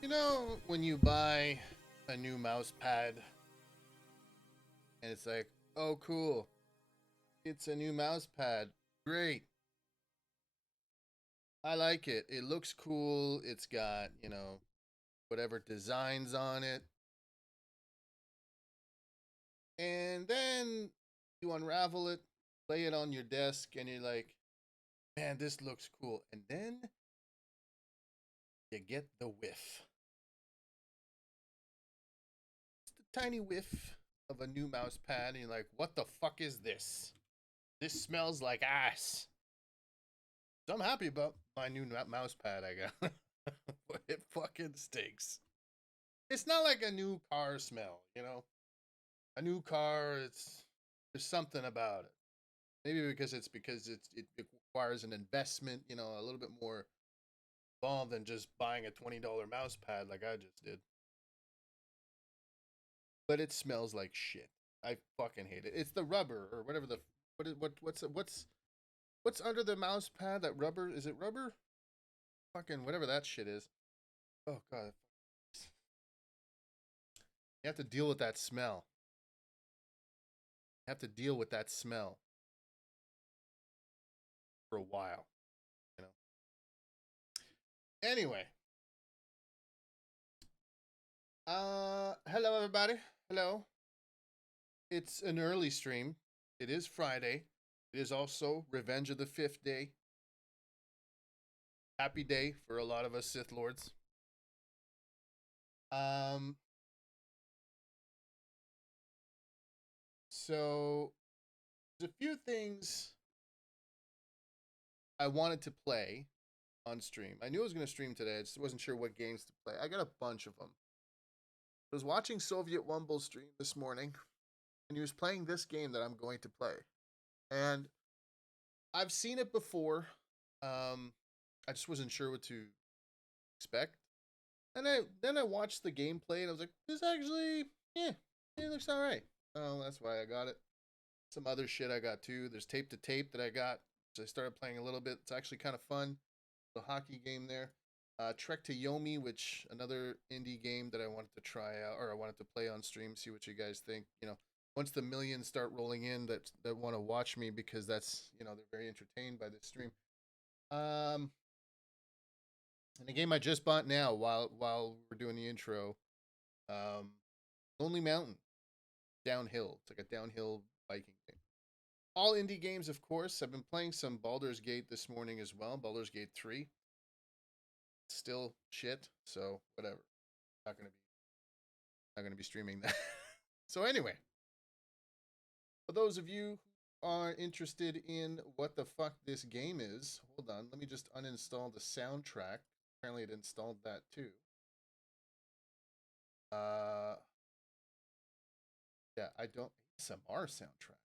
You know, when you buy a new mouse pad and it's like, oh, cool, it's a new mouse pad. Great. I like it. It looks cool. It's got, whatever designs on it. And then you unravel it, lay it on your desk, and you're like, man, this looks cool. And then you get the whiff. It's the tiny whiff of a new mouse pad, and you're like, what the fuck is this? This smells like ass. So I'm happy about my new mouse pad I got. But it fucking stinks. It's not like a new car smell, A new car, there's something about it. Maybe because it requires an investment, a little bit more involved than just buying a $20 mouse pad like I just did. But it smells like shit. I fucking hate it. It's the rubber or whatever what's under the mouse pad? That rubber? Is it rubber? Fucking whatever that shit is. Oh god. You have to deal with that smell. You have to deal with that smell for a while, Anyway. Hello everybody. Hello. It's an early stream. It is Friday. It is also Revenge of the Fifth Day. Happy day for a lot of us Sith Lords. So there's a few things I wanted to play on stream. I knew I was going to stream today. I just wasn't sure what games to play. I got a bunch of them. I was watching Soviet Wumble stream this morning, and he was playing this game that I'm going to play. And I've seen it before. I just wasn't sure what to expect. And then I watched the gameplay, and I was like, this actually, it looks all right. Oh, that's why I got it. Some other shit I got too. There's Tape to Tape that I got. So I started playing a little bit. It's actually kind of fun. The hockey game there. Trek to Yomi, which another indie game that I wanted to try out, or I wanted to play on stream, see what you guys think. Once the millions start rolling in that want to watch me, because that's, they're very entertained by this stream. And the game I just bought now while we're doing the intro, Lonely Mountain, downhill. It's like a downhill biking game. All indie games, of course. I've been playing some Baldur's Gate this morning as well. Baldur's Gate 3. Still shit, so whatever. Not gonna be streaming that. So anyway, for those of you who are interested in what the fuck this game is, hold on, let me just uninstall the soundtrack. Apparently it installed that too. Yeah, I don't SMR soundtrack.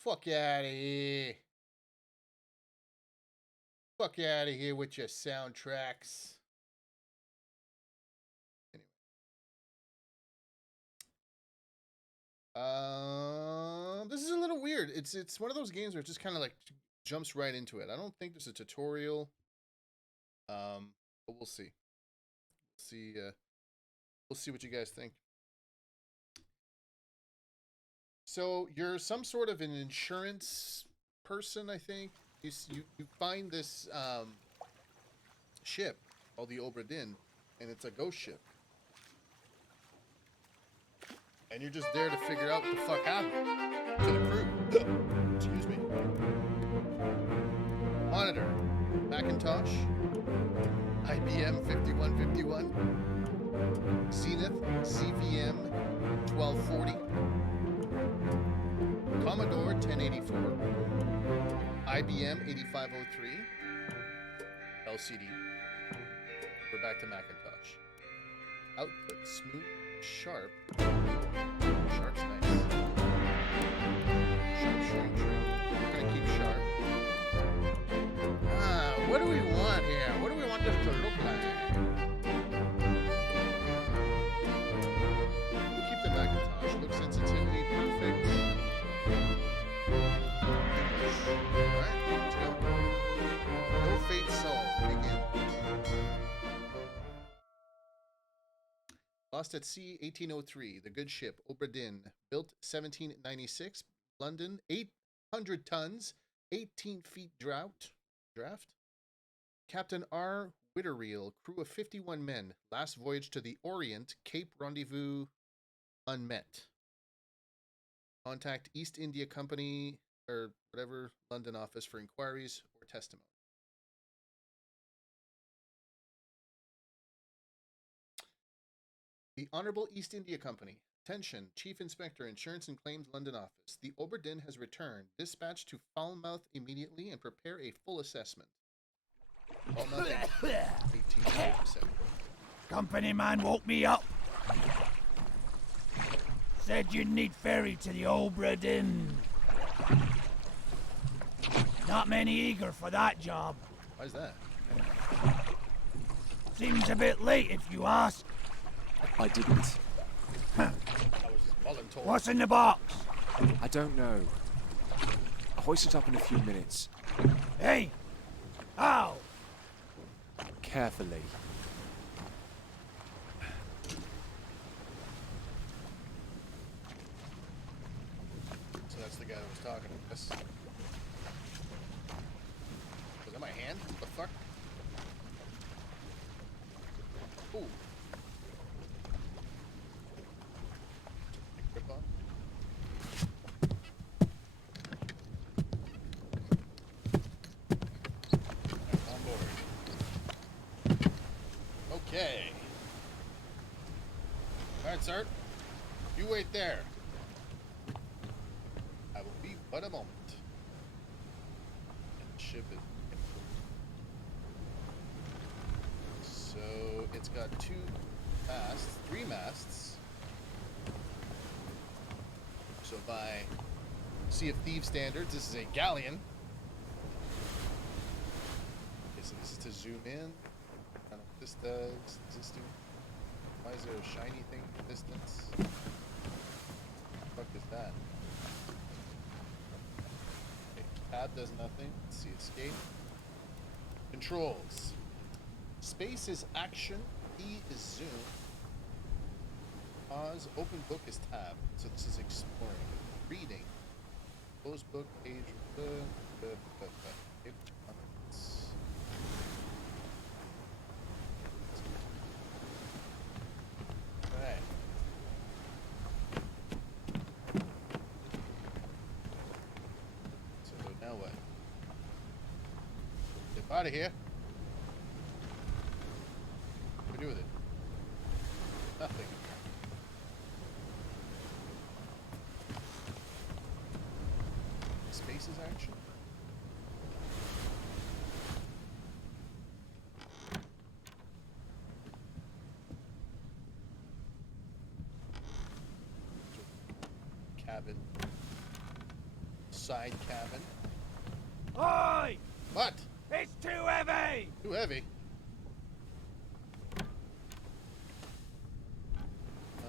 Fuck you out of here. Fuck you out of here with your soundtracks. Anyway. This is a little weird. It's one of those games where it just kind of like jumps right into it. I don't think there's a tutorial. But we'll see. We'll see what you guys think. So you're some sort of an insurance person, I think. You find this ship called the Obra Dinn, and it's a ghost ship. And you're just there to figure out what the fuck happened to the crew. Excuse me. Macintosh, IBM 5151, Zenith CVM 1240, Commodore 1084, IBM 8503, LCD. We're back to Macintosh. Output smooth, sharp. Sharp's nice. Sharp, shrink. We're gonna keep sharp. What do we want here? What do we want this to look like? We'll keep the Macintosh. Look sensitivity perfect. Alright, let's go. No fate solved. Begin. Lost at sea, 1803. The good ship, Obra Dinn. Built 1796. London, 800 tons, 18 feet draft. Captain R. Witterreel, crew of 51 men. Last voyage to the Orient, Cape Rendezvous unmet. Contact East India Company or whatever London office for inquiries or testimony. The Honorable East India Company. Attention, Chief Inspector, Insurance and Claims, London Office. The Obra Dinn has returned. Dispatch to Falmouth immediately and prepare a full assessment. Falmouth, 1847. Company man woke me up. Said you'd need ferry to the Obra Dinn. Not many eager for that job. Why's that? Seems a bit late if you ask. I didn't. I was just voluntold. What's in the box? I don't know. I'll hoist it up in a few minutes. Hey! How? Carefully. So that's the guy that was talking to us. Was that my hand? What the fuck? Ooh. Grip on. On board. Okay. Alright, sir. You wait there. I will be but a moment. And ship it. So it's got three masts. So by Sea of Thieves standards, this is a galleon. Okay, so this is to zoom in. I don't know what this does. Does this do? Why is there a shiny thing in the distance? What the fuck is that? Okay, tab does nothing. Let's see, escape. Controls. Space is action. E is zoom. Pause. Open book is tab. So this is exploring. Reading. Close book, page. Alright. So now what? Get out of here. What do we do with it? Nothing. Spaces action. Cabin. Side cabin. Oi! What? It's too heavy! Too heavy. I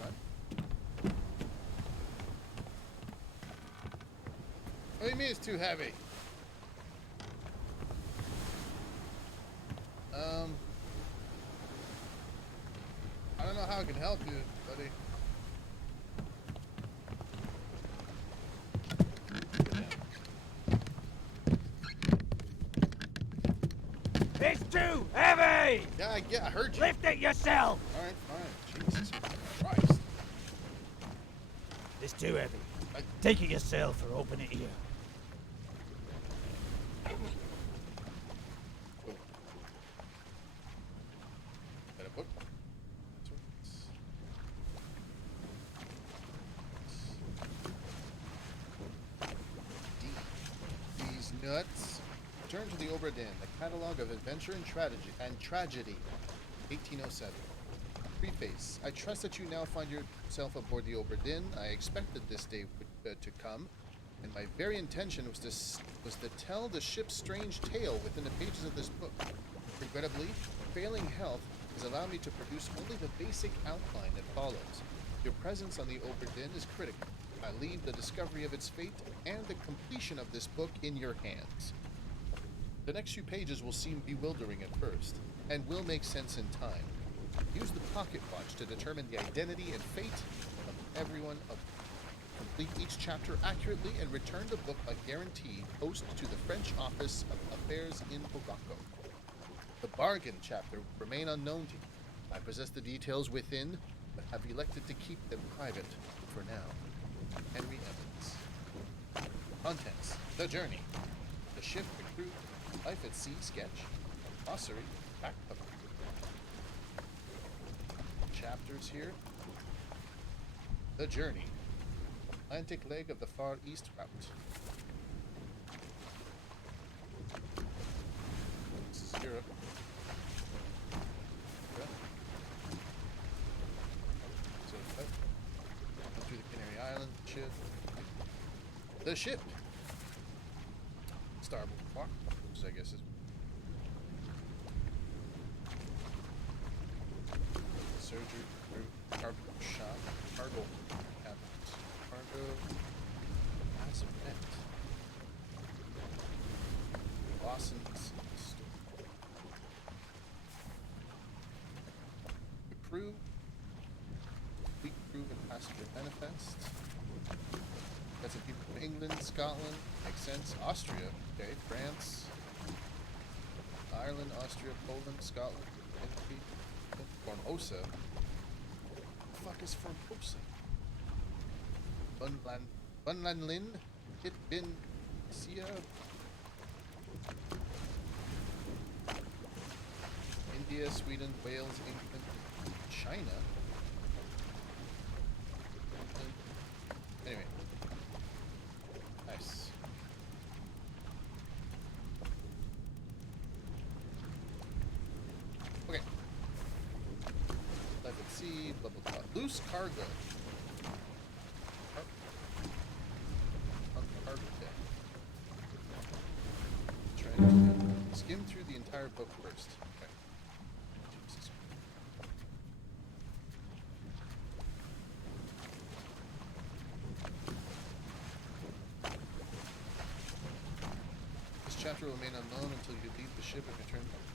run. What do you mean it's too heavy? I don't know how I can help you, buddy. It's too heavy! Yeah, I heard you. Lift it yourself! Alright, fine. Jesus Christ. It's too heavy. Take it yourself or open it here. Let's return to the Obra Dinn, the catalog of adventure and tragedy, 1807. Preface. I trust that you now find yourself aboard the Obra Dinn. I expected this day to come, and my very intention was to tell the ship's strange tale within the pages of this book. Regrettably, failing health has allowed me to produce only the basic outline that follows. Your presence on the Obra Dinn is critical. I leave the discovery of its fate and the completion of this book in your hands. The next few pages will seem bewildering at first, and will make sense in time. Use the pocket watch to determine the identity and fate of everyone. Complete each chapter accurately and return the book by guarantee post to the French Office of Affairs in Bogako. The bargain chapter will remain unknown to you. I possess the details within, but have elected to keep them private for now. Henry Evans. Contents. The Journey. The Ship, the Crew, Life at Sea sketch, glossary, back cover. Chapters here. The Journey. Atlantic leg of the Far East route. This is Europe. So, through the Canary Islands, ship. The ship. Starboard clock, which I guess is surgery, crew, cargo shop, cargo cabinet, cargo, massive net, Lawson's store. The crew, fleet crew and passenger manifest. Got some people from England, Scotland, makes sense. Austria, okay, France, Ireland, Austria, Poland, Scotland, Italy, Formosa. What the fuck is Formosa? Bunlanlin, Hit Bin Sia, India, Sweden, Wales, England, China. Anyway. Nice. Okay. Life at sea, blah blah blah. Loose cargo. On the cargo deck. Try to skim through the entire book first. Okay. Jesus. This chapter will remain unknown until you leave the ship and return home.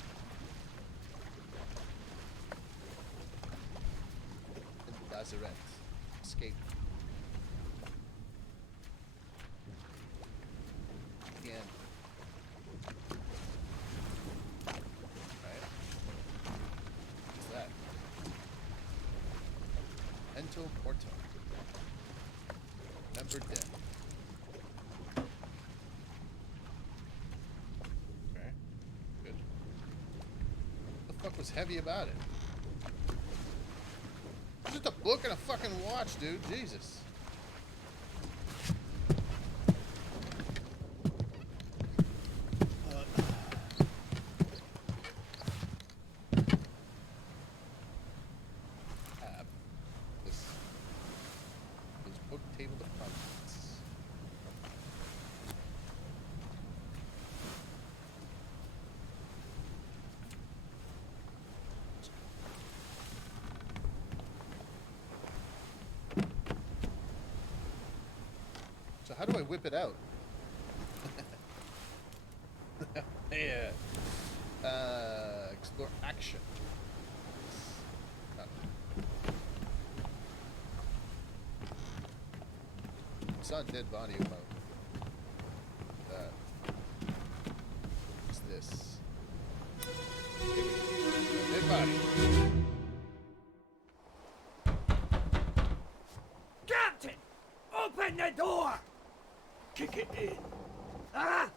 In the lazarette. Escape. The end. Right? What's that? Ento Porto. Remember death. Okay. Good. What the fuck was heavy about it? It's just a book and a fucking watch, dude. Jesus. Tab. This book table of contents. So how do I whip it out? Yeah. Explore action. Saw a dead body about that. What's this? Dead body. Captain! Open the door! Kick it in. Ah!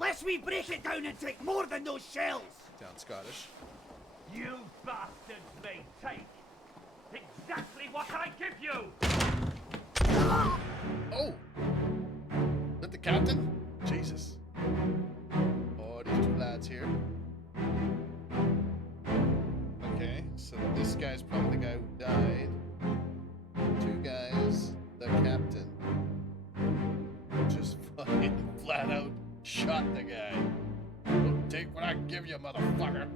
Lest we break it down and take more than those shells! Sounds Scottish. You bastards may take exactly what I give you! Oh! Is that the captain? Jesus. Oh, these two lads here. Okay, so this guy's probably the guy who died. Two guys, the captain. Just fucking flat out shot the guy. Don't take what I give you, motherfucker.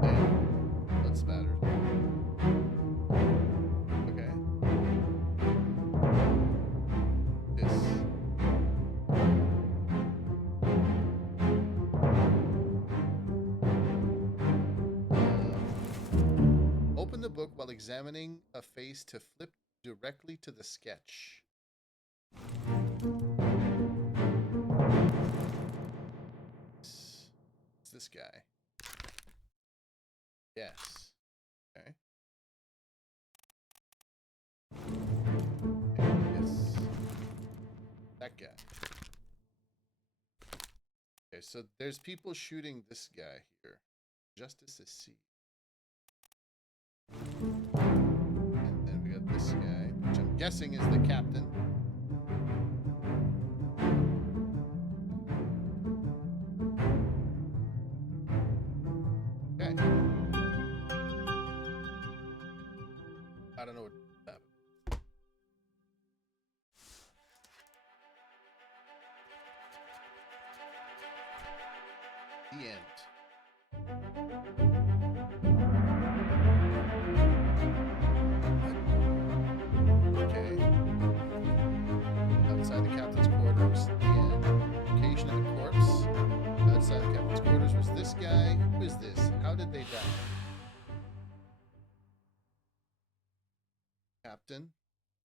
Man, what's the matter? Okay. This. Open the book while examining a face to flip directly to the sketch. It's this guy. Yes. Okay. Yes. That guy. Okay, so there's people shooting this guy here. Justice is C. And then we got this guy, which I'm guessing is the captain. Okay. I don't know what happened. The end. Okay. Outside the captain's quarters, the location of the corpse. Outside the captain's quarters was this guy. Who is this? How did they die? Captain.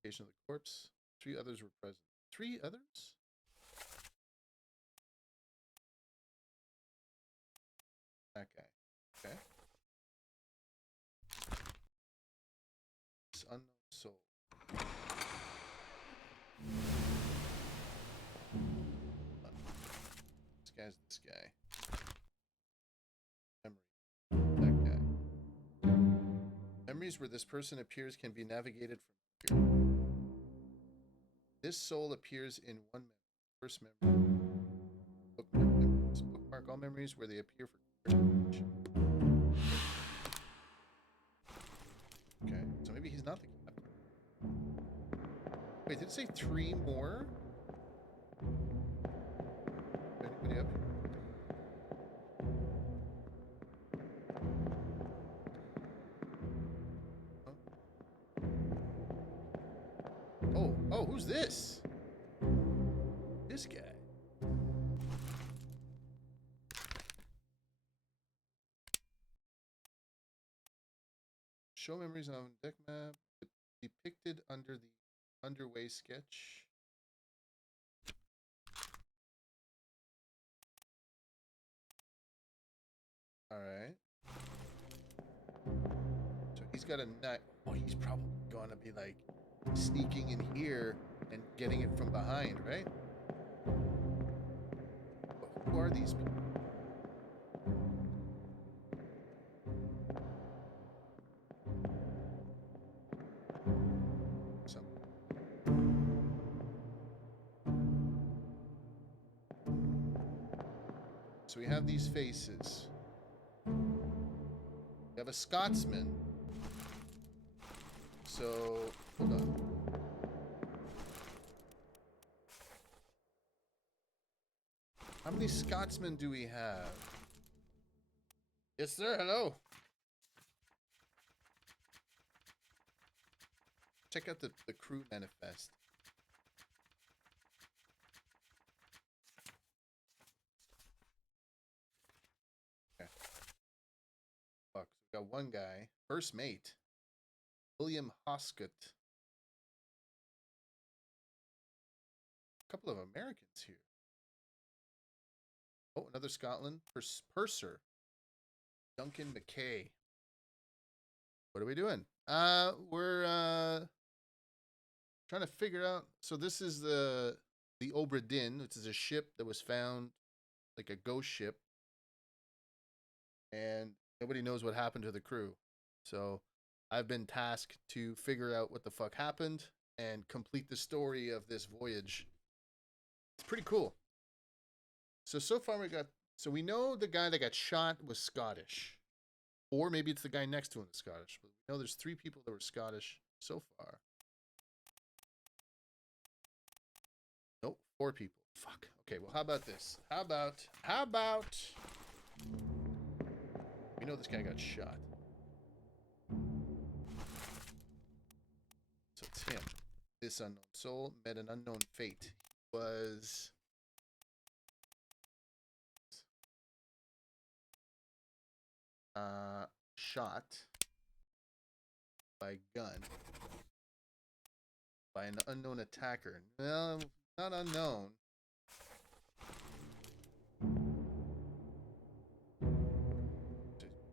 Location of the corpse. 3 others were present. 3 others? That guy. Okay. This unknown soul. This guy's this guy. Memory. That guy. Memories where this person appears can be navigated from here. This soul appears in one memory. First memory. Bookmark memories. Bookmark all memories where they appear for first. Okay, so maybe he's not the captain. Wait, did it say 3 more? Anybody up here? Oh, who's this? This guy. Show memories on deck map depicted under the underway sketch. All right. So he's got a nut. Oh, he's probably gonna be like sneaking in here and getting it from behind, right? But who are these people? So we have these faces. We have a Scotsman. So, hold on. How many Scotsmen do we have? Yes, sir. Hello. Check out the crew manifest. Okay. Fuck. We got one guy. First mate. William Hoskett. A couple of Americans here. Oh, another Scotland. Purser. Duncan McKay. What are we doing? We're trying to figure out. So this is the Obra Dinn, which is a ship that was found, like a ghost ship, and nobody knows what happened to the crew. So I've been tasked to figure out what the fuck happened and complete the story of this voyage It's pretty cool. So far we got... So we know the guy that got shot was Scottish. Or maybe it's the guy next to him that's Scottish. But we know there's 3 people that were Scottish so far. Nope, 4 people. Fuck. Okay, well, how about this? How about... We know this guy got shot. So it's him. This unknown soul met an unknown fate. He was... shot by gun by an unknown attacker. No, not unknown.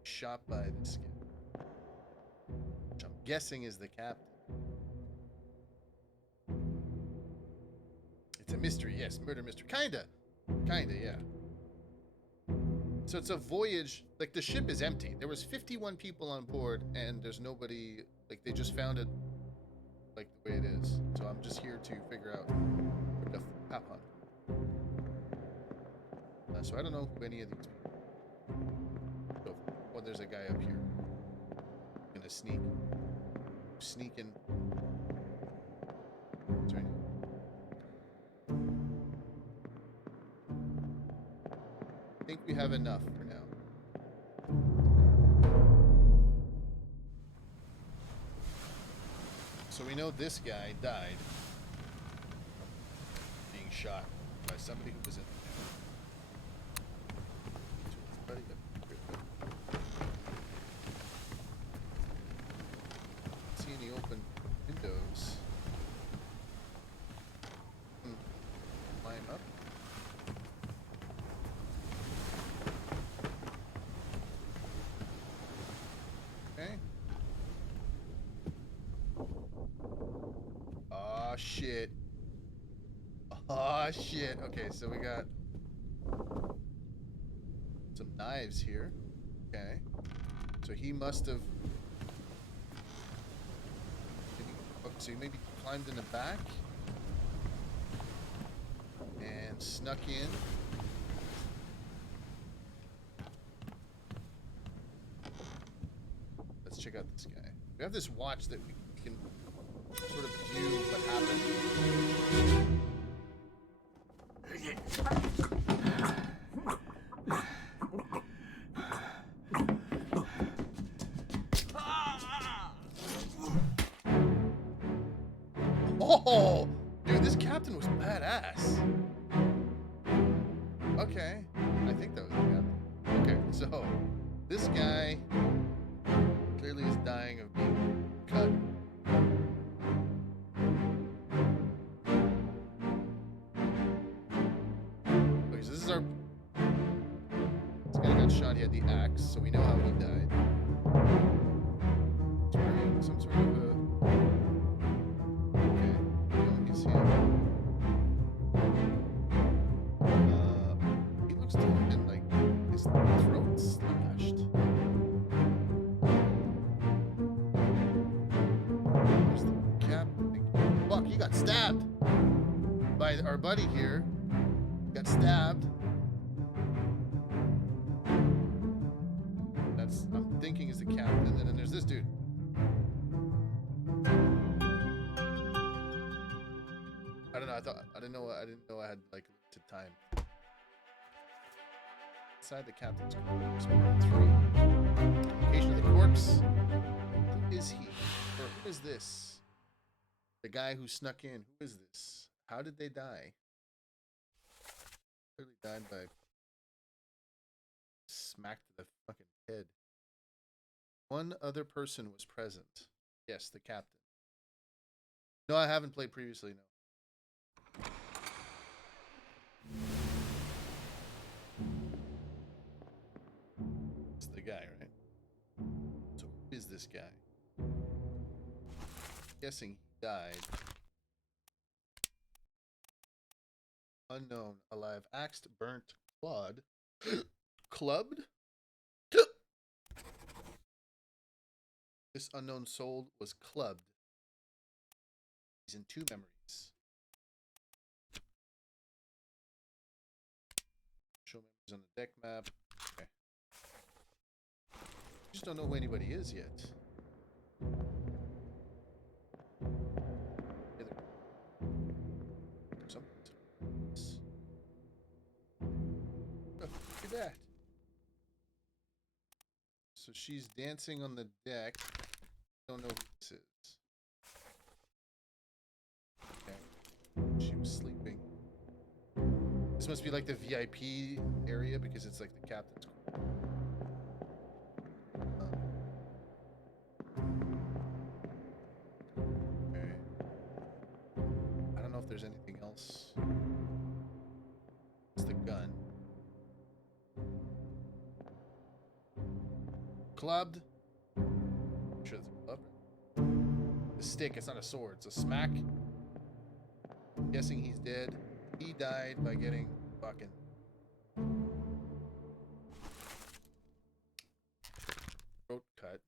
Shot by this guy, which I'm guessing is the captain. It's a mystery, yes, murder mystery. Kinda, yeah. So it's a voyage, like the ship is empty. There was 51 people on board and there's nobody, like they just found it like the way it is. So I'm just here to figure out where the f on. So I don't know who any of these people are. So, well, there's a guy up here. Gonna sneak in. Sorry. I think we have enough for now. So we know this guy died being shot by somebody who was in the see any open windows. Climb up. Okay. Oh shit. Oh shit. Okay, so we got some knives here. Okay. So he must have... So he maybe climbed in the back and snuck in. Let's check out this guy. We have this watch that we can sort of view what happened. Oh, dude, this captain was badass. Okay, I think that was the captain. Okay, so this guy clearly is dying of being cut. Okay, so this is our... This guy got shot, he had the axe, so we know how he died. He's wearing some sort of a... Okay, no, he's here. He looks to have been, like, his throat slashed. There's the captain. Fuck, he got stabbed by our buddy here. Got stabbed. That's, I'm thinking, is the captain. And then there's this dude. I don't know. I didn't know I had like limited time. Inside the captain's quarters, part 3. Location of the corpse. Who is he? Or who is this? The guy who snuck in. Who is this? How did they die? Clearly died by smacked to the fucking head. One other person was present. Yes, the captain. No, I haven't played previously, no. It's the guy, right? So who is this guy? I'm guessing he died. Unknown, alive, axed, burnt, clawed, clubbed? This unknown soul was clubbed. He's in 2 memories. He's on the deck map. Okay. Just don't know who anybody is yet. Oh, look at that. So she's dancing on the deck. Don't know who this is. Okay. She was sleeping. This must be like the VIP area because it's like the captain's quarters. Okay. I don't know if there's anything else. It's the gun. Clubbed. I'm sure it's a club. The stick, it's not a sword, it's a smack. I'm guessing he's dead. He died by getting fucking throat cut.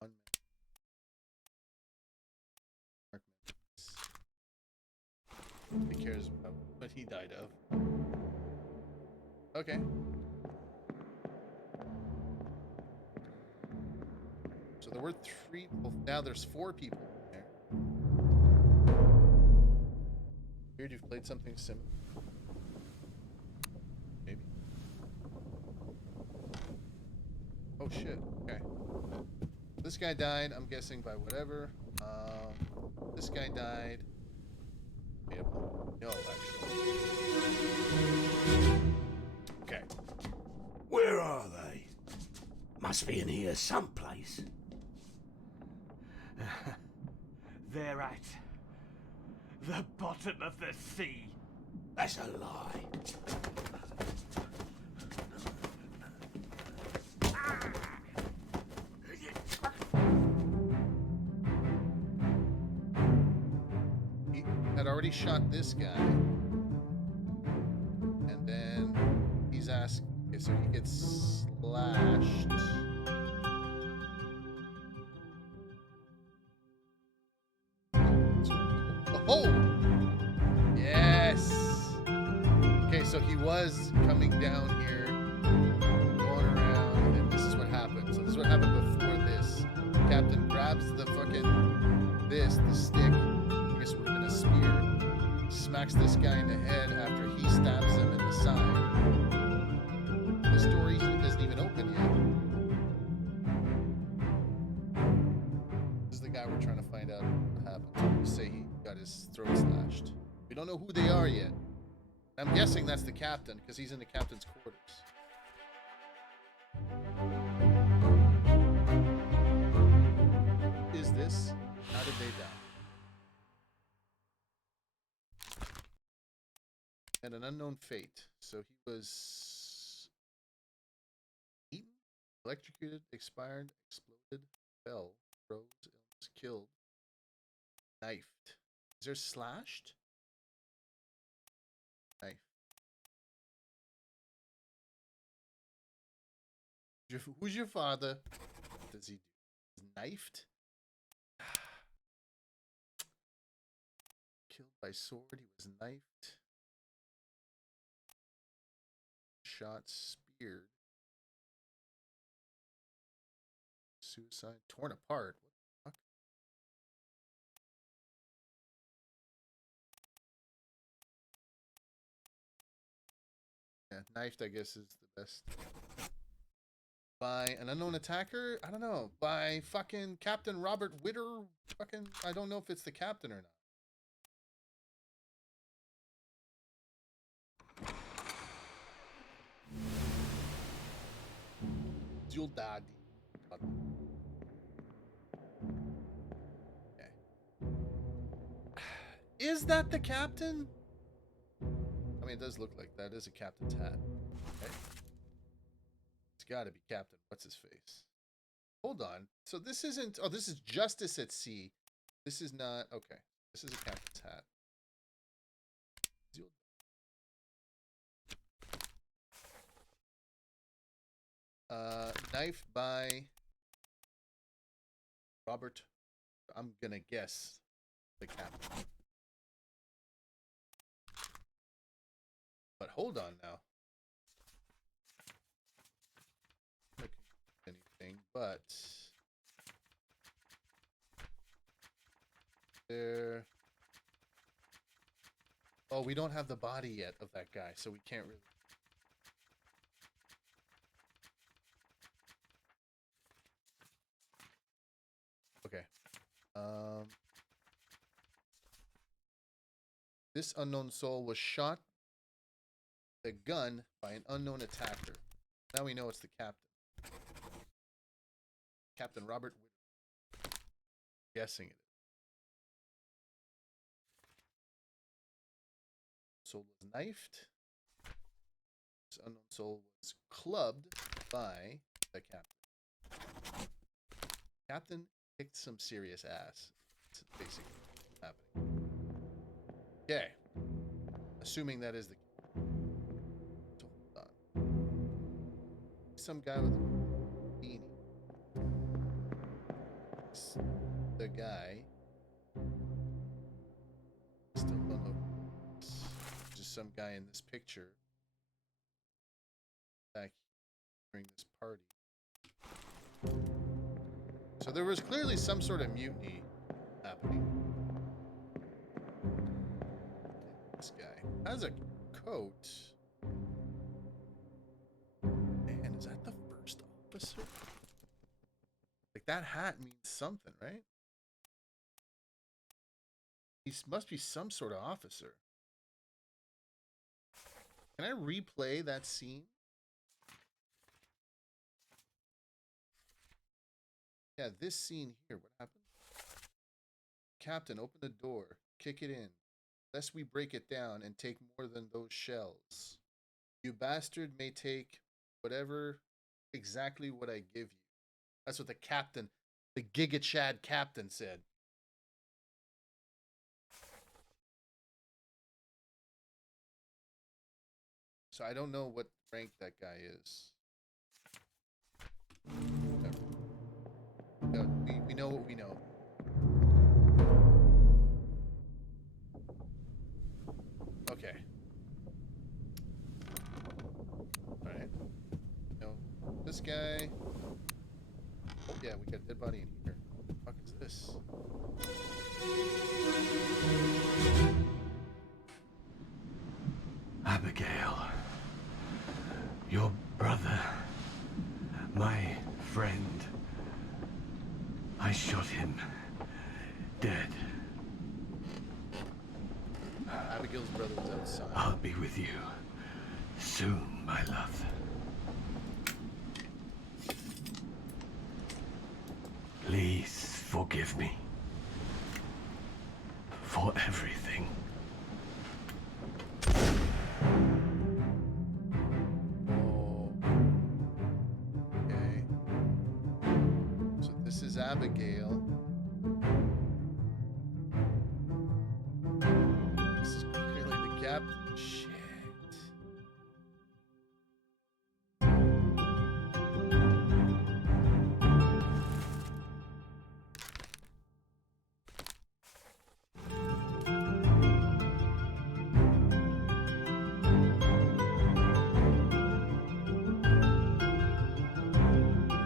One minute. He cares about what he died of. Okay. So there were 3. Well, now there's 4 people there. Weird, you've played something similar. Maybe. Oh shit. Okay. This guy died, I'm guessing, by whatever. This guy died. Yeah, no, actually. Okay. Where are they? Must be in here someplace. They're at the bottom of the sea. That's a lie. He had already shot this guy. And then he's asked. Okay, so he gets slashed. Oh! Yes! Okay, so he was coming down here, going around, and this is what happened. So this is what happened before this. Captain grabs the fucking, the stick, I guess it would have been a spear, smacks this guy in the head after he stabs him in the side. The story isn't even open yet. This is the guy we're trying to find out what happened. We say he got his throat slashed. We don't know who they are yet. I'm guessing that's the captain because he's in the captain's quarters. Who is this? How did they die? And an unknown fate. So he was eaten, electrocuted, expired, exploded, fell, froze, illness, killed, knifed. Is there slashed? Knife. Who's your father? What does he do? He's knifed? Killed by sword. He was knifed. Shot, speared. Suicide. Torn apart. What the fuck? Yeah, knifed, I guess, is the best. By an unknown attacker? I don't know. By fucking Captain Robert Witter? Fucking, I don't know if it's the captain or not. Your daddy. Okay. Is that the captain? I mean, it does look like that is a captain's hat. Okay. It's got to be Captain. What's his face? Hold on. So this isn't. Oh, this is Justice at Sea. This is not. Okay. This is a captain's hat. Knifed by Robert. I'm gonna guess the captain. But hold on now. Not anything, but there. Oh, we don't have the body yet of that guy, so we can't really. Okay. This unknown soul was shot with a gun by an unknown attacker. Now we know it's the captain. Captain Robert Whitter. Guessing it. Soul was knifed. This unknown soul was clubbed by the captain. Captain kicked some serious ass. That's basically what's happening. Okay. Assuming that is the so hold on. Some guy with a beanie. The guy. Still don't know. Just some guy in this picture. Back during this party. So there was clearly some sort of mutiny happening. This guy has a coat. Man, is that the first officer? Like, that hat means something, right? He must be some sort of officer. Can I replay that scene? Yeah, this scene here. What happened? Captain, open the door. Kick it in. Lest we break it down and take more than those shells. You bastard may take whatever, exactly what I give you. That's what the captain, the Giga Chad captain said. So I don't know what rank that guy is. We know what we know. Okay. Alright. No. This guy. Oh yeah, we got a dead body in here. What the fuck is this? Abigail, your brother, my friend, I shot him dead. Abigail's brother was outside. I'll be with you soon, my love. Please forgive me for everything. Oh. Okay. So this is Abigail. This is clearly the captain. Shit.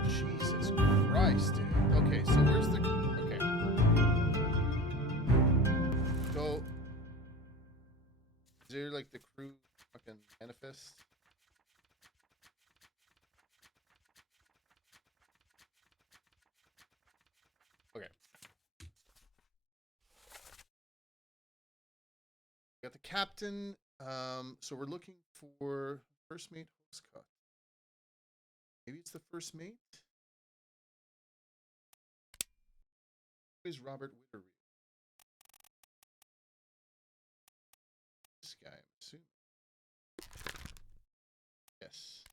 Jesus Christ, dude. Okay, so where's the... Okay. So... Is there, like, the crew fucking manifest? Okay. We got the captain. So we're looking for first mate host cut. Maybe it's the first mate? Who is Robert Whitter? This guy, I'm assuming. Yes.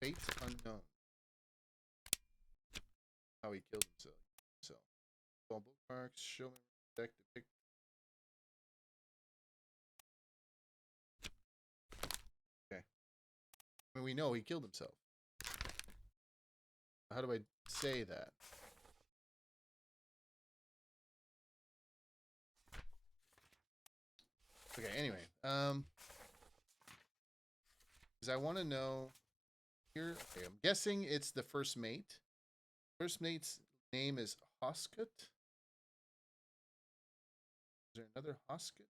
Fate unknown. How he killed himself. So, all bookmarks, show me, protect the picture. Okay. I mean, we know he killed himself. How do I say that? Okay, anyway. Because I want to know here. Okay, I'm guessing it's the first mate. First mate's name is Hoskut. Is there another Hoskut?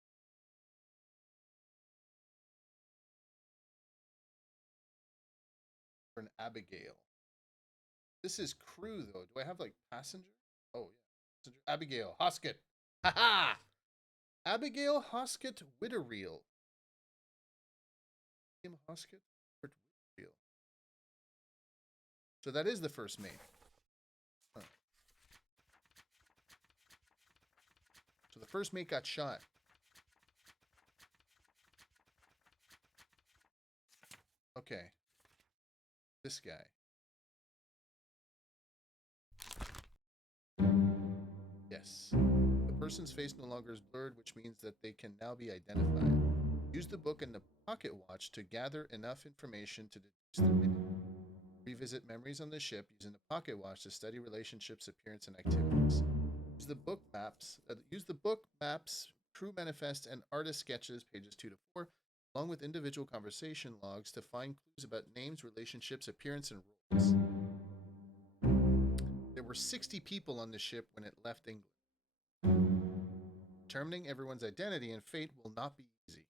Or an Abigail? This is crew, though. Do I have, like, passenger? Oh, yeah. Passenger. Abigail. Hoskut. Ha-ha! Abigail Hoskut Witterreel. Kim Hoskut Witterreel. So that is the first mate. Huh. So the first mate got shot. Okay. This guy. Yes. The person's face no longer is blurred, which means that they can now be identified. Use the book and the pocket watch to gather enough information to deduce their identity. Revisit memories on the ship using the pocket watch to study relationships, appearance, and activities. Use the book maps, crew manifest, and artist sketches, pages 2 to 4, along with individual conversation logs to find clues about names, relationships, appearance, and roles. There were 60 people on the ship when it left England. Determining everyone's identity and fate will not be easy.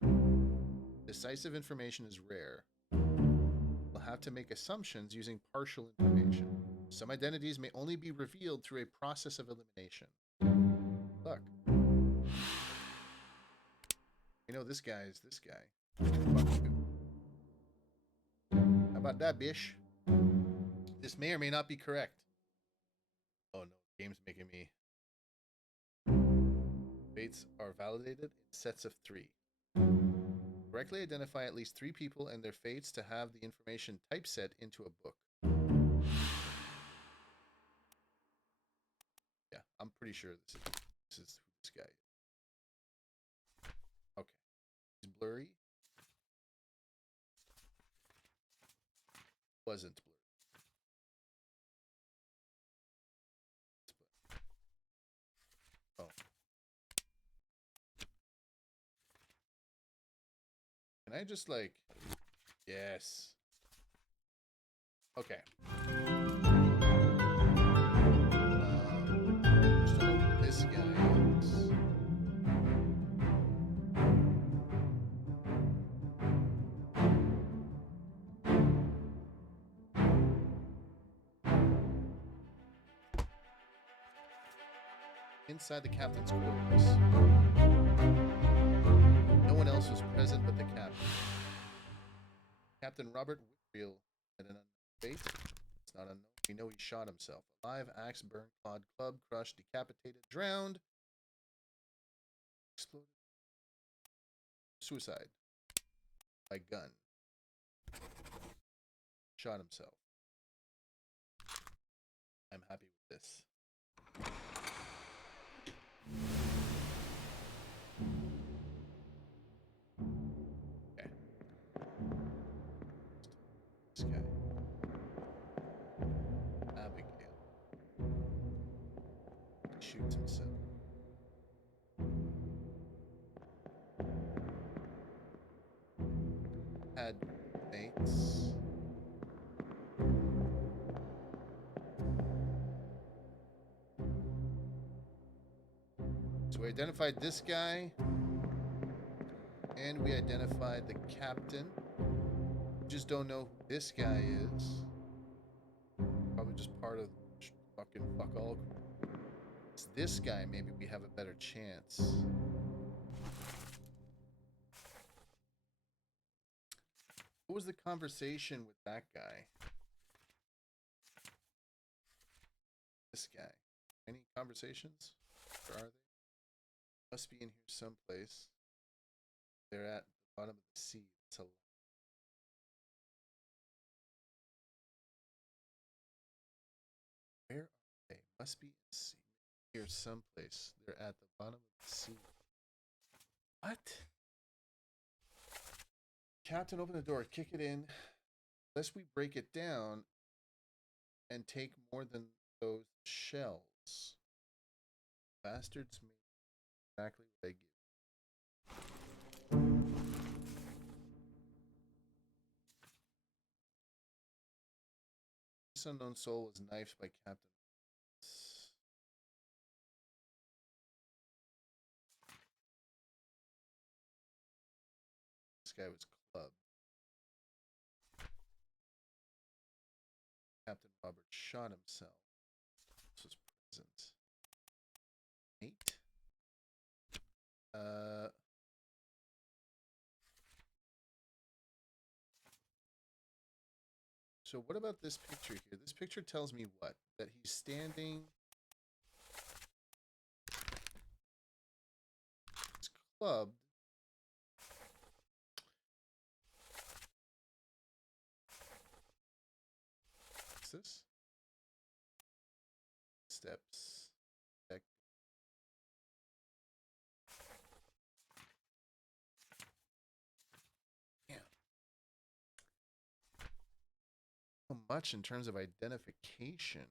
Decisive information is rare. We'll have to make assumptions using partial information. Some identities may only be revealed through a process of elimination. Look. You know this guy is this guy. Fuck you. How about that, bish? This may or may not be correct. Oh no, the game's making me. Fates are validated in sets of 3. Correctly identify at least 3 people and their fates to have the information typeset into a book. Yeah, I'm pretty sure this is who this guy is. Okay. He's blurry. Wasn't blurry. Oh. Can I just like... Yes. Okay. Just don't know who this guy is. Inside the captain's quarters. No one else was present but the captain. Captain Robert Whitfield had an unknown fate. It's not unknown. We know he shot himself. Alive, axe, burned, clawed, clubbed, crushed, decapitated, drowned, exploded. Suicide. By gun. Shot himself. I'm happy with this. Okay. This guy. Abigail. Shoots himself. Had mates. So we identified this guy. And we identified the captain. We just don't know who this guy is. Probably just part of fucking fuck all. It's this guy, maybe we have a better chance. What was the conversation with that guy? This guy. Any conversations? Where are they? Must be in here someplace. They're at the bottom of the sea. It's a... Where are they? Must be here someplace. They're at the bottom of the sea. What? Captain, open the door. Kick it in. Lest we break it down and take more than those shells. Bastards made exactly what they give. This unknown soul was knifed by Captain. This guy was clubbed. Captain Robert shot himself. This was present. 8. So what about this picture here? This picture tells me what? That he's standing. He's clubbed. What's this? Steps. Deck. Damn. So much in terms of identification.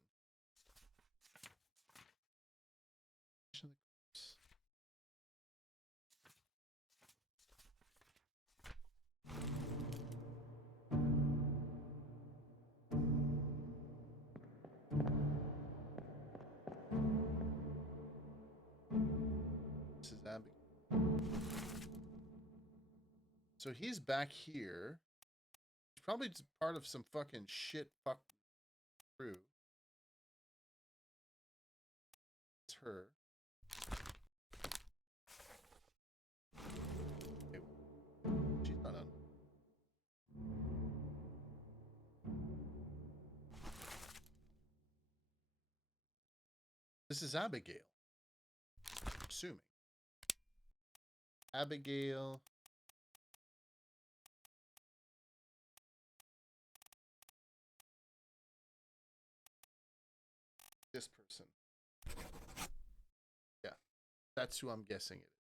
This is Abigail. So he's back here. He's probably just part of some fucking shit fuck crew. It's her. Okay. She's not on. This is Abigail. Assuming. Abigail. This person. Yeah. That's who I'm guessing it is.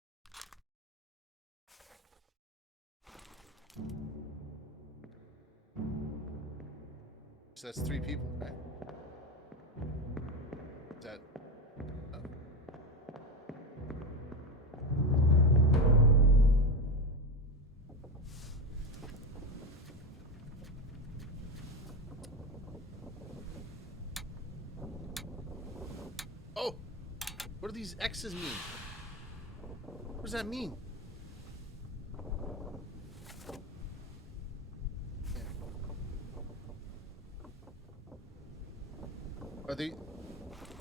So that's 3 people, right? Is that... Oh! What do these X's mean? What does that mean? Are they... I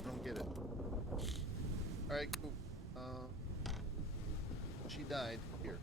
don't get it. Alright, cool. She died. Here.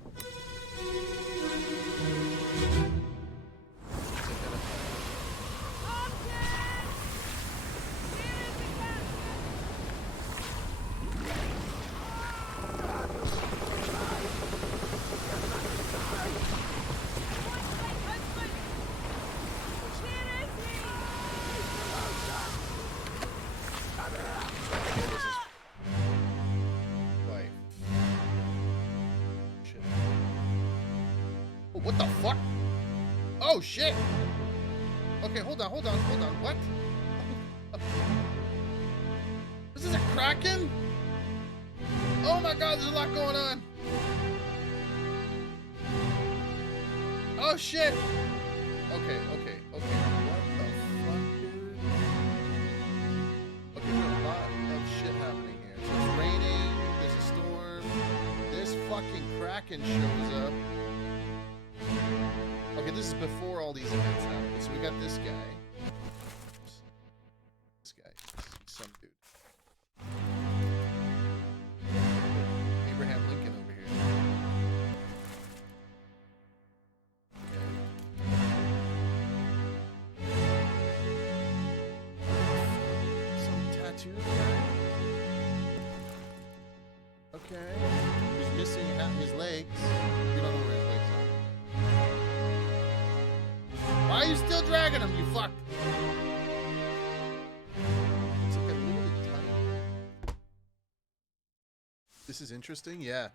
What the fuck? Oh shit! Okay, hold on. What? This is a Kraken? Oh my god, there's a lot going on. Oh shit! Okay. What the fuck, dude? Okay, there's a lot of shit happening here. So it's raining, there's a storm, this fucking Kraken shows up. Okay, this is before all these events happen. So we got this guy. This guy. Some dude. Abraham Lincoln over here. Okay. Some tattoo guy. Okay. He's missing half his legs. We don't know where his legs are. Why are you still dragging him, you fuck? It's like a little tiny. This is interesting, yeah.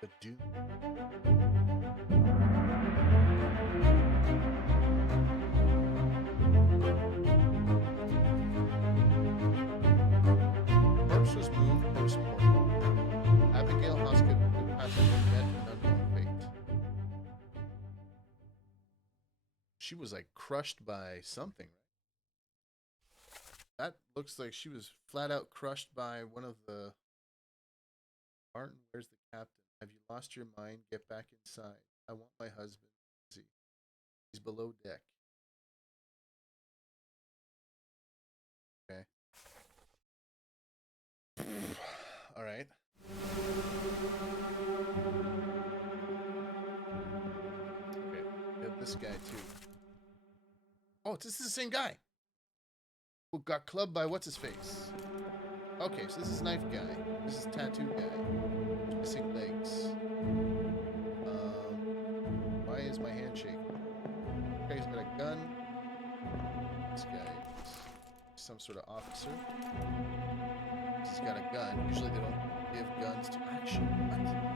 The dude. Corpse was moved, corpse reported. Abigail Hoskett passed met an unknown fate. she was like crushed by something, right? That looks like she was flat out crushed by one of the. Martin, where's the captain? Have you lost your mind? Get back inside. I want my husband. See, he's below deck. Okay. All right. Okay. We have this guy too. Oh, this is the same guy who got clubbed by what's his face. Okay, so this is knife guy. This is tattoo guy. Missing legs. Why is my hand shaking? Okay, he's got a gun. This guy is some sort of officer. He's got a gun. Usually they don't give guns to action. What?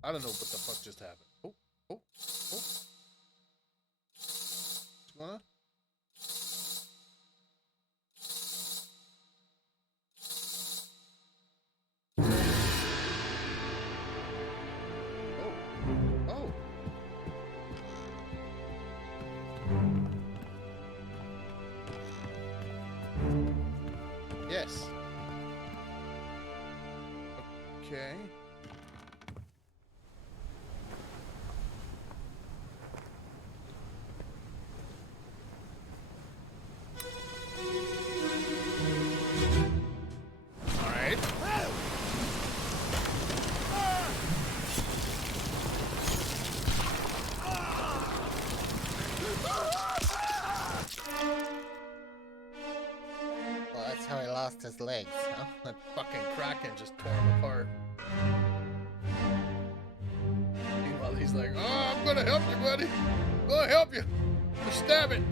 I don't know what the fuck just happened. Oh, oh, oh. What's going on? Oh, oh. Yes. Okay. His legs, huh? That fucking Kraken just tore him apart. Meanwhile, he's like, oh, I'm gonna help you, buddy. I'm gonna help you. I'm gonna stab it.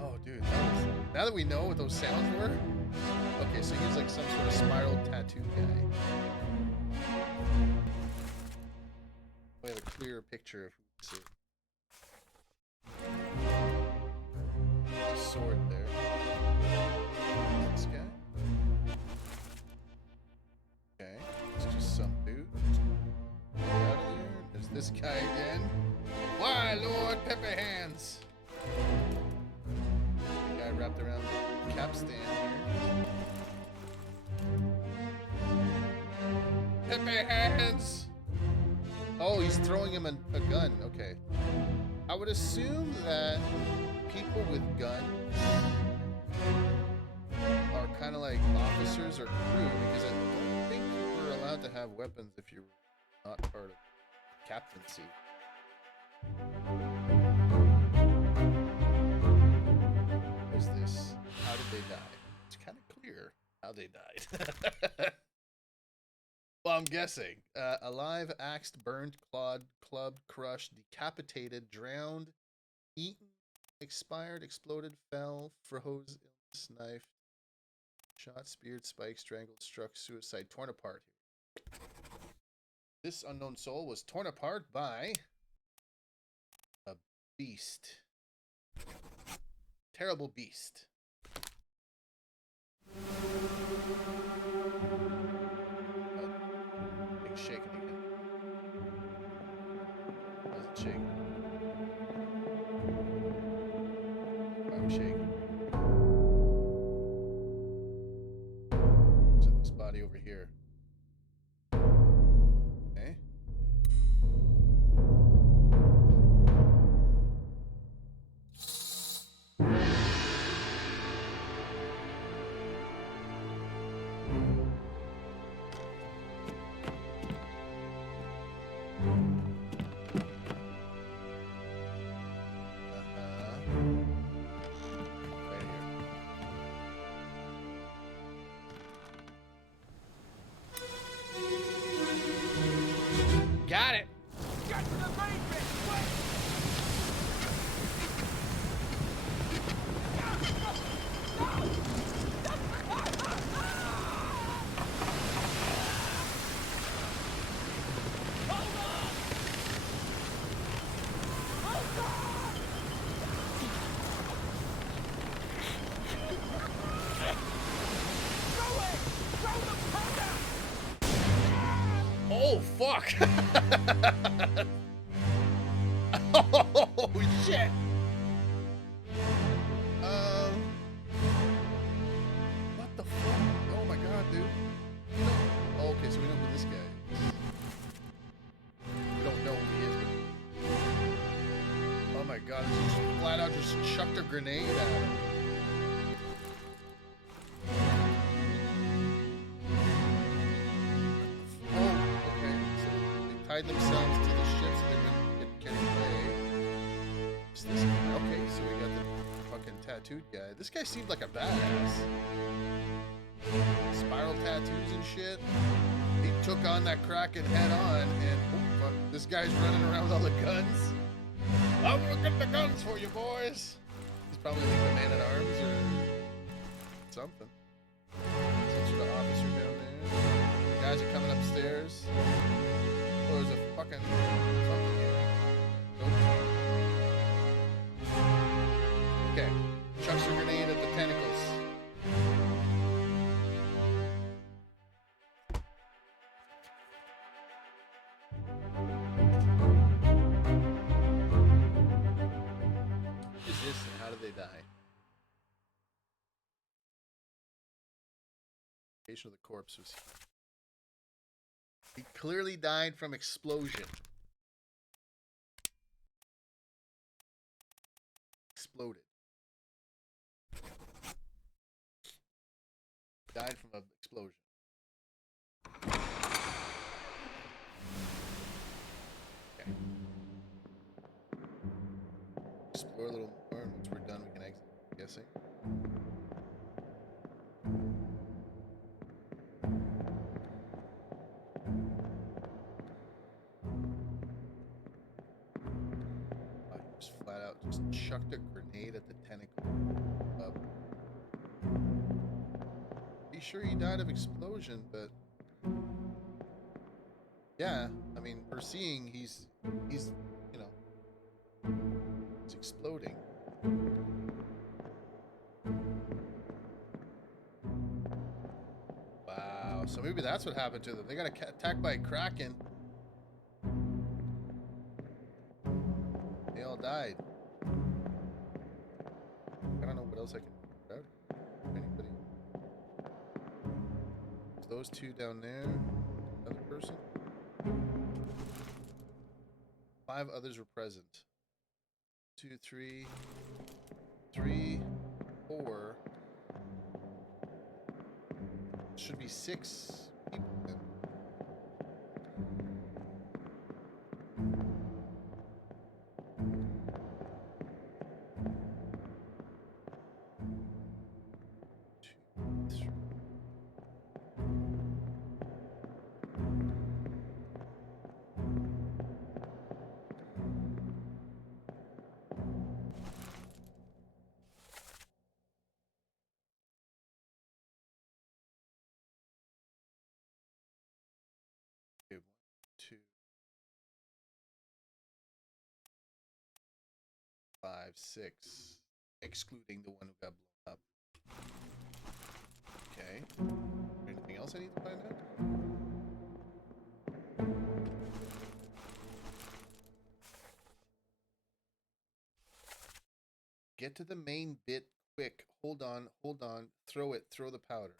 Oh, dude. Now that we know what those sounds were. Okay, so he's like some sort of spiral tattoo guy. We have a clearer picture of who this is. There's a sword there. This guy? Okay, it's just some dude. Get out of here. There's this guy again. Why, Lord Pepe Hands? The guy wrapped around the capstan here. Pepe Hands! Oh, he's throwing him a gun. Okay. I would assume that people with guns are kind of like officers or crew, because I don't think you were allowed to have weapons if you were not part of captaincy. What is this? How did they die? It's kind of clear how they died. Well, I'm guessing. Alive, axed, burned, clawed, clubbed, crushed, decapitated, drowned, eaten, expired, exploded, fell, froze, illness, knifed, shot, speared, spiked, strangled, struck, suicide, torn apart. This unknown soul was torn apart by a beast. Terrible beast. Big shaking again. How's it shaking? Why are we shaking? So this body over here. Okay. Got it! Get to the main bit, quick! fuck! Oh shit! What the fuck? Oh my god, dude. Oh, okay, so we know who this guy is. We don't know who he is. But... Oh my god, he just flat out just chucked a grenade at him. Oh, okay. So they tied themselves to the ship so they wouldn't get away. It's this guy. Okay, so we got the fucking tattooed guy. This guy seemed like a badass. Spiral tattoos and shit. He took on that Kraken head on, and oh fuck, this guy's running around with all the guns. I'm gonna get the guns for you, boys. He's probably like the man at arms or something. Some sort of officer down there. Guys are coming upstairs. Oh, there's a fucking something here. Nope. Okay, chucks a grenade at the tentacles. What is this and how did they die? Location of the corpse was. He clearly died from explosion. Exploded. Died from an explosion. Okay. Explore a little more, and once we're done, we can exit. I'm guessing. He just flat out just chucked a grenade at the tentacle. Be sure he died of explosion, but yeah, I mean, we're seeing he's you know, he's exploding. Wow, so maybe that's what happened to them. They got attacked by a Kraken. They all died. I don't know what else I can figure out. Anybody? Those two down there. Another person. 5 others were present. 2, 3, 3, 4. Should be 6 people then. Okay, 1, 2, 5, 6, excluding the one who got blown up. Okay. Anything else I need to find out? Get to the main bit quick. Hold on, hold on. Throw it. Throw the powder.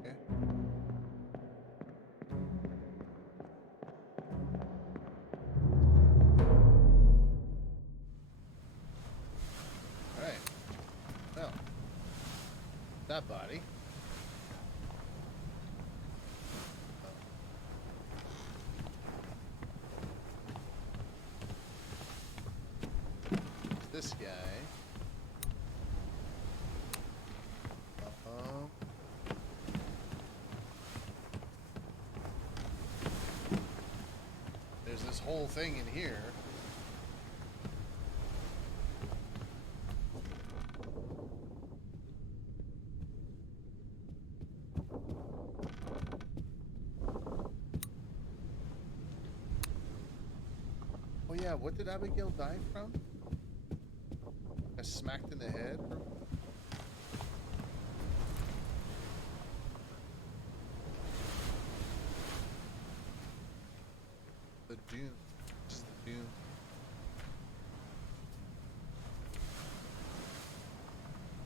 Okay. All right. Well, that body. This guy. whole thing in here. Oh yeah, what did Abigail die from? Got smacked in the head? The Dune. This is the Dune.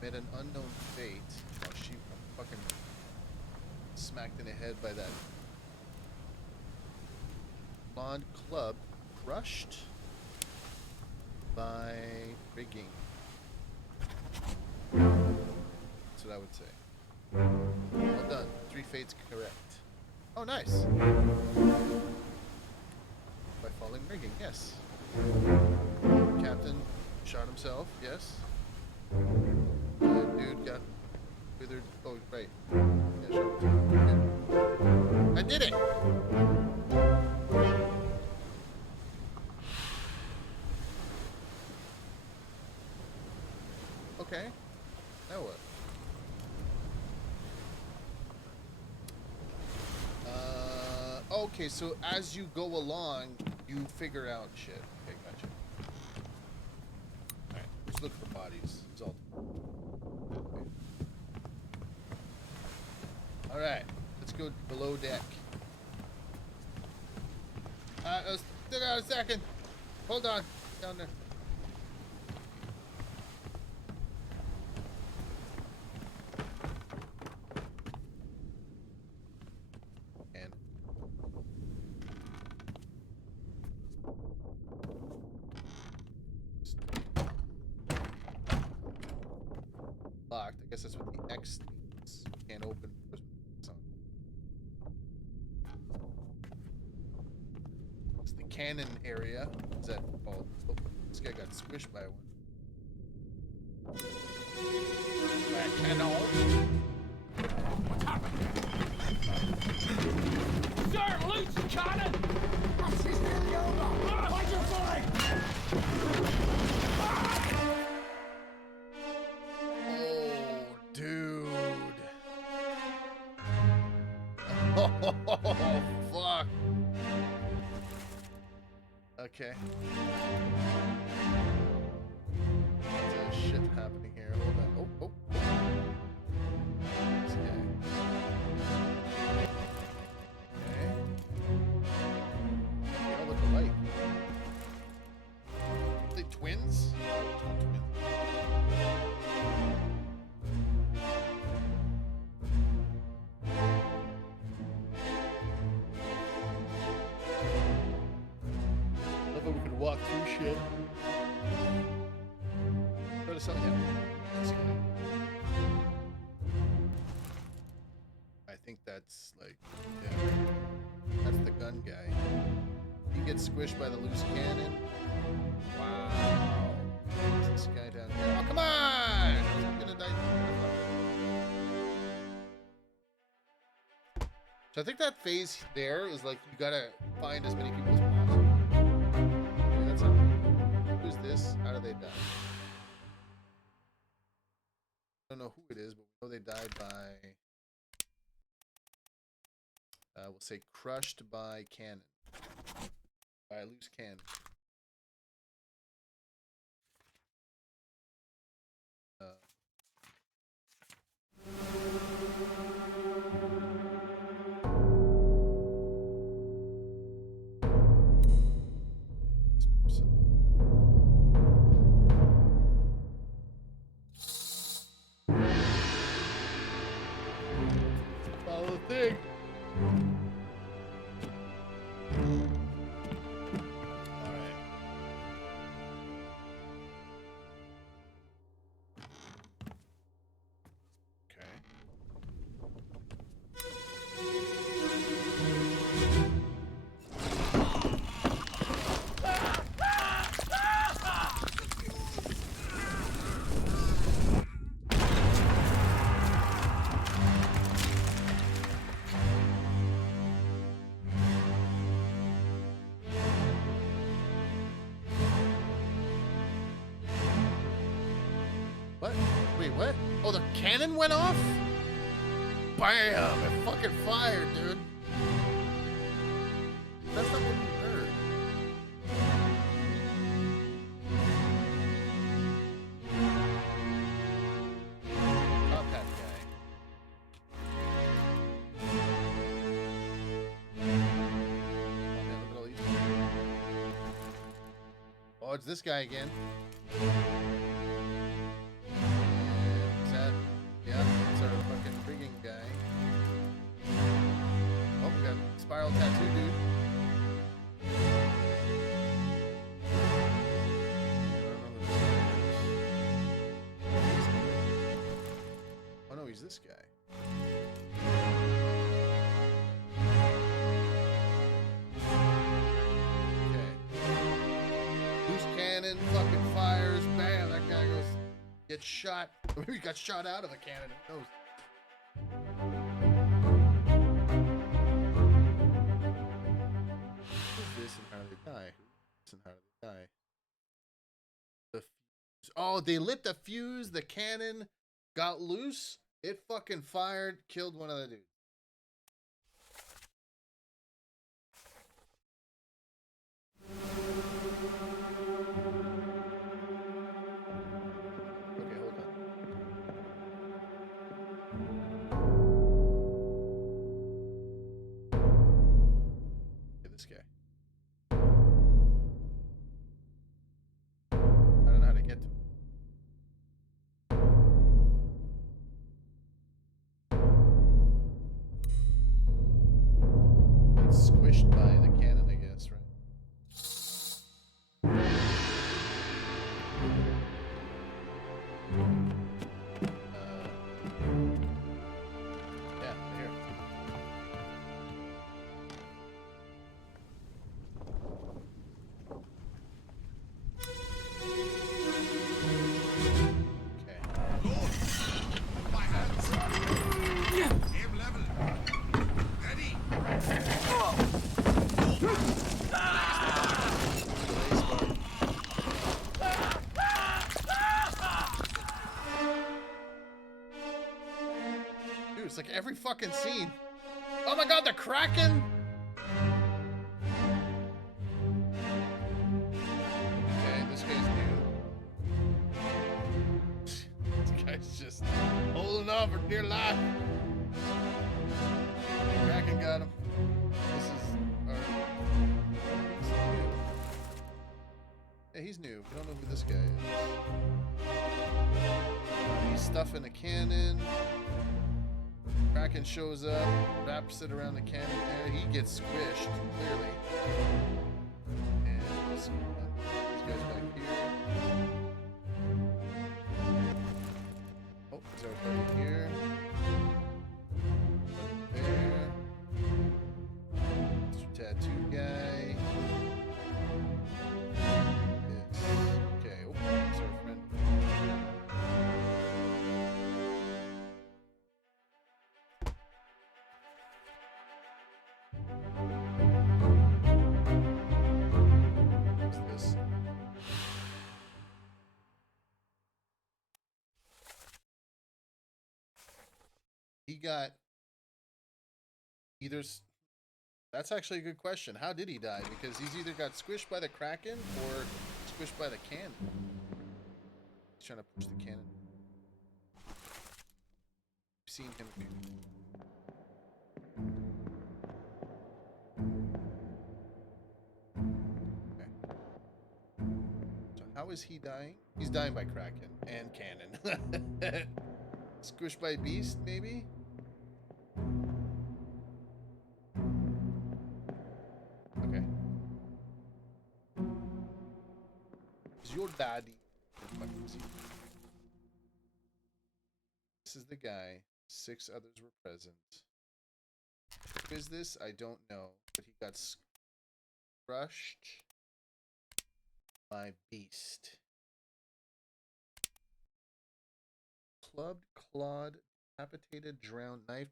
Met an unknown fate. Oh, she fucking smacked in the head by that blonde club, crushed by rigging. That's what I would say. Well done. 3 fates correct. Oh, nice. By falling rigging, yes. Captain shot himself, yes. Dude got withered. Oh, right. Yeah, shot himself. I did it! Okay. Now what? Okay, so as you go along, you figure out shit. Okay, gotcha. Alright, let's look for bodies. It's all. Okay. Alright, let's go below deck. Still got a second. Hold on. Down there. Locked. I guess that's what the X means. Can't open. It's the cannon area. Is that called? Oh, this guy got squished by one. By a cannon. What's happening? Sir, loose the cannon! That's just nearly over. Watch your fly! Oh, dude. Oh, fuck. Okay. There's shit happening here. Hold on. Oh, oh. This guy. Okay. They all look alike. Are they twins? Twins. Love how we can walk through shit. Go to something. Yeah. This guy. I think that's like, yeah. That's the gun guy. He gets squished by the loose cannon. Wow. There's this guy down here. Oh, come on! I'm gonna die. So I think that phase there is like you gotta find as many people as possible. Okay, that's it. Who's this? How do they die? I don't know who it is, but we know they died by. We'll say crushed by cannon. By a loose cannon. This person. Follow the thing. Alright. Wait, what? Oh, the cannon went off? Bam! It fucking fired, dude. That's not what we heard. Top hat guy. Oh, man, look at all these people. Oh, it's this guy again. Is that? Yeah, it's our fucking rigging guy. Oh, we got spiral tattoo dude. Oh no, he's this guy. Okay. Loose cannon, fucking fires, bam, that guy goes, gets shot. Or maybe he got shot out of a cannon, who knows? Who's this and how did they die? Who's this and how did they die? The fuse. Oh, they lit the fuse, the cannon got loose, it fucking fired, killed one of the dudes. Okay, hold on. Okay, this guy. I don't know how to get to him. It's squished by the cannon, I guess, right? Yeah, here. Okay. My hands. Aim level. Ready. Dude, it's like every fucking scene. Oh my god, the Kraken! Okay, this guy's new. This guy's just holding on for dear life. Kraken got him. This is our... Yeah, he's new. We don't know who this guy is. He's stuffing a cannon. Kraken shows up, wraps it around the cannon there. He gets squished, clearly. And this guy's back here. Oh, there's our buddy here. There. Mr. Tattoo guy. Okay, oh, there's our friend. What's this? He got either. That's actually a good question. How did he die? Because he's either got squished by the Kraken or squished by the cannon. He's trying to push the cannon. I've seen him. Okay. So how is he dying? He's dying by Kraken and cannon. Squished by beast, maybe? Okay. Is your daddy? This is the guy. 6 others were present. Who is this? I don't know. But he got crushed by beast. Clubbed, clawed, decapitated, drowned, knifed,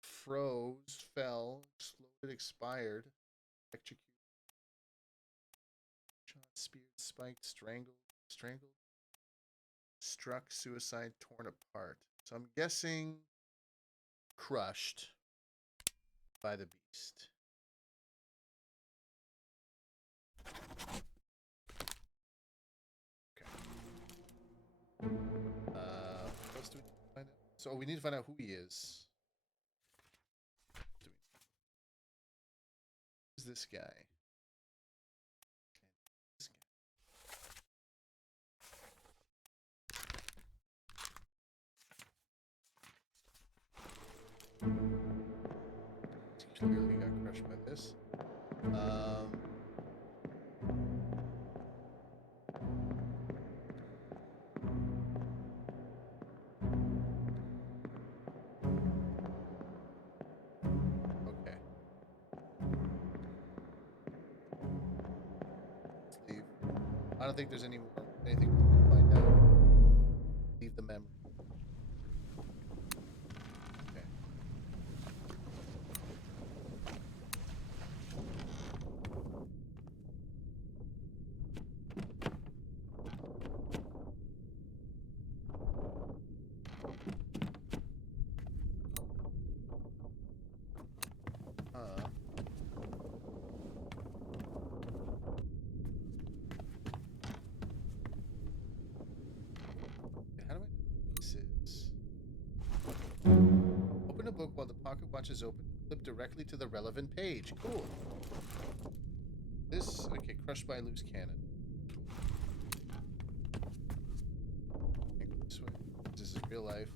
froze, fell, exploded, expired, electrocuted, shot, speared, spiked, strangled, struck, suicide, torn apart. So I'm guessing crushed by the beast. Okay. What else do we need to find out? So we need to find out who he is. Who's this guy? This guy. Clearly got crushed by this. Okay. Let's leave. I don't think there's anything we can find out. Leave the memory. Okay. How do I know what this is? Open a book while the pocket watch is open. Flip directly to the relevant page. Cool. This, okay, crushed by a loose cannon. Can't go this way. This is real life.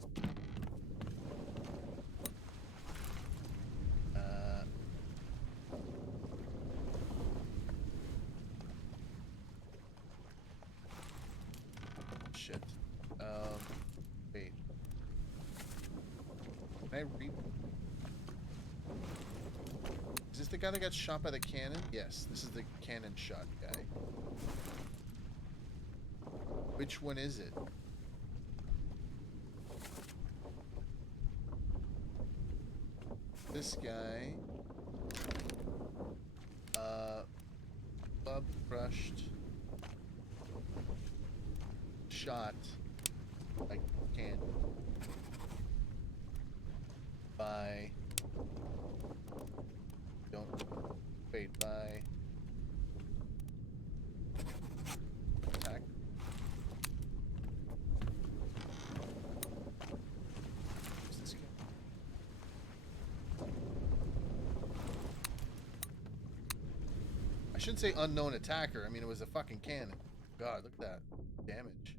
Shit. Wait. Can I read? Is this the guy that got shot by the cannon? Yes, this is the cannon shot guy. Which one is it? This guy. Club crushed. Shot. Like cannon. By. Don't wait by. Attack. Who's this guy? I shouldn't say unknown attacker. I mean, it was a fucking cannon. God, look at that damage.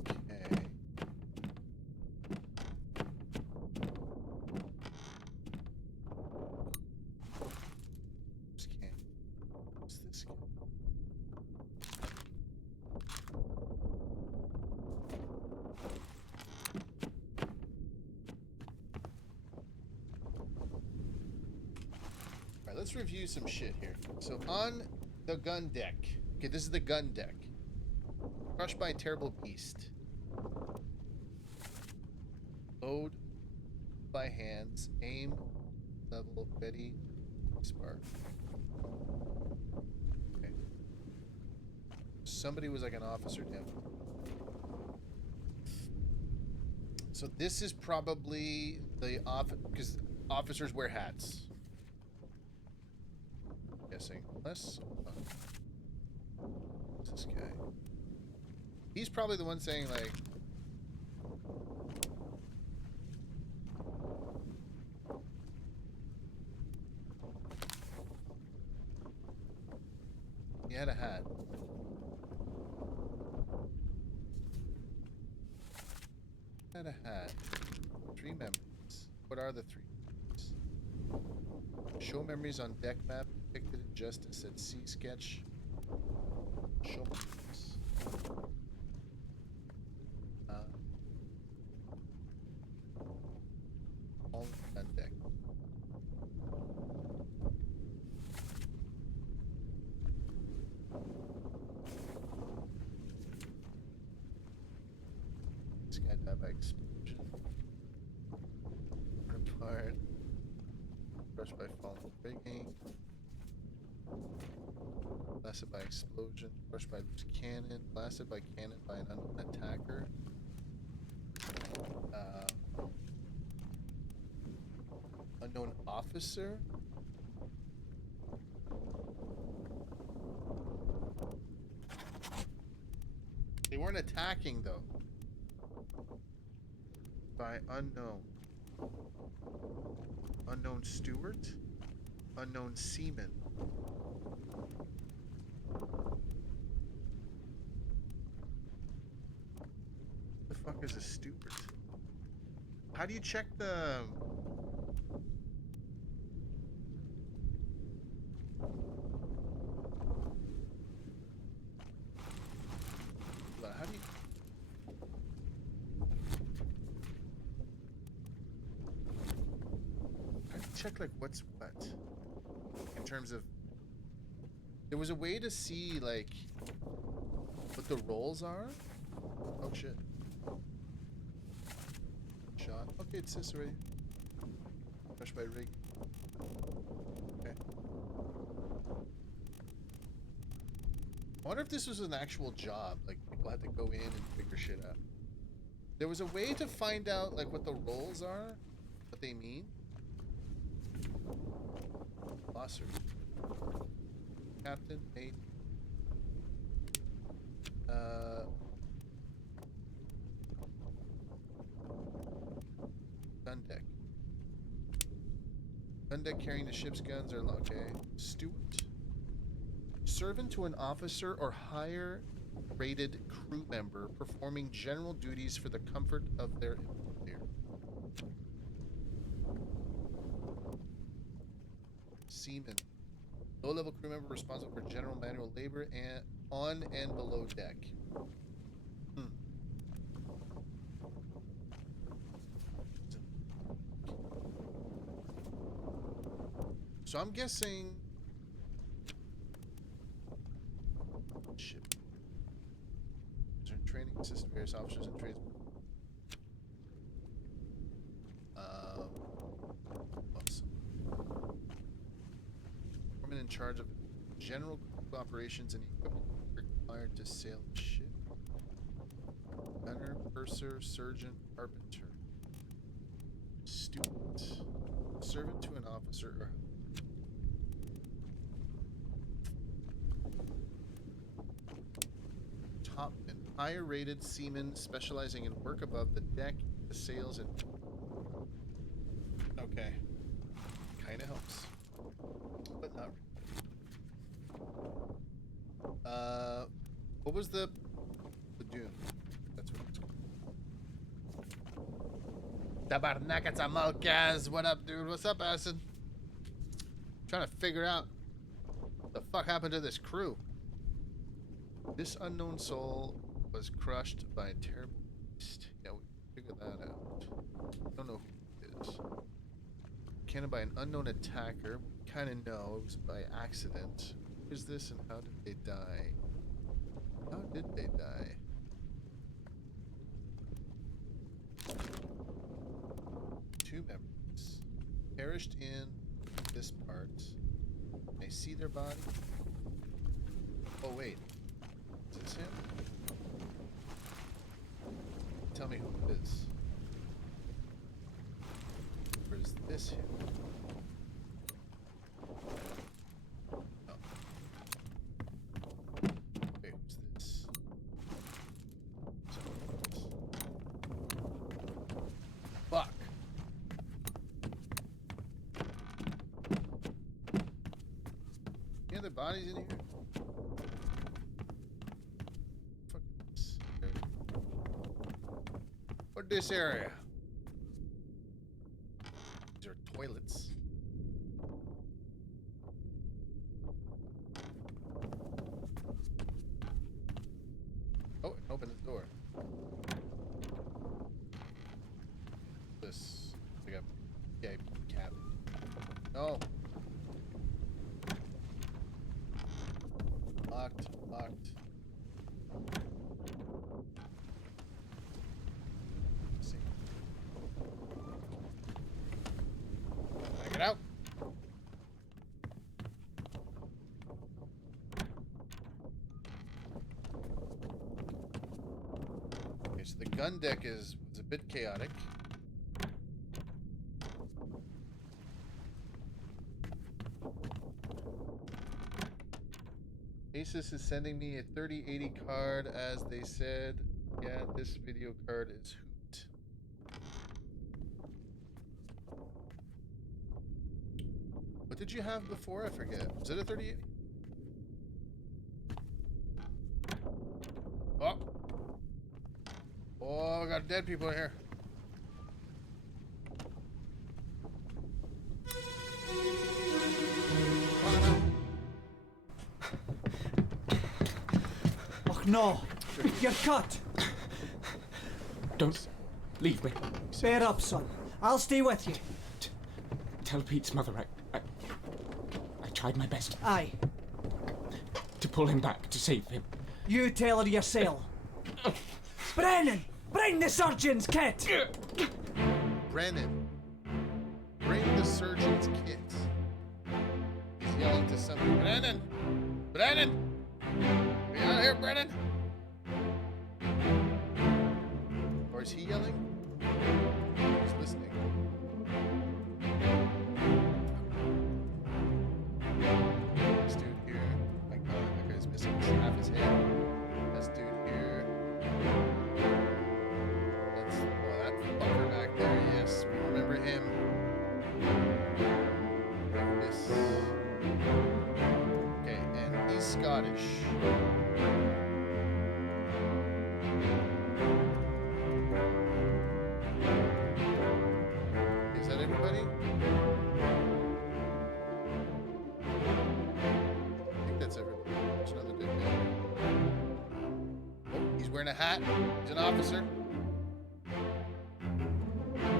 Okay. This cannon. What's this guy? Alright, let's review some shit here. So on the gun deck. Okay, this is the gun deck. Crushed by a terrible beast. Load by hands. Aim. Level. Ready. Spark. Okay. Somebody was like an officer down. So this is probably the because officers wear hats. I'm guessing. Unless. Who's this guy? He's probably the one saying like. He had a hat. Had a hat. 3 memories. What are the 3 memories? Show memories on deck map depicted in Justice at C sketch. Show memories. All on deck. This guy died by explosion. Apart. Crushed by falling rigging. blasted by explosion, crushed by loose cannon, blasted by cannon by an unknown attacker. Unknown officer? They weren't attacking though. By unknown. Unknown steward? Unknown seaman. What the fuck is a steward? How do you check the... How do you... How do you check, like, what's what? In terms of... There was a way to see, like, what the roles are? Oh, shit. Shot. Okay, it's this already. Crushed by rig. Okay. I wonder if this was an actual job. Like, people had to go in and figure shit out. There was a way to find out, like, what the roles are. What they mean. Glosser. Captain, mate. Gun deck. Gun deck carrying the ship's guns are okay. Steward. Servant to an officer or higher rated crew member performing general duties for the comfort of their employer. Seaman. Low-level crew member responsible for general manual labor and on and below deck. So I'm guessing... Shit. Training assist various officers and trades. Awesome. Foreman in charge of general operations and equipment required to sail the ship. Gunner, purser, surgeon, carpenter. Student. Servant to an officer or... Topman, higher rated seaman specializing in work above the deck, the sails, and... Okay. Kinda helps. But not really. What was the Dune? That's what it's called. Tabarnakatamolkas! What up, dude? What's up, Acid? Trying to figure out what the fuck happened to this crew. This unknown soul was crushed by a terrible beast. Yeah, we figured that out. Don't know who it is. Canned by an unknown attacker. We kind of know it was by accident. Who is this and how did they die? How did they die? Two members perished in this part. Can I see their body? Oh wait. Is this him? Tell me who it is. Or is this him? Oh. Wait, who's this? Fuck. Any other bodies in here? This area. These are toilets. Oh, open the door. This like a VIP cabin. No. Locked. Get out. gun deck was a bit chaotic. Asus is sending me a 3080 card, as they said. Yeah, this video card is hoot. What did you have before? I forget. Was it a 3080? Oh! Oh, I got dead people in here. Oh no! You're cut! Don't leave me. Bear up, son. I'll stay with you. Tell Pete's mother I tried my best Aye. to pull him back, to save him. You tell her yourself. Brennan! Bring the surgeon's kit! Brennan, bring the surgeon's kit. He's yelling to somebody. Brennan! Brennan! Are you out here, Brennan? Or is he yelling? Who's listening? This dude here. My God, that guy's missing half his head. This dude here. That's, oh, that fucker back there. Yes, we remember him. This. Okay, and he's Scottish. Is that everybody? I think that's everybody. There's another dude there. Oh, he's wearing a hat. He's an officer.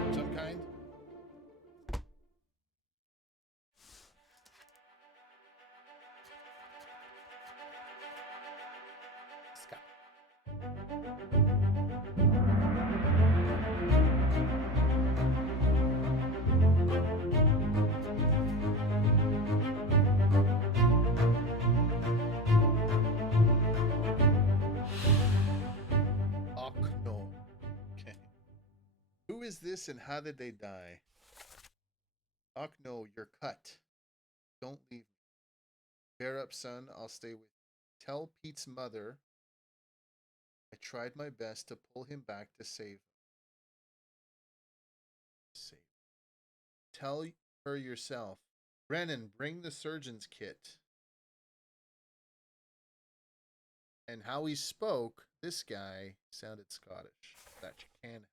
Of some kind. Scott. No. Okay. Who is this and how did they die? No, you're cut. Don't leave me. Bear up, son. I'll stay with you. Tell Pete's mother I tried my best to pull him back to save him. Save. Tell her yourself. Brennan, bring the surgeon's kit. And how he spoke, this guy sounded Scottish. That can help.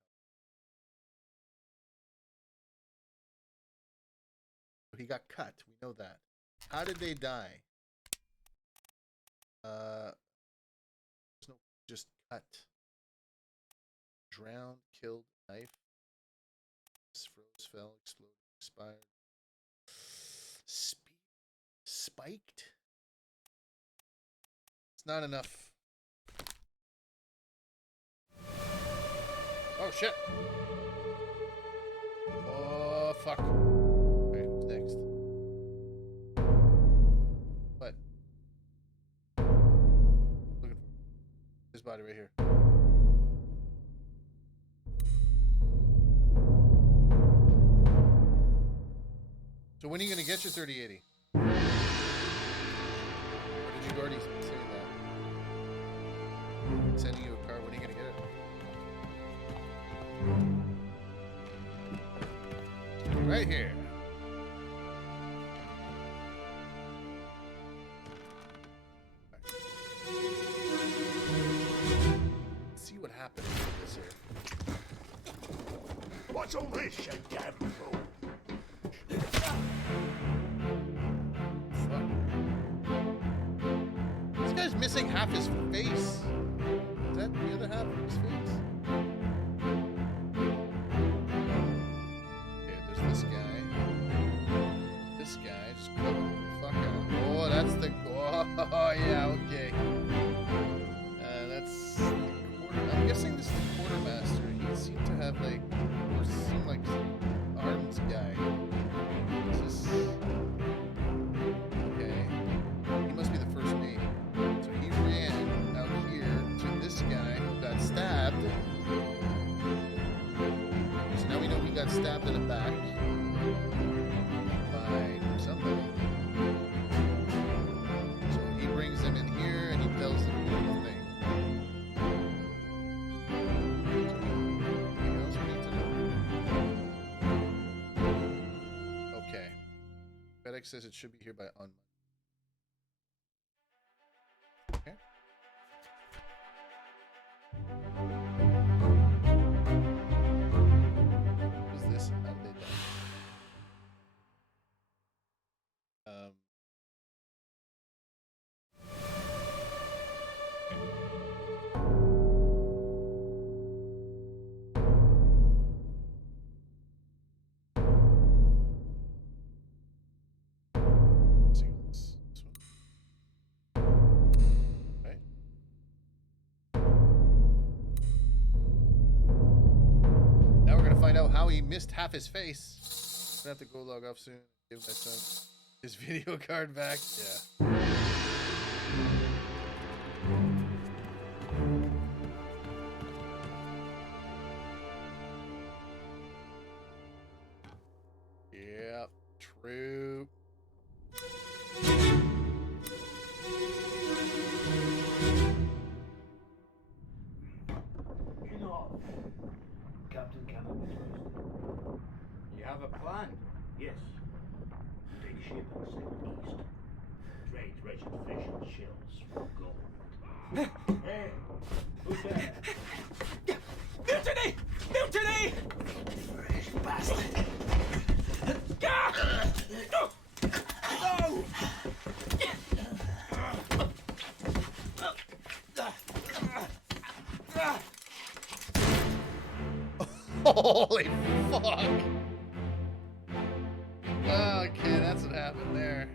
He got cut. We know that. How did they die? There's no just cut. Drowned, killed, knife. Froze, fell, exploded, expired. Spiked? It's not enough. Oh shit! Oh fuck. Okay, who's next? What? Looking for his body right here. So when are you gonna get your 3080? Or did you already say that? Sending you a car, when are you gonna get it? Right here. Let's see what happens with this here. What's all this, you damn fool? This guy's missing half his face. Is that the other half of his face? Okay, there's this guy. This guy just cut the fuck out. Oh, that's the. Oh, yeah, okay. That's the quarter. I'm guessing this is the quartermaster. He seemed to have like, or seemed like an arms guy. This is. Okay. He must be the first mate. So he ran out here to this guy who got stabbed. stabbed in the back by somebody. So he brings them in here and he tells them the whole thing. Anything else we need to know? Okay. FedEx says it should be here by on Monday. Okay. What is this? How did they die? Let's see this one. Right. Now we're gonna find out how he missed half his face. I'm gonna have to go log off soon. Give my son his video card back. Yeah. Yep. True. You know, Captain Campbell was posted. You have a plan? Yes. Take ship and sail east. Trade treasured fish and shells for gold. Hey, who's there? Mutiny! Mutiny! Fresh bastard! No! Holy fuck! Okay, that's what happened there.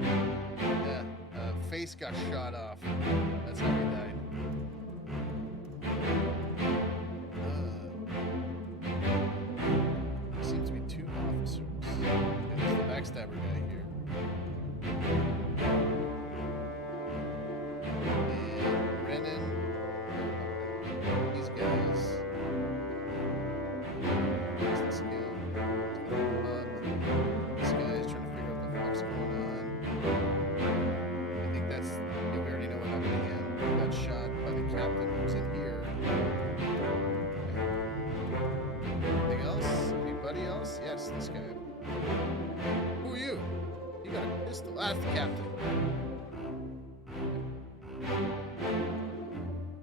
Yeah, face got shot off. That's how he died. Seems to be two officers. And there's the backstabber guy here. And Brennan. These guys. Where's this guy? This guy is trying to figure out what the fuck's going on. I think that's. Yeah, we already know what happened to him. He got shot by the captain who's in here. Anything else? Anybody else? Yes, this guy. Who are you? You got a pistol. Ah, that's the captain.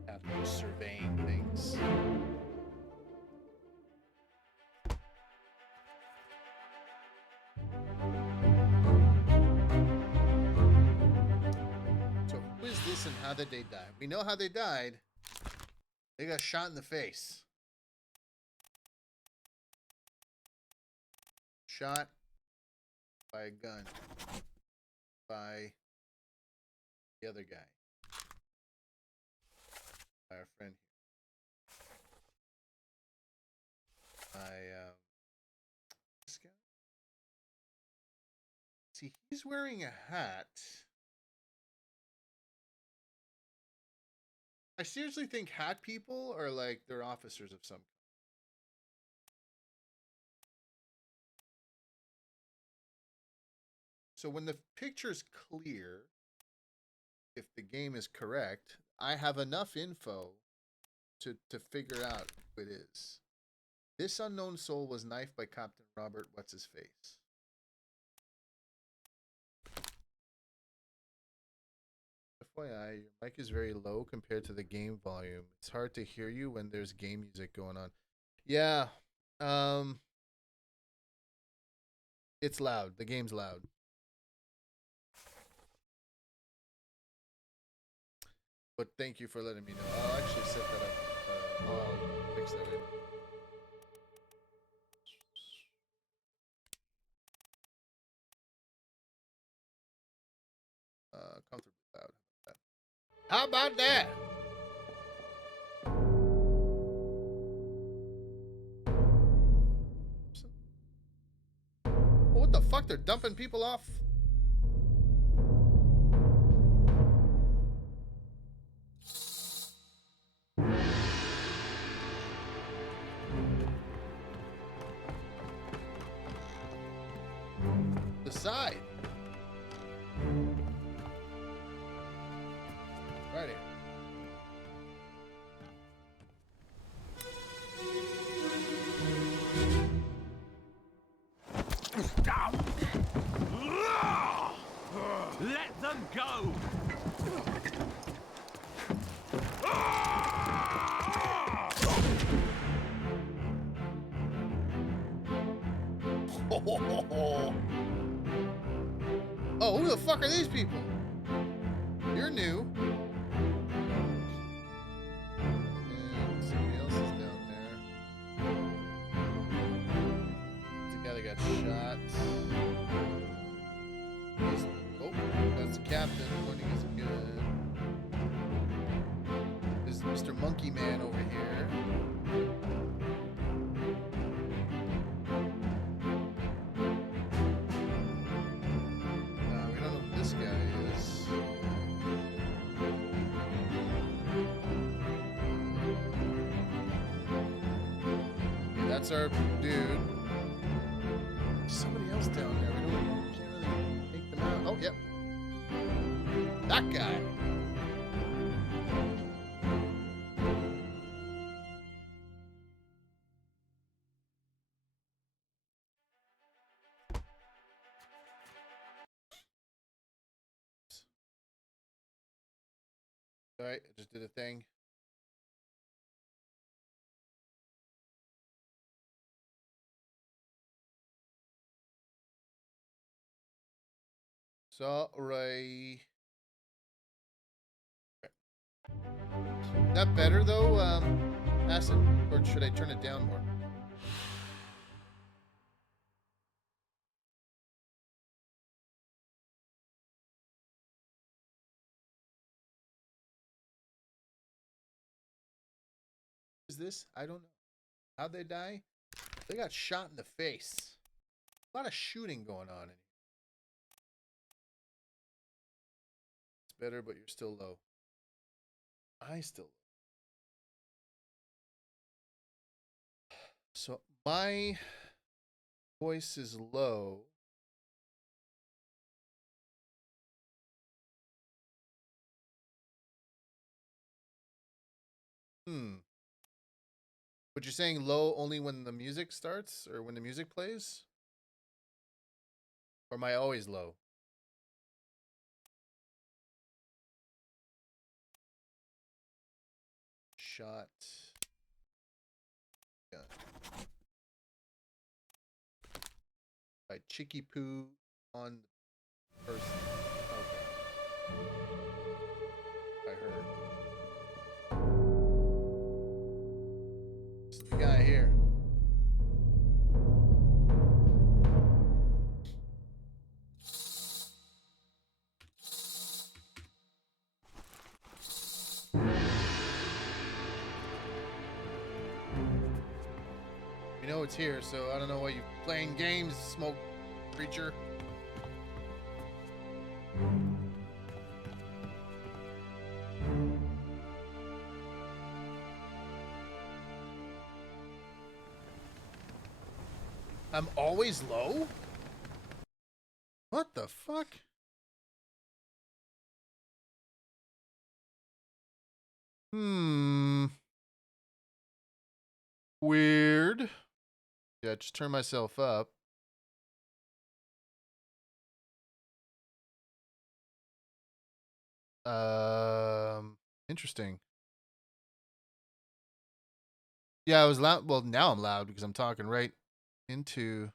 Captain was surveying things. So who is this and how did they die? We know how they died. They got shot in the face. Shot by a gun by the other guy. By our friend here. By this guy. See, he's wearing a hat. I seriously think hat people are like they're officers of some kind. So when the picture's clear, if the game is correct, I have enough info to figure out who it is. This unknown soul was knifed by Captain Robert What's-His-Face. FYI, your mic is very low compared to the game volume. It's hard to hear you when there's game music going on. Yeah, it's loud. The game's loud. But thank you for letting me know. I'll actually set that up. I'll fix that right now. Comfortably loud. How about that? Oh, what the fuck? They're dumping people off? The side. Right here. Let them go! Oh, who the fuck are these people? You're new. And somebody else is down there. The guy that got shot. Oh, that's the captain pointing his gun. There's Mr. Monkey Man over here. We don't know who this guy is. Okay, that's our dude. Somebody else down there. We can't really take them out. Oh, yep. That guy. Alright, I just did a thing. Sorry. Is that better though, Acid? Or should I turn it down more? Is this? I don't know. How'd they die? They got shot in the face. A lot of shooting going on in here. It's better, but you're still low. I still low. So my voice is low. But you're saying low only when the music starts or when the music plays? Or am I always low? Shot. Gun. By Chicky Poo on the person. Okay. I heard. This is the guy here. You know it's here, so I don't know why you're playing games, smoke creature. I'm always low? What the fuck? Weird. Yeah, just turn myself up. Interesting. Yeah, I was loud. Well, now I'm loud because I'm talking right into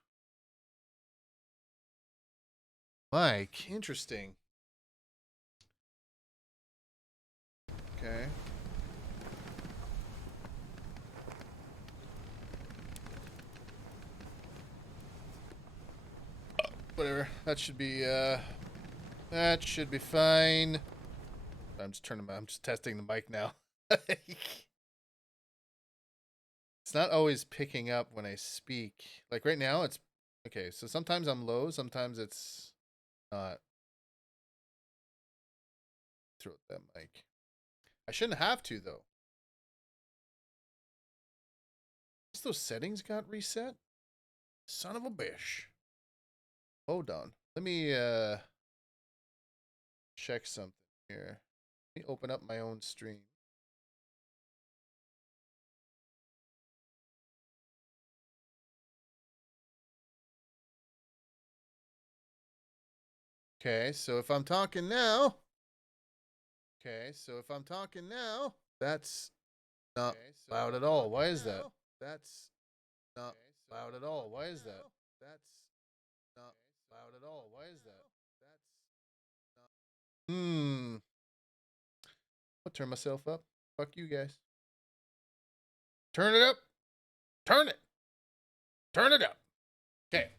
mic. Interesting. Okay. Whatever. That should be fine. I'm just testing the mic now. It's not always picking up when I speak. Like right now it's okay, so sometimes I'm low, sometimes it's not. Throw that mic. I shouldn't have to though. Those settings got reset? Son of a bitch. hold on. Let me check something here. Let me open up my own stream. Okay, so if I'm talking now. Okay, so if I'm talking now, that's not loud at all. Why is that? That's not loud at all. Why is that? That's not loud at all. Why is that? That's not. I'll turn myself up. Fuck you guys. Turn it up. Turn it. Turn it up. Okay.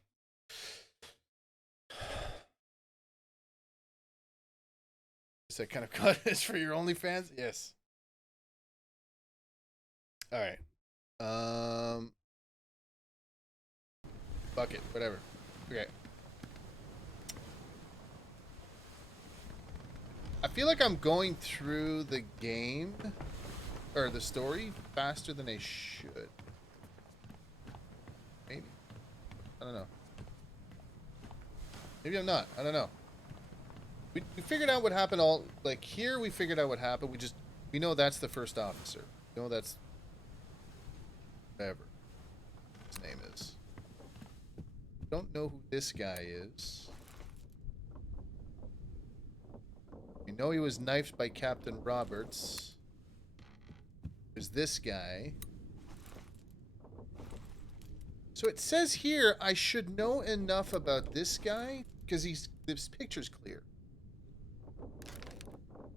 Is that kind of cut is for your OnlyFans? Yes. All right. Fuck it. Whatever. Okay. I feel like I'm going through the game or the story faster than I should. Maybe. I don't know. Maybe I'm not. I don't know. We figured out what happened all... Like, here we figured out what happened. We know that's the first officer. We know that's... Whatever his name is. Don't know who this guy is. We know he was knifed by Captain Roberts. There's this guy. So it says here I should know enough about this guy because this picture's clear.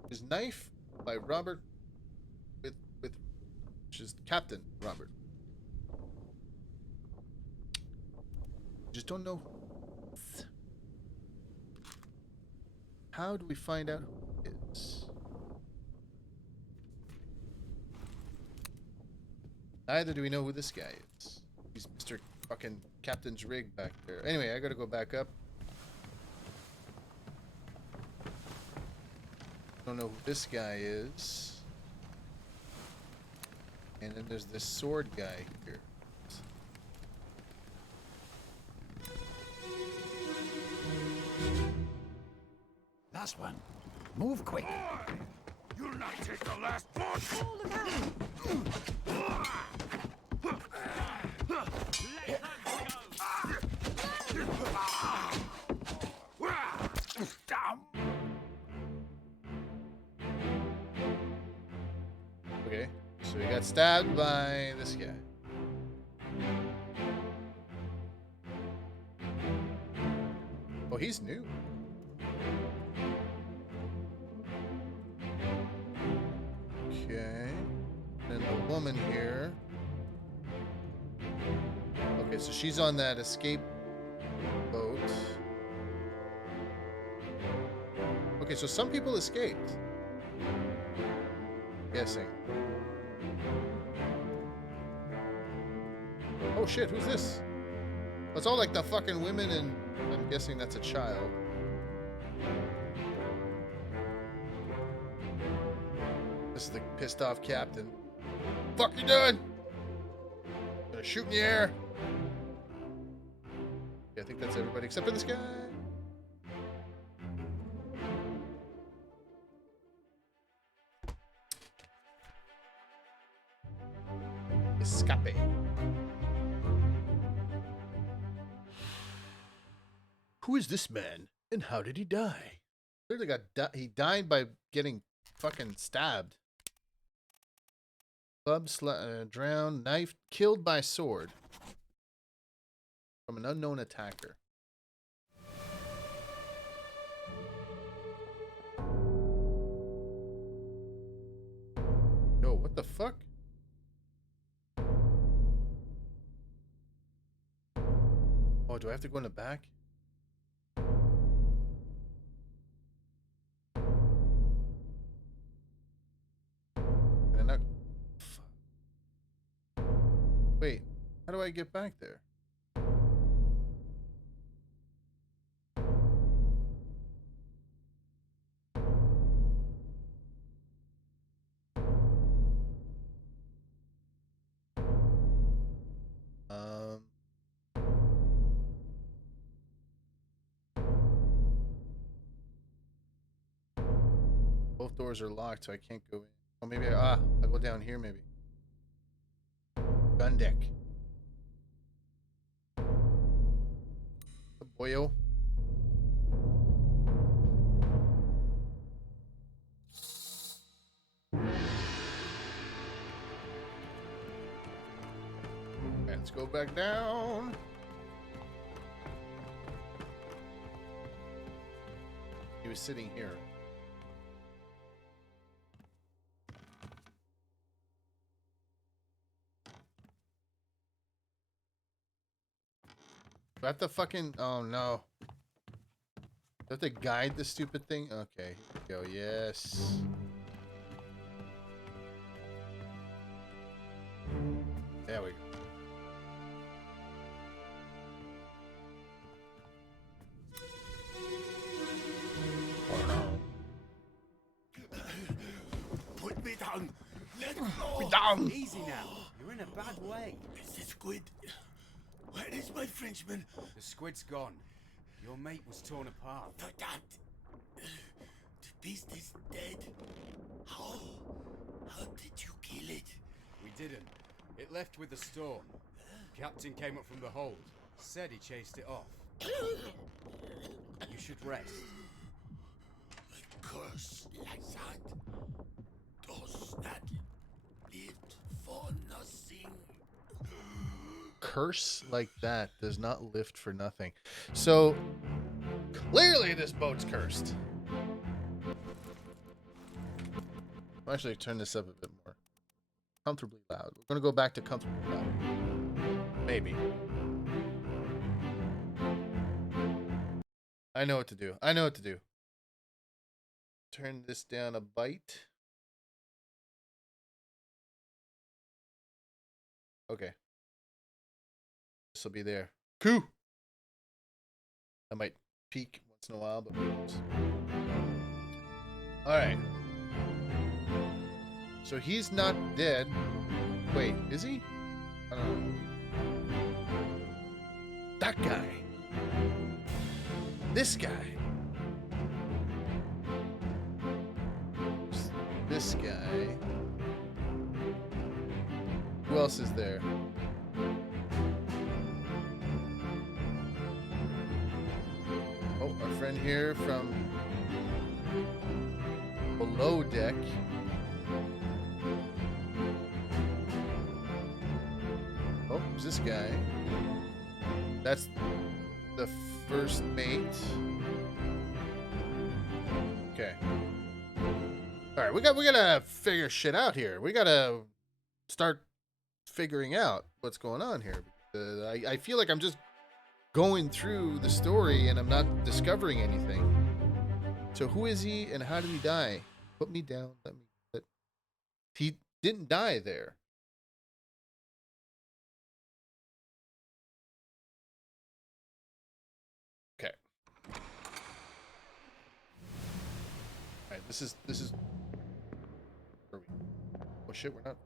His knife by Robert which is Captain Robert. Just don't know. How do we find out who it is? Neither do we know who this guy is. He's Mr. fucking Captain's rig back there. Anyway, I gotta go back up. Don't know who this guy is. And then there's this sword guy here. Last one. Move quick. You'll not take the last one! Oh, look out! Okay, so he got stabbed by this guy. Oh, he's new. Okay. And the woman here. Okay, so she's on that escape boat. Okay, so some people escaped. Guessing. Oh shit, who's this? Oh, it's all like the fucking women, and I'm guessing that's a child. This is the pissed off captain. Fuck you doing? Gonna shoot in the air. Yeah, I think that's everybody except for this guy. Escape. Who is this man, and how did he die? Clearly he died by getting fucking stabbed. Club, drowned, knifed, killed by sword from an unknown attacker. Yo, what the fuck? Oh, do I have to go in the back? Can I not... Wait, how do I get back there? doors are locked, so I can't go in. Oh, maybe I'll go down here, maybe. Gun deck. Boyo. Let's go back down. He was sitting here. Do I have to fucking... Oh, no. Do I have to guide the stupid thing? Okay, here we go. Yes. There we go. Put me down. Let go. Be down. Easy now. You're in a bad way. Mr. Squid. Where is my Frenchman? The squid's gone. Your mate was torn apart. The cat. The beast is dead. How? How did you kill it? We didn't. It left with the storm. Captain came up from the hold. Said he chased it off. You should rest. A curse like that does not live for nothing. Curse like that does not lift for nothing. So clearly this boat's cursed. I'll actually turn this up a bit more. Comfortably loud. We're gonna go back to comfortably loud. Maybe. I know what to do. I know what to do. Turn this down a bite. Okay. This will be there. Coo! I might peek once in a while, but who knows. Alright. So he's not dead. Wait, is he? I don't know. That guy. This guy. This guy. Who else is there? Oh, our friend here from below deck. Oh, who's this guy? That's the first mate. Okay. All right, we gotta figure shit out here. We gotta start figuring out what's going on here. I feel like I'm just going through the story and I'm not discovering anything. So who is he and how did he die? Put me down. He didn't die there. Okay. All right. This is. Where are we? Oh shit! We're not.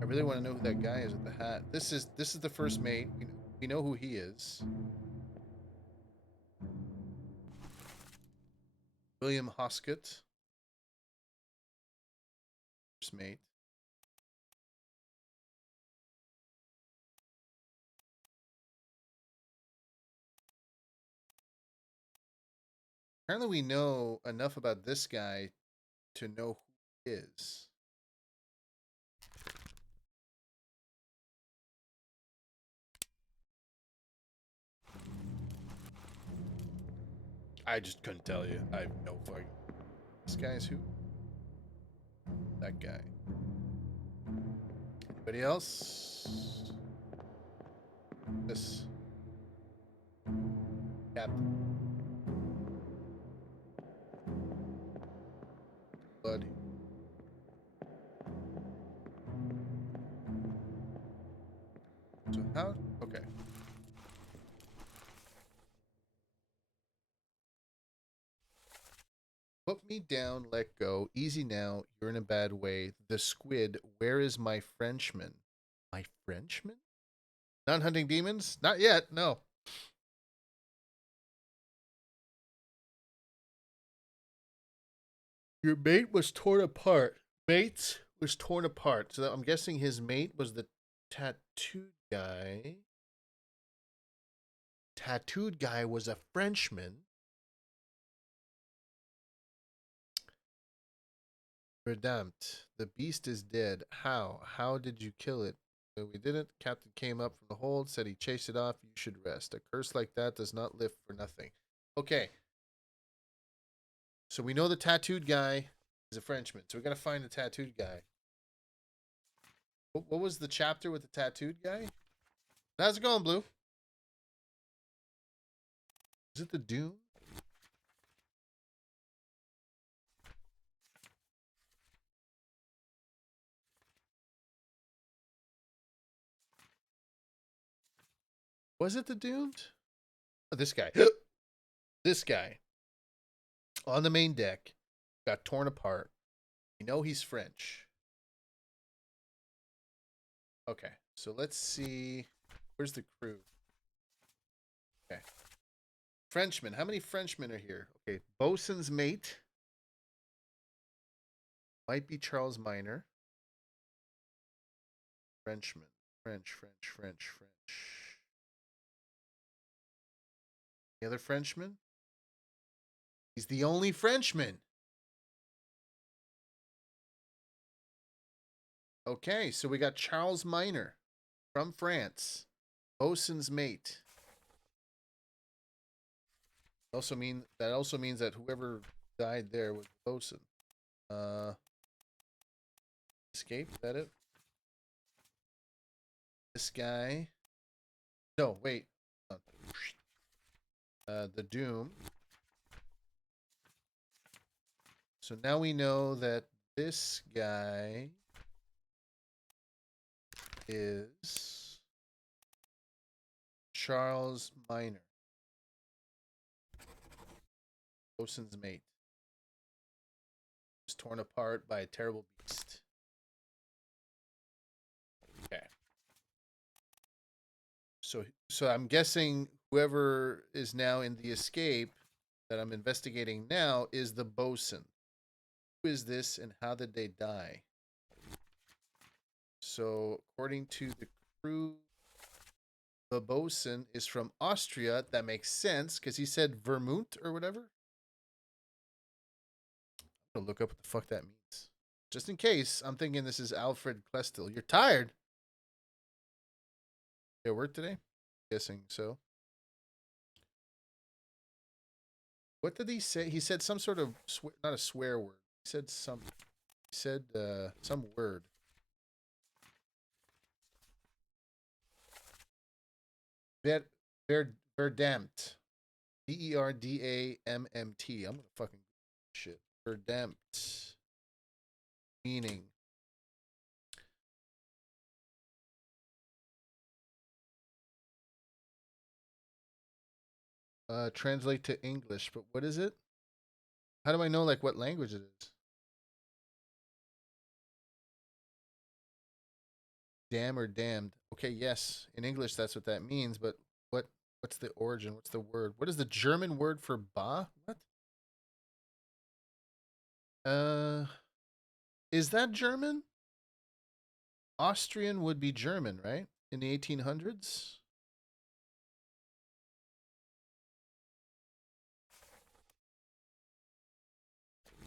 I really want to know who that guy is with the hat. This is the first mate. We know who he is. William Hoskett. First mate. Apparently we know enough about this guy to know who he is. I just couldn't tell you. I have no fucking. This guy's who? That guy. Anybody else? This. Captain. Buddy. So how? Okay. Put me down, let go. Easy now, you're in a bad way. The squid, where is my Frenchman? My Frenchman? Not hunting demons? Not yet, no. Your mate was torn apart. Mates was torn apart. So I'm guessing his mate was the tattooed guy. Tattooed guy was a Frenchman. Verdammt. The beast is dead. How? How did you kill it? We didn't. Captain came up from the hold, said he chased it off. You should rest. A curse like that does not lift for nothing. Okay. So we know the tattooed guy is a Frenchman. So we got to find the tattooed guy. What was the chapter with the tattooed guy? How's it going, Blue? Is it the Dune? Was it the Doomed? Oh, this guy. This guy. On the main deck. Got torn apart. We know he's French. Okay. So let's see. Where's the crew? Okay. Frenchmen. How many Frenchmen are here? Okay. Bosun's mate. Might be Charles Minor. Frenchman. French. The other Frenchman? He's the only Frenchman. Okay, so we got Charles Minor from France. Bosun's mate. Also means that whoever died there was bosun. Escape, is that it? This guy. No, wait. The Doom. So now we know that this guy is Charles Minor. Bosun's mate. Was torn apart by a terrible beast. Okay. So I'm guessing whoever is now in the escape that I'm investigating now is the bosun. Who is this and how did they die? So according to the crew, the bosun is from Austria. That makes sense because he said Vermont or whatever. I'm gonna look up what the fuck that means. Just in case, I'm thinking this is Alfred Klestil. You're tired? You at work today? Guessing so. What did he say? He said some sort of not a swear word. He said some. He said some word. Verdammt. Verdammt. I'm gonna fucking shit. Verdammt. Meaning. Translate to English, but what is it? How do I know like what language it is? Damn or damned. Okay, yes. In English that's what that means, but what's the origin? What's the word? What is the German word for ba? What? Is that German? Austrian would be German, right? In the 1800s?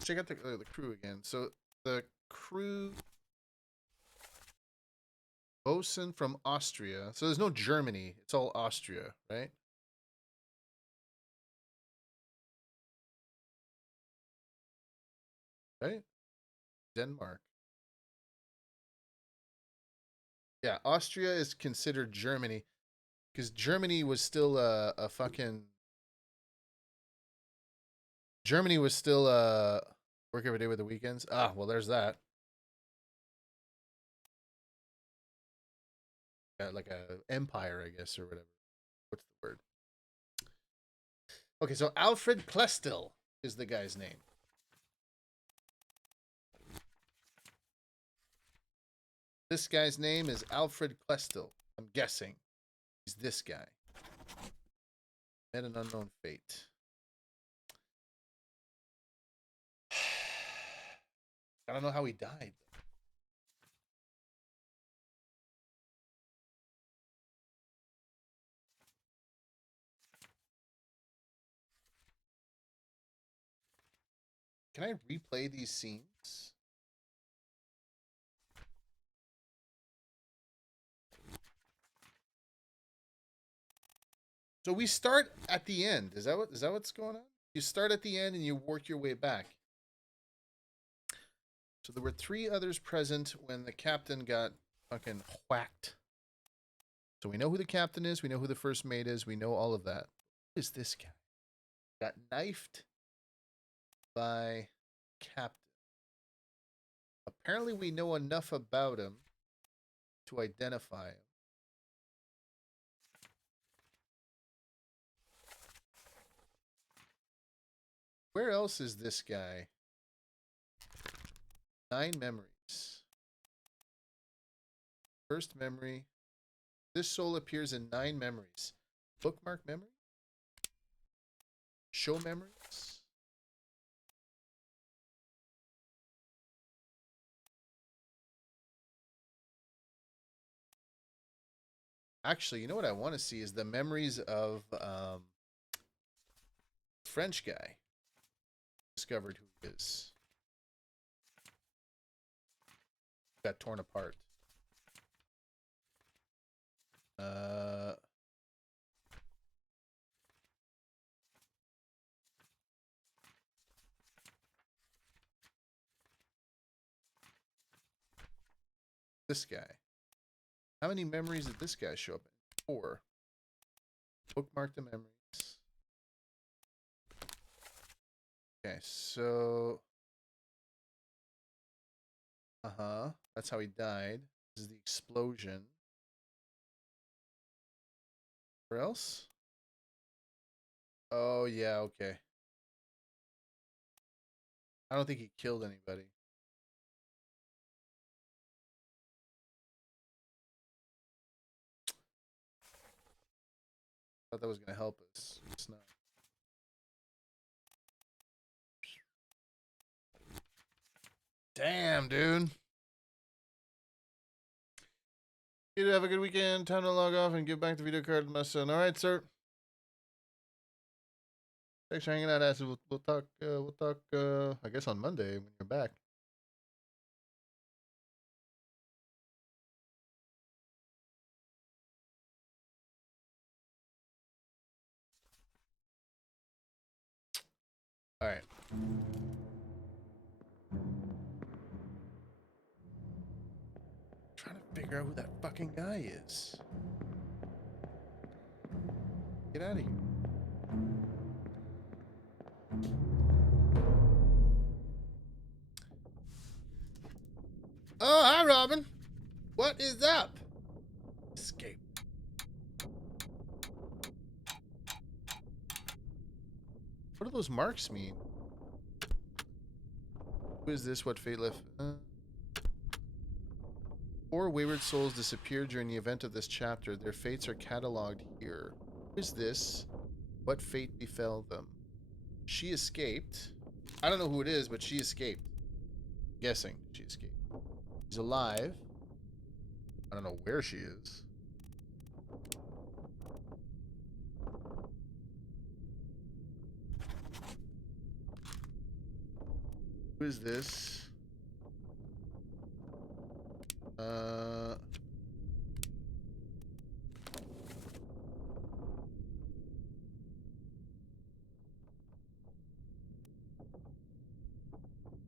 Check out the crew again. So the crew bosun from Austria. So there's no Germany. It's all Austria, right? Right? Denmark. Yeah, Austria is considered Germany because Germany was still a fucking. Germany was still work every day with the weekends. Ah, well, there's that. Like a empire, I guess, or whatever. What's the word? Okay, so Alfred Klestil is the guy's name. This guy's name is Alfred Klestil. I'm guessing he's this guy. Met an unknown fate. I don't know how he died. Can I replay these scenes? So we start at the end. Is that what's going on? You start at the end and you work your way back. So there were 3 others present when the captain got fucking whacked. So we know who the captain is. We know who the first mate is. We know all of that. Who is this guy? Got knifed by captain. Apparently we know enough about him to identify him. Where else is this guy? 9 memories. First memory. This soul appears in 9 memories. Bookmark memory? Show memories? Actually, you know what I want to see is the memories of French guy. Discovered who he is. Got torn apart. This guy. How many memories did this guy show up in? 4. Bookmark the memories. Okay, so... That's how he died. This is the explosion. Where else? Oh, yeah, okay. I don't think he killed anybody. Thought that was going to help us. It's not. Damn, dude. You have a good weekend. Time to log off and give back the video card to my son. All right, sir. Thanks for hanging out, Acid. We'll talk. I guess on Monday when you're back. All right. Trying to figure out who that fucking guy is. Get out of here. Oh, hi, Robin. What is up? Escape. What do those marks mean? Who is this? What fate left? 4 wayward souls disappeared during the event of this chapter. Their fates are cataloged here. Who is this? What fate befell them? She escaped. I don't know who it is, but she escaped. I'm guessing she escaped. She's alive. I don't know where she is. Who is this?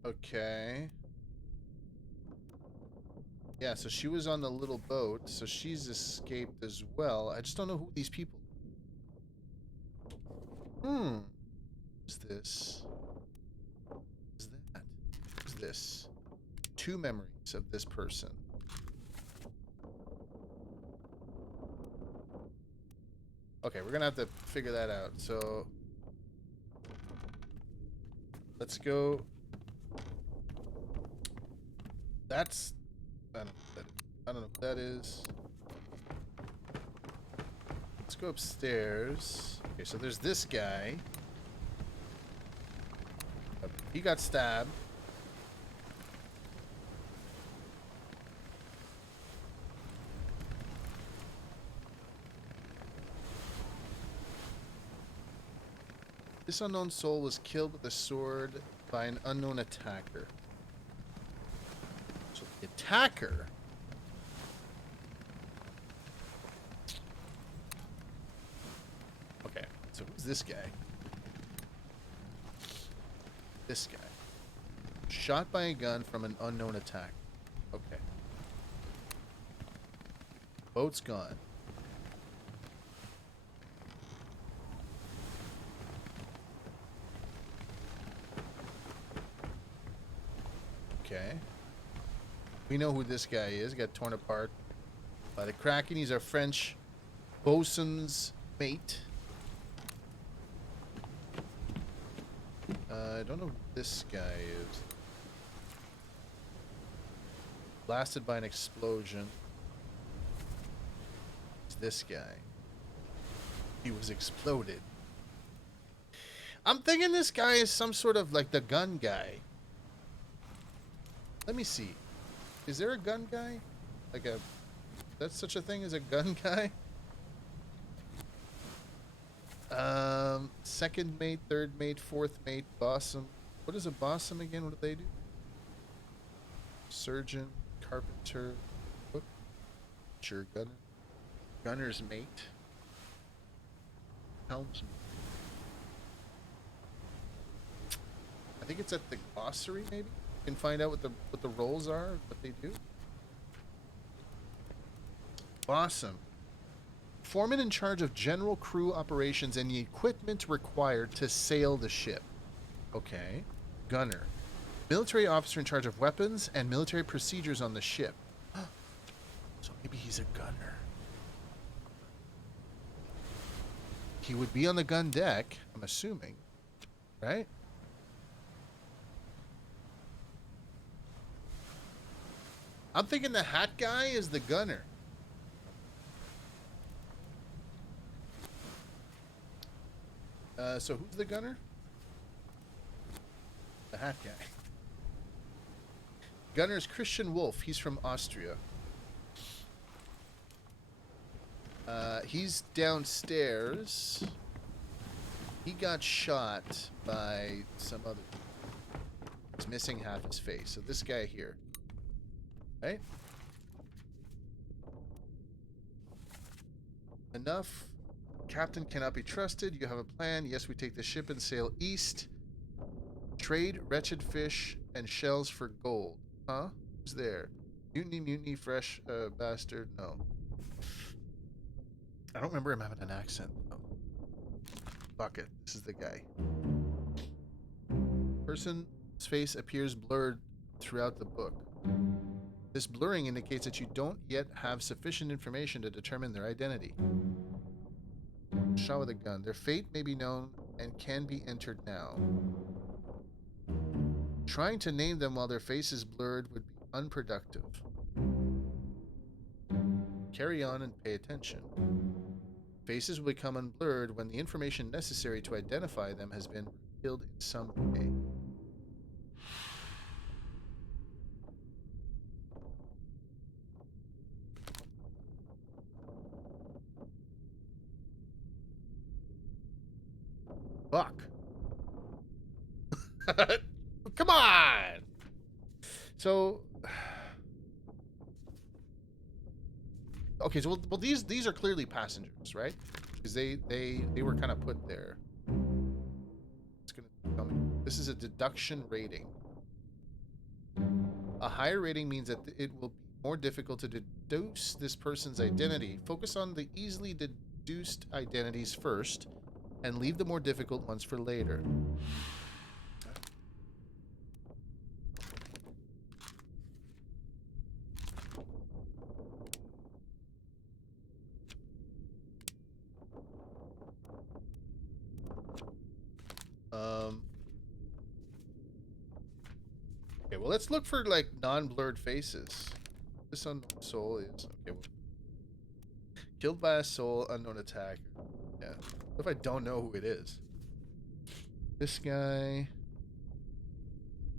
Okay. Yeah, so she was on the little boat, so she's escaped as well. I just don't know who these people are. Who's this? Who's that? Who's this? 2 memories of this person. Okay, we're gonna have to figure that out. So let's go. That's I don't know what that is. I don't know who that is. Let's go upstairs. Okay, so there's this guy. He got stabbed. This unknown soul was killed with a sword by an unknown attacker. So the attacker... Okay, so who's this guy? This guy. Shot by a gun from an unknown attacker. Okay. Boat's gone. Okay. We know who this guy is. He got torn apart by the Kraken. He's our French bosun's mate. I don't know who this guy is. Blasted by an explosion. It's this guy. He was exploded. I'm thinking this guy is some sort of like the gun guy. Let me see. Is there a gun guy? Like a... That's such a thing as a gun guy? Second mate, third mate, fourth mate, bossum. What is a bossum again? What do they do? Surgeon, carpenter, butcher, gunner, gunner's mate, helmsman. I think it's at the glossary, maybe. You can find out what the roles are, what they do. Awesome. Foreman in charge of general crew operations and the equipment required to sail the ship. Okay. Gunner. Military officer in charge of weapons and military procedures on the ship. So maybe he's a gunner. He would be on the gun deck, I'm assuming. Right? I'm thinking the hat guy is the gunner. So who's the gunner? The hat guy. Gunner's Christian Wolf. He's from Austria. He's downstairs. He got shot by some other... He's missing half his face. So this guy here. Right? Enough. Captain cannot be trusted. You have a plan. Yes, we take the ship and sail east. Trade wretched fish and shells for gold. Huh? Who's there? Mutiny, mutiny, fresh bastard. No. I don't remember him having an accent. Oh. Fuck it. This is the guy. Person's face appears blurred throughout the book. This blurring indicates that you don't yet have sufficient information to determine their identity. Shot with a gun. Their fate may be known and can be entered now. Trying to name them while their face is blurred would be unproductive. Carry on and pay attention. Faces will become unblurred when the information necessary to identify them has been revealed in some way. Fuck. Come on. So okay, so well these are clearly passengers, right? Because they were kind of put there. It's gonna tell me. This is a deduction rating. A higher rating means that it will be more difficult to deduce this person's identity. Focus on the easily deduced identities first, and leave the more difficult ones for later. Okay, well, let's look for, like, non-blurred faces. This unknown soul is okay. Well, killed by a soul, unknown attacker. Yeah. What if I don't know who it is? This guy.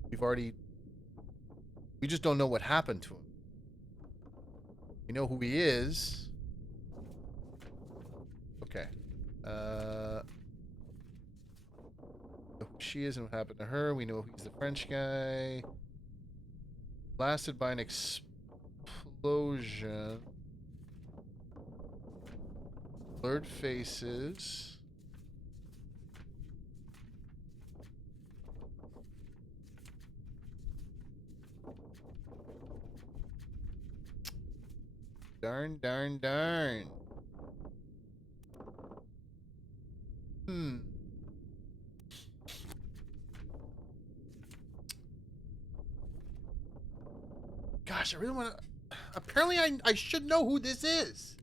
We just don't know what happened to him. We know who he is. Okay. Know who she is and what happened to her. We know he's the French guy. Blasted by an explosion. Blurred faces. Darn, darn, darn. Gosh, I really want to... Apparently, I should know who this is.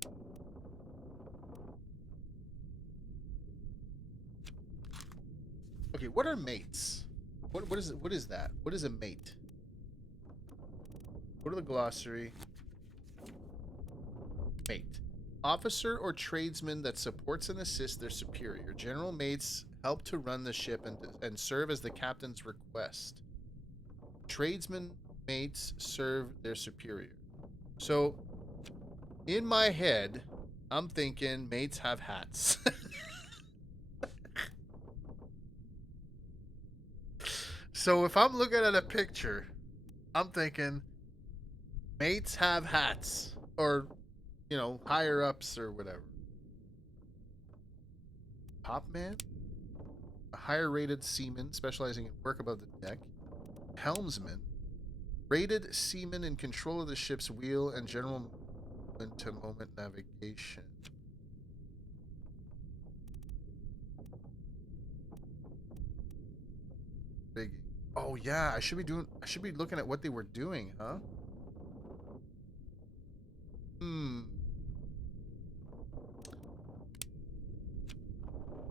Okay, what are mates? What is it? What is that? What is a mate? Go to the glossary. Mate. Officer or tradesman that supports and assists their superior. General mates help to run the ship and serve as the captain's request. Tradesman mates serve their superior. So, in my head, I'm thinking mates have hats. So if I'm looking at a picture, I'm thinking mates have hats or, you know, higher ups or whatever. Top man, a higher rated seaman specializing in work above the deck. Helmsman, rated seaman in control of the ship's wheel and general moment-to-moment navigation. Big. Oh yeah, I should be looking at what they were doing, huh?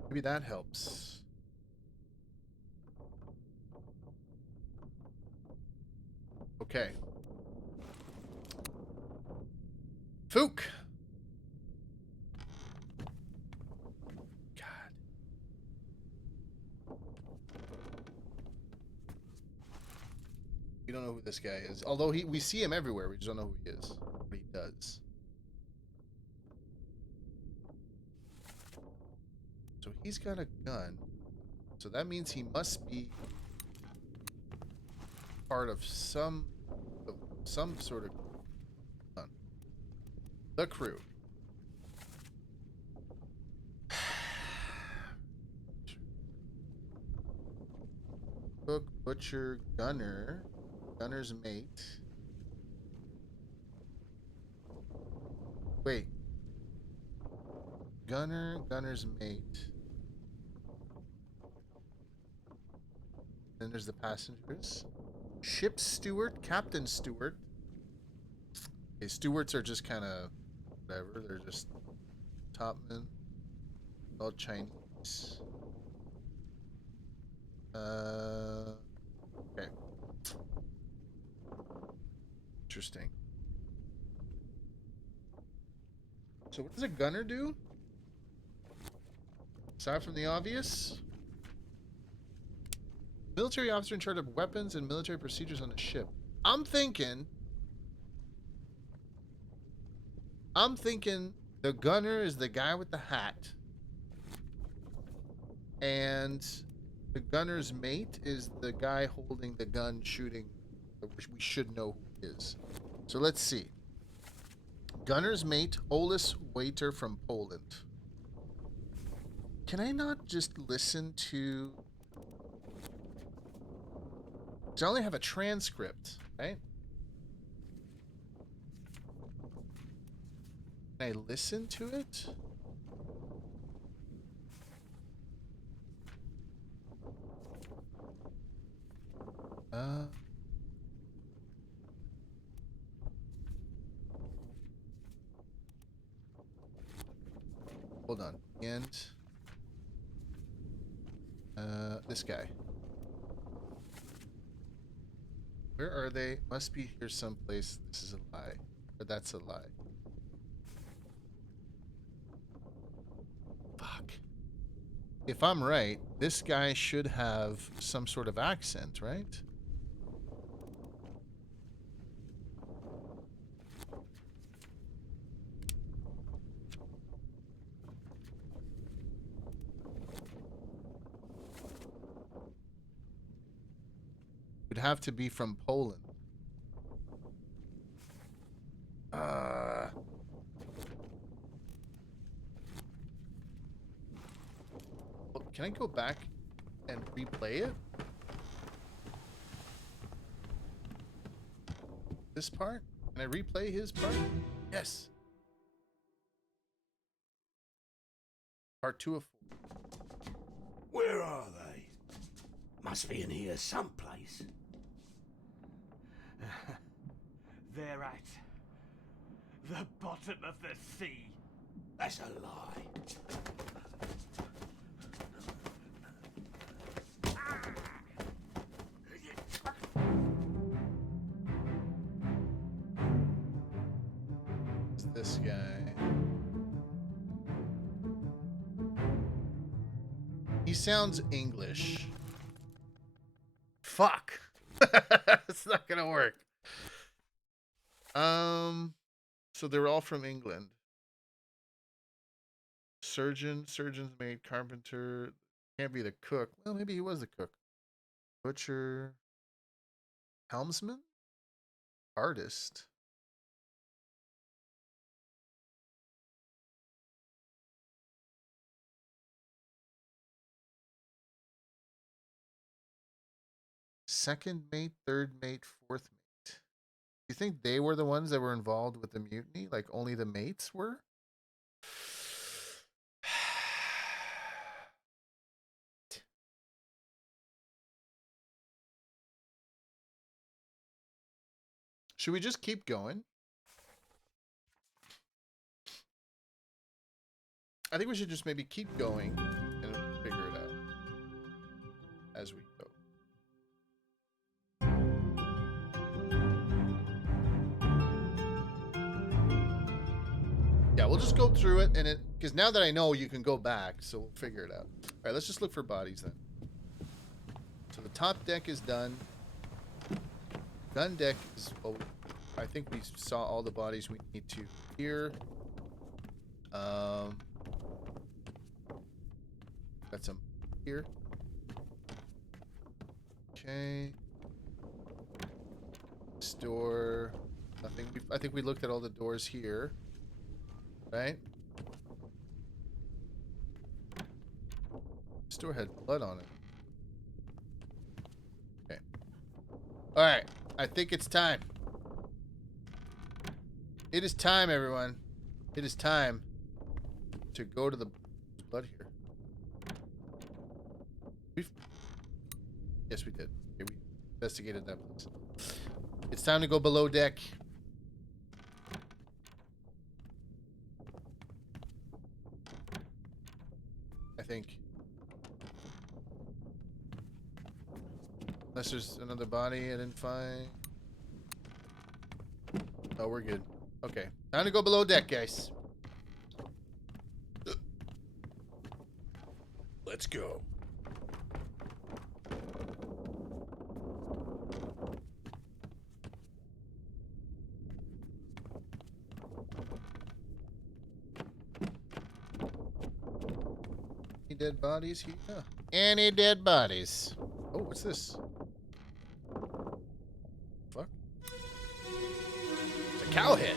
Maybe that helps. Okay. Fook. God. We don't know who this guy is. Although we see him everywhere. We just don't know who he is. What he does. So he's got a gun. So that means he must be part of some sort of gun. The crew. Cook, butcher, gunner, gunner's mate. Wait. Gunner, gunner's mate. Then there's the passengers. Ship steward, captain steward. Okay, stewards are just kind of whatever. They're just topmen. All Chinese. Okay. Interesting. So what does a gunner do? Aside from the obvious? Military officer in charge of weapons and military procedures on a ship. I'm thinking the gunner is the guy with the hat. And the gunner's mate is the guy holding the gun shooting. We should know who he is. So let's see. Gunner's mate, Olis waiter from Poland. Can I not just listen to... I only have a transcript, right? Can I listen to it? Hold on. And this guy. Where are they? Must be here someplace. This is a lie. Or that's a lie. Fuck. If I'm right, this guy should have some sort of accent, right? Would have to be from Poland. Well, can I go back and replay it? This part? Can I replay his part? Yes. Part 2 of 4. Where are they? Must be in here someplace. They're at the bottom of the sea. That's a lie. It's this guy. He sounds English. Fuck. It's not gonna work. So they're all from England. Surgeon's maid, carpenter. Can't be the cook. Well, maybe he was the cook. Butcher. Helmsman? Artist. Second mate, third mate, fourth mate. You think they were the ones that were involved with the mutiny? Like only the mates were? Should we just keep going? I think we should just maybe keep going and figure it out as we go. Yeah, we'll just go through it, and because now that I know you can go back, so we'll figure it out. All right, let's just look for bodies then. So the top deck is done. Gun deck is, oh, I think we saw all the bodies we need to here. Got some here. Okay. This door. Nothing. I think we looked at all the doors here. Right? This door had blood on it. Okay. Alright. I think it's time. It is time, everyone. It is time to go to the blood here. Yes, we did. Okay, we investigated that place. It's time to go below deck. I think. Unless there's another body I didn't find. Oh, we're good. Okay. Time to go below deck, guys. Let's go. Any dead bodies here? Any dead bodies? Oh, what's this? Fuck. It's a cow head.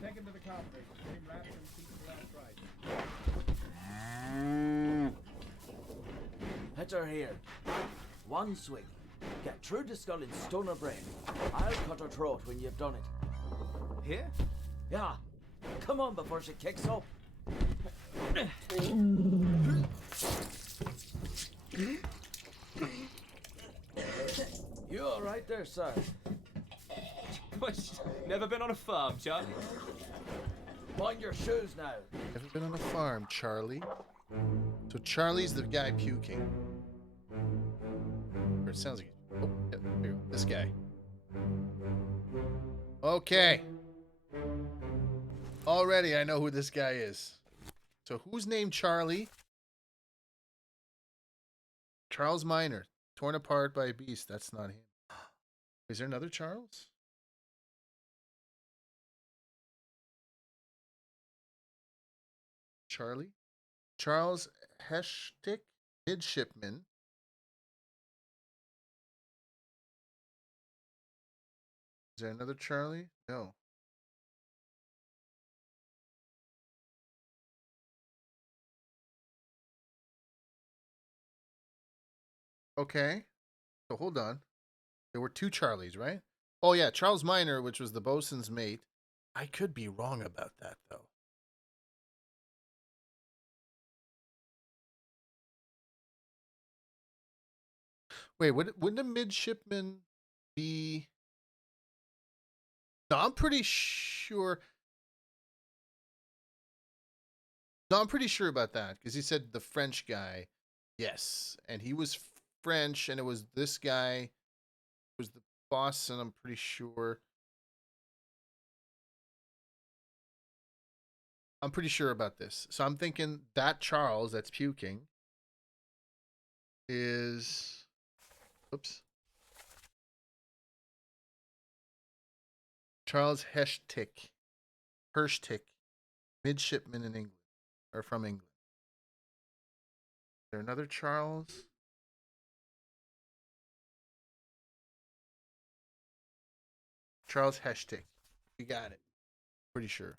Take him to the car, please. Name Rats and keep the last right. Hit her here. One swing. Get through the skull in stone or brain. I'll cut her throat when you've done it. Here? Yeah. Come on before she kicks up. You all right there, sir? Never been on a farm, Charlie? Mind your shoes now. Never been on a farm, Charlie. So Charlie's the guy puking. Or it sounds like oh, yeah, here we go. This guy. Okay. Already I know who this guy is. So who's named Charlie? Charles Minor. Torn apart by a beast. That's not him. Is there another Charles? Charlie? Charles Heshtick? Midshipman. Is there another Charlie? No. Okay. So hold on. There were two Charlies, right? Oh yeah, Charles Minor, which was the bosun's mate. I could be wrong about that though. Wait, wouldn't a midshipman be? No, I'm pretty sure. No, I'm pretty sure about that because he said the French guy. Yes, and he was French, and it was this guy was the boss, and I'm pretty sure. I'm pretty sure about this. So I'm thinking that Charles that's puking is. Oops. Charles Heshtick. Hirschtick. Midshipman in England. Or from England. Is there another Charles? Charles Heshtick. You got it. Pretty sure.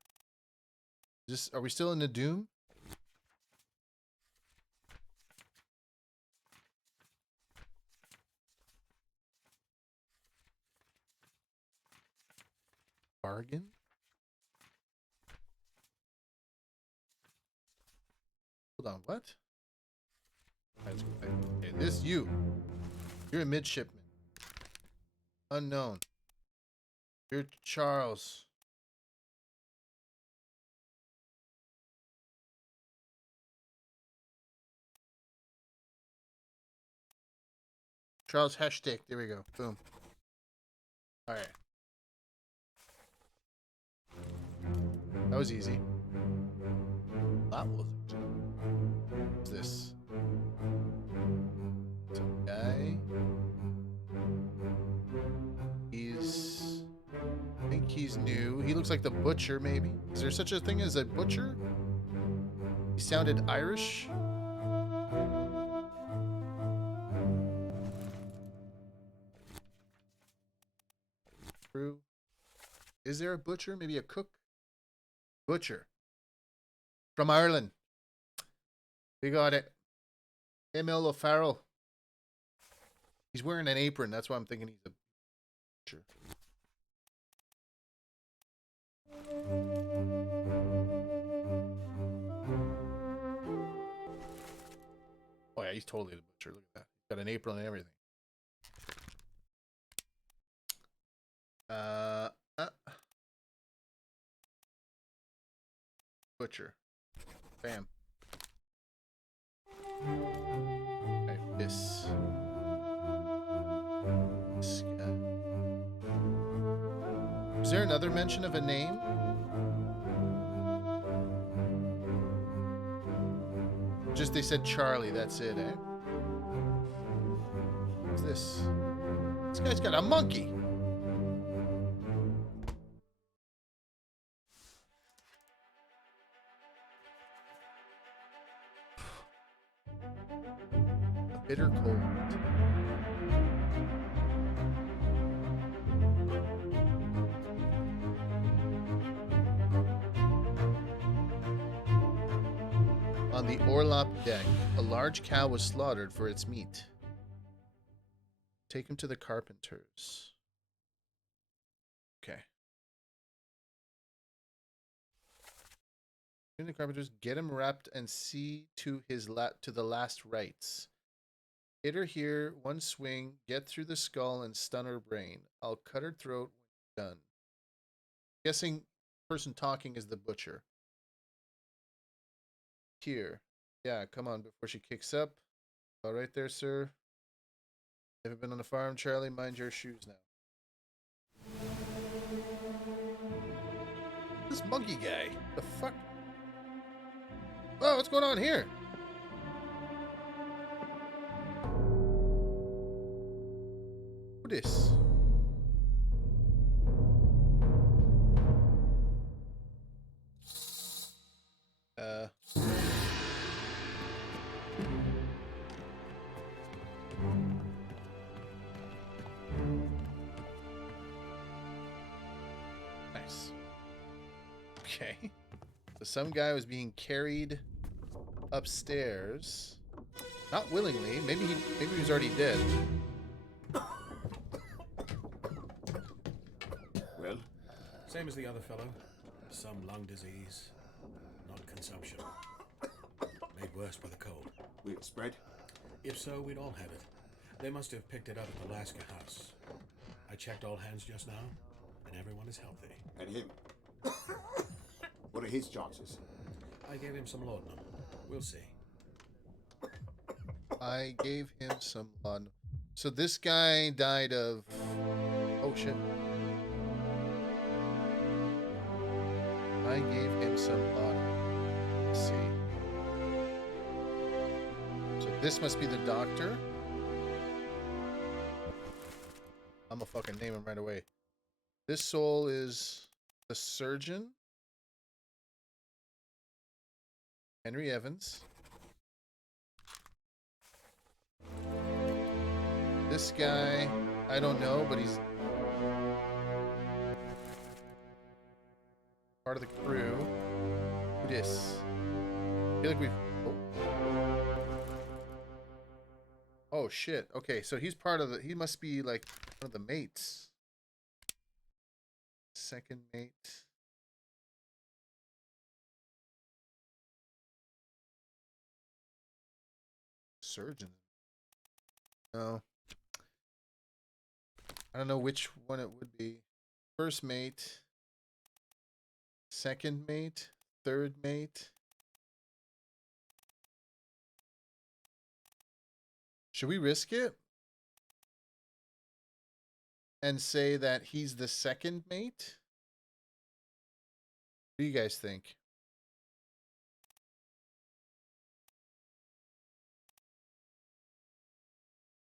Are we still in the Doom? Bargain? Hold on, what? Okay, this you. You're a midshipman. Unknown. You're Charles. Charles Heshtick. There we go. Boom. Alright. That was easy. That was it. What's this? Some guy. I think he's new. He looks like the butcher, maybe. Is there such a thing as a butcher? He sounded Irish. True. Is there a butcher? Maybe a cook? Butcher. From Ireland. We got it. Emil O'Farrell. He's wearing an apron. That's why I'm thinking he's a butcher. Oh yeah, he's totally the butcher. Look at that. He's got an apron and everything. Butcher. Bam. Right, this guy. Is there another mention of a name? Just they said Charlie, that's it, eh? What's this? This guy's got a monkey. A bitter cold. On the Orlop deck, a large cow was slaughtered for its meat. Take him to the carpenters. Okay. The carpenters, get him wrapped and see to his to the last rites. Hit her here, one swing, get through the skull and stun her brain. I'll cut her throat when done. Guessing person talking is the butcher. Here. Yeah, come on before she kicks up. All right there, sir. Never been on a farm, Charlie. Mind your shoes now. This monkey guy. The fuck? Oh, what's going on here? Who this? Nice. Okay. So some guy was being carried upstairs. Not willingly. Maybe he was already dead. Well, Same as the other fellow. Some lung disease, not consumption. Made worse by the cold. will it spread? If so, we'd all have it. They must have picked it up at the Alaska house. I checked all hands just now, and everyone is healthy. And him? What are his chances? I gave him some laudanum. We'll see. I gave him some laudanum. So this guy died of... Oh, shit. I gave him some laudanum. Let's see. So this must be the doctor. I'm gonna fucking name him right away. This soul is the surgeon. Henry Evans. This guy, I don't know, but he's part of the crew. Who this? I feel like we've... Oh shit. Okay, so he's part of the... He must be like one of the mates. Second mate. Surgeon. No. I don't know which one it would be. First mate. Second mate. Third mate. Should we risk it? And say that he's the second mate? What do you guys think?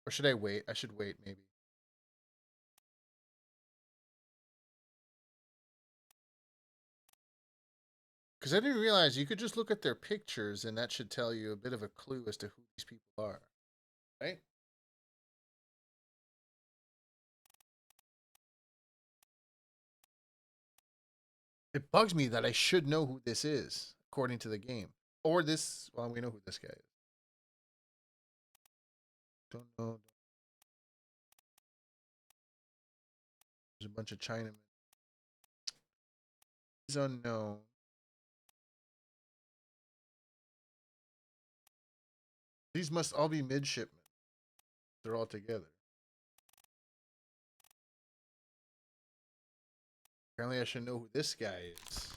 Or should I wait? I should wait, maybe. Because I didn't realize you could just look at their pictures and that should tell you a bit of a clue as to who these people are. Right? It bugs me that I should know who this is, according to the game. Or this, well, we know who this guy is. Don't know. There's a bunch of Chinamen. He's unknown. These must all be midshipmen. They're all together. Apparently I should know who this guy is.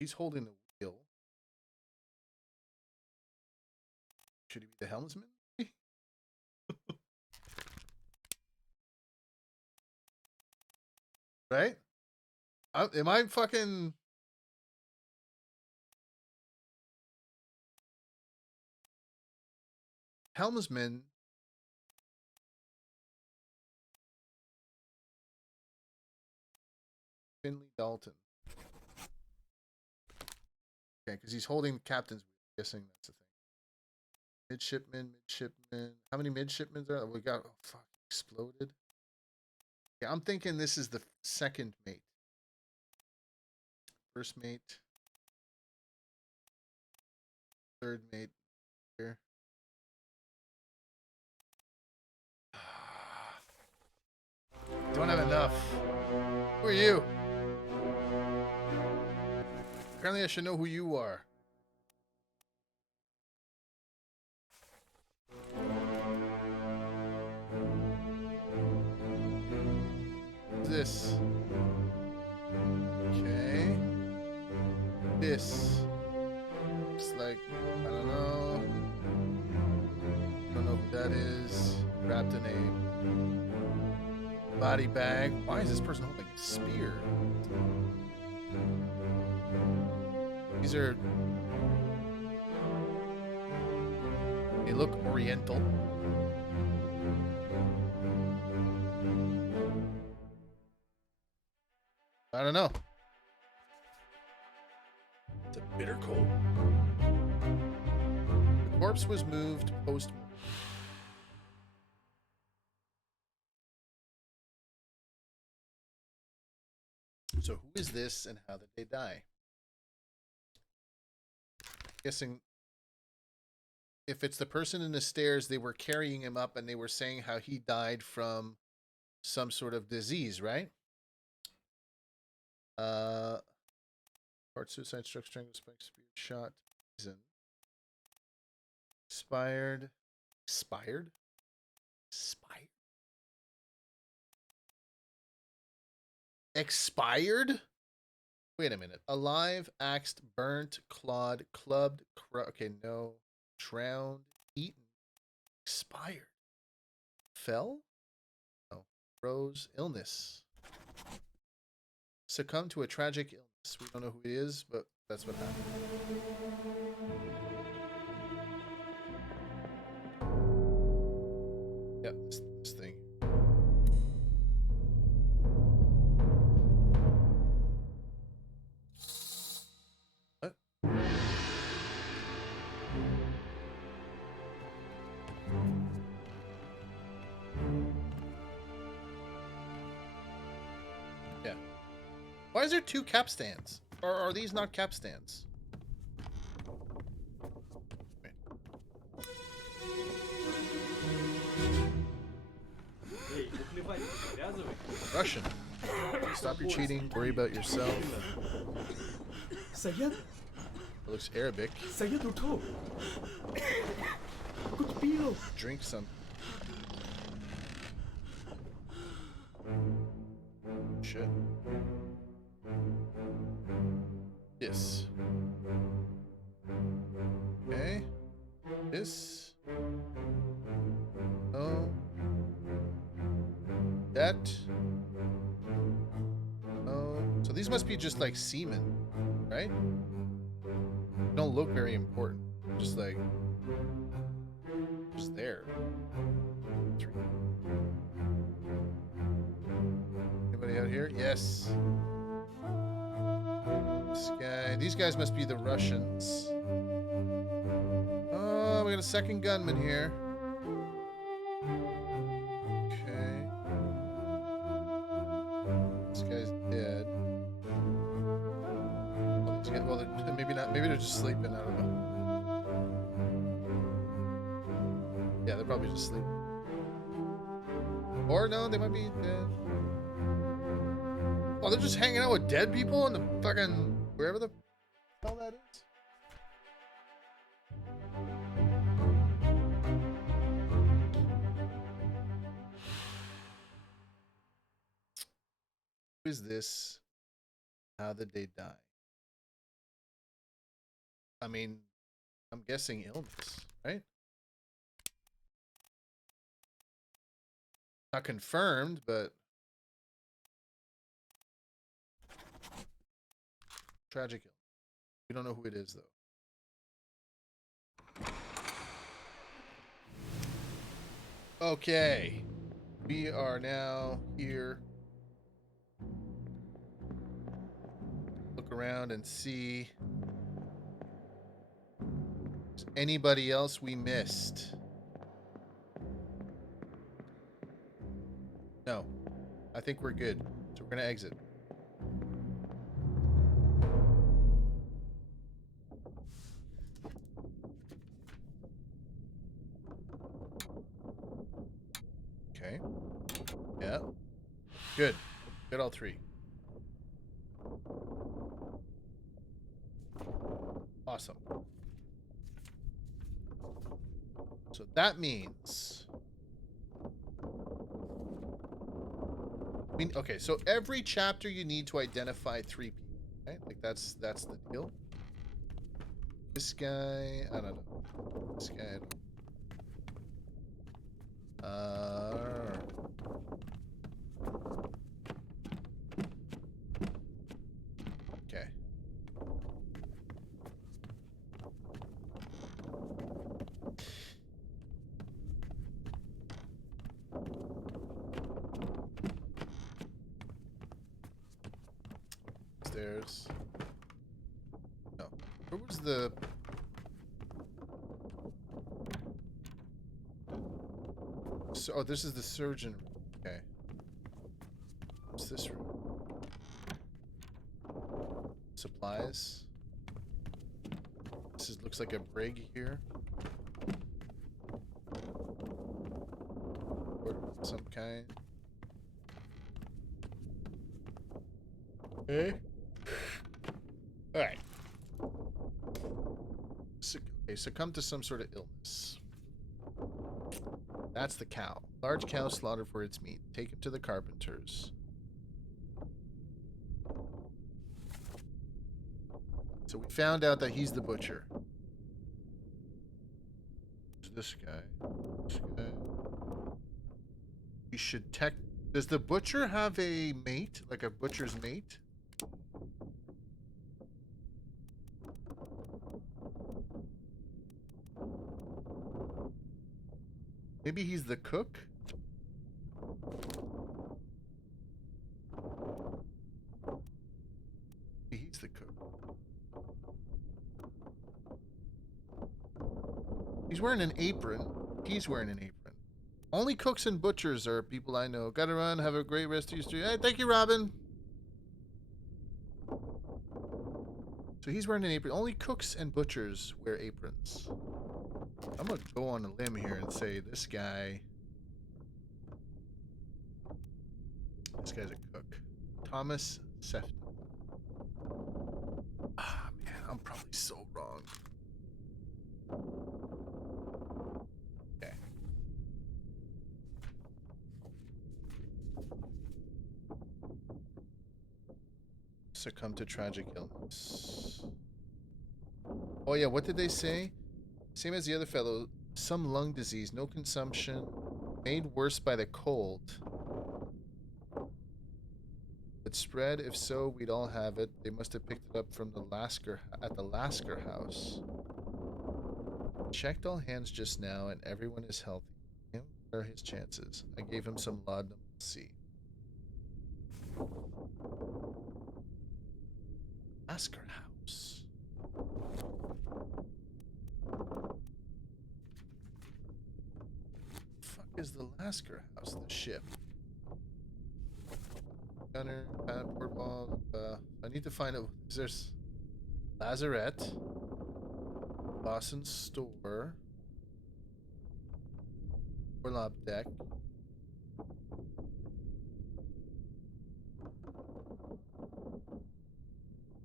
He's holding the wheel. Should he be the helmsman? Right? Am I fucking... Helmsman? Finley Dalton. Okay, because he's holding the captain's wheel. I'm guessing that's the thing. Midshipman. How many midshipmen are there? We got... Oh, fuck. Exploded. Yeah, I'm thinking this is the second mate. First mate. Third mate. Here. Don't have enough. Who are you? Apparently I should know who you are. What's this? Okay. This. It's like, I don't know. Don't know who that is. Wrapped in a body bag. Why is this person holding a spear? These are... They look oriental. I don't know. It's a bitter cold. The corpse was moved post. So who is this and how did they die? Guessing if it's the person in the stairs, they were carrying him up and they were saying how he died from some sort of disease, right? Heart suicide, struck, strangled, spike, spear, shot, poison. Expired. Expired? Expired? Expired? Wait a minute. Alive, axed, burnt, clawed, clubbed, okay, no. Drowned, eaten, expired. Fell? No. Rose, illness. Succumbed to a tragic illness. We don't know who he is, but that's what happened. Yep, this thing. What? Yeah. Why is there 2 capstans? Or are these not capstans? Russian. Stop your cheating. Worry about yourself. Sayed? It looks Arabic. Sayed utho. Kuch pee lo. Drink some. Shit. This. Okay. This. Oh. That. Oh. So these must be just like semen, right? Don't look very important. Just like. Just there. Anybody out here? Yes. This guy. These guys must be the Russians. Oh, we got a second gunman here. Okay. This guy's dead. Well, maybe not. Maybe they're just sleeping. I don't know. Yeah, they're probably just sleeping. Or no, they might be dead. Oh, they're just hanging out with dead people in the fucking wherever the hell that is. Who is this? How did they die? I mean, I'm guessing illness, right? Not confirmed, but tragic illness. We don't know who it is, though. Okay. We are now here. Look around and see. Is anybody else we missed? No. I think we're good. So we're going to exit. Okay. Yeah. Good. Get all 3. Awesome. So that means... okay, so every chapter you need to identify 3 people, right? Like that's the deal. This guy, I don't know. This guy, upstairs. No. Where was the... So, oh, this is the surgeon room. Okay. What's this room? Supplies. This is, looks like a brig here. Or some kind. Okay. Alright. Okay, succumb to some sort of illness. That's the cow. Large cow slaughtered for its meat. Take him to the carpenters. So we found out that he's the butcher. Who's this guy? This guy. We should tech. Does the butcher have a mate? Like a butcher's mate? Maybe he's the cook? Maybe he's the cook. He's wearing an apron. He's wearing an apron. Only cooks and butchers are people I know. Gotta run. Have a great rest of your street. Hey, thank you, Robin. So he's wearing an apron. Only cooks and butchers wear aprons. I'm gonna go on a limb here and say this guy's a cook. Thomas Sefton. Ah, man, I'm probably so wrong. Okay. Succumb to tragic illness. Oh yeah, what did they say? Same as the other fellow. Some lung disease, no consumption, made worse by the cold. It spread. If so, we'd all have it. They must have picked it up from the at the Lasker house. Checked all hands just now, and everyone is healthy. What are his chances? I gave him some laudanum. Let's see. Lasker house. Fuck is the Lasker house? The ship. Gunner, port ball. I need to find out. There's Lazarette, Lawson's store, Orlop deck.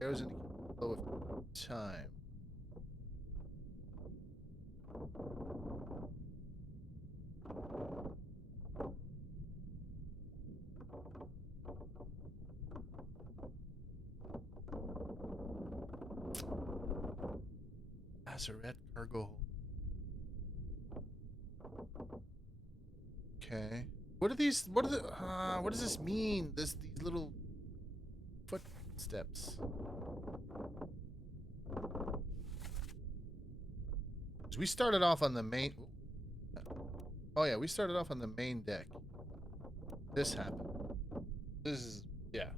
Arrows in the flow of time. Lazarette cargo. Okay. What are these? What are the? What does this mean? These little footsteps. So we started off on the main. Oh yeah, we started off on the main deck. This happened. This is yeah.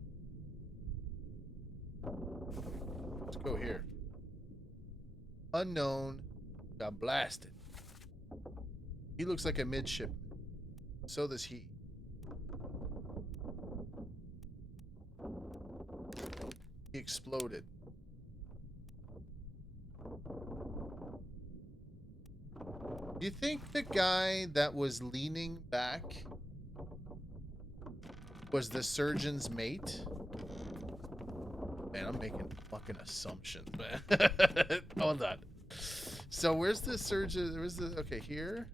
Let's go here. Unknown got blasted. He looks like a midshipman. So does he. He exploded. Do you think the guy that was leaning back was the surgeon's mate? Man, I'm making fucking assumptions, man. Hold on. So where's the surgeon? Where's the... Okay, here.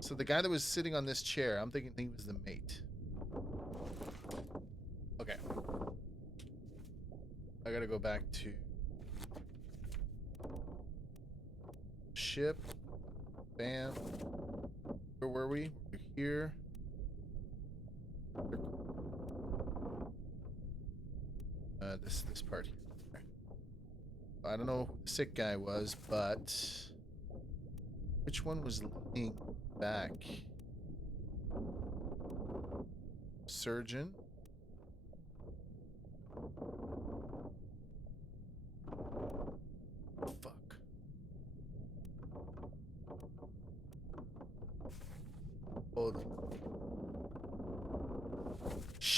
So the guy that was sitting on this chair, I'm thinking he was the mate. Okay. I gotta go back to... ship. Bam. Where were we? We're here. This part here. Okay. I don't know who the sick guy was, but which one was leaning back? Surgeon.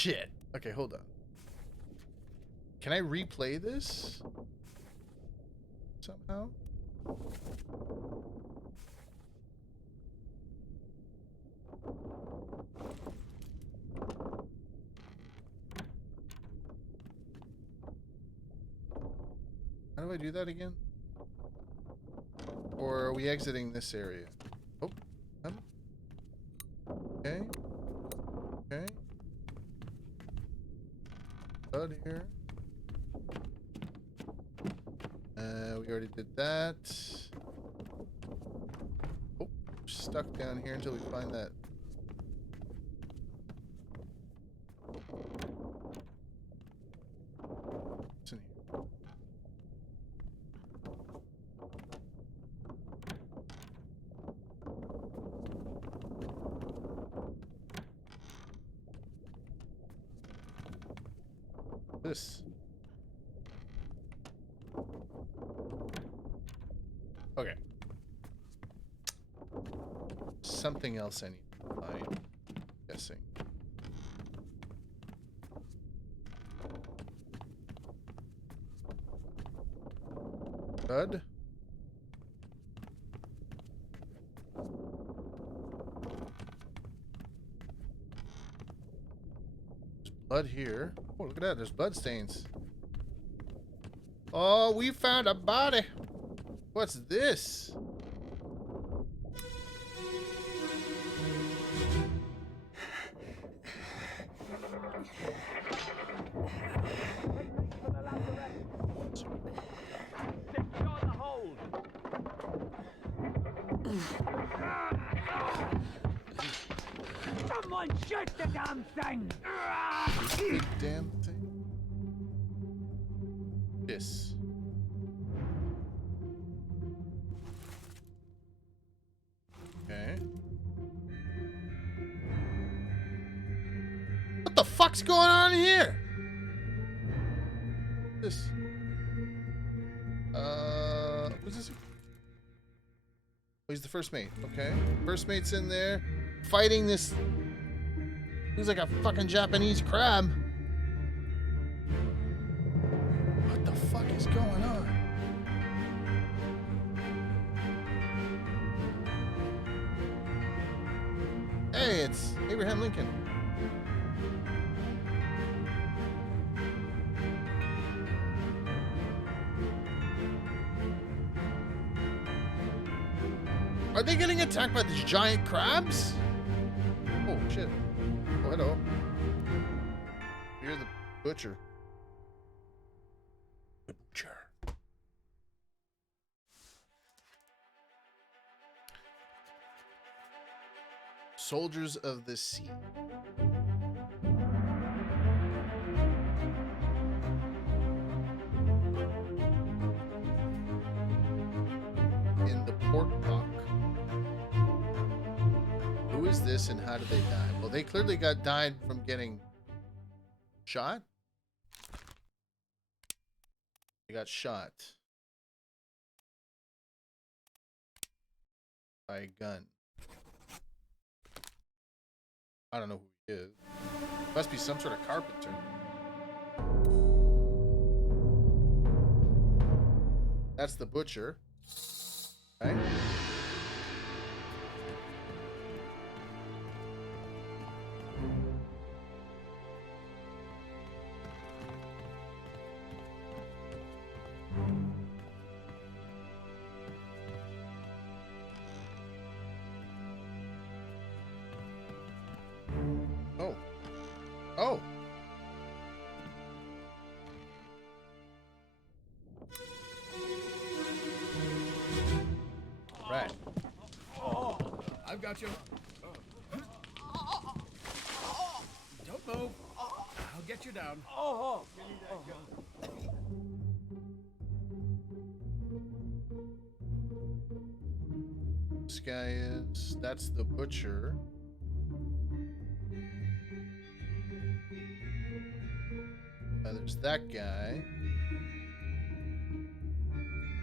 Shit. Okay, hold on. Can I replay this? Somehow? How do I do that again? Or are we exiting this area? Oh. Okay. Okay. Out here. We already did that. Oh, stuck down here until we find that. What's in here? This. Okay. Something else I need to find. Guessing. Blood. There's blood here. Oh, look at that. There's blood stains. Oh, we found a body. What's this? Secure the hold. Someone shoot the damn thing! Big damn thing. This. Okay. What the fuck's going on here? This. Who's this? Oh, he's the first mate. Okay. First mate's in there. Fighting this. He's like a fucking Japanese crab. What the fuck is going on? Hey, it's Abraham Lincoln. Are they getting attacked by these giant crabs? Oh, shit. Oh, hello. You're the butcher. The butcher. Soldiers of the Sea. In the pork pock. Who is this and how did they die? Well, they clearly died from getting shot. They got shot by a gun. I don't know who he is. Must be some sort of carpenter. That's the butcher. Right? Oh. Oh. Right. I've got you. Don't move. I'll get you down. This guy is... That's the butcher. There's that guy.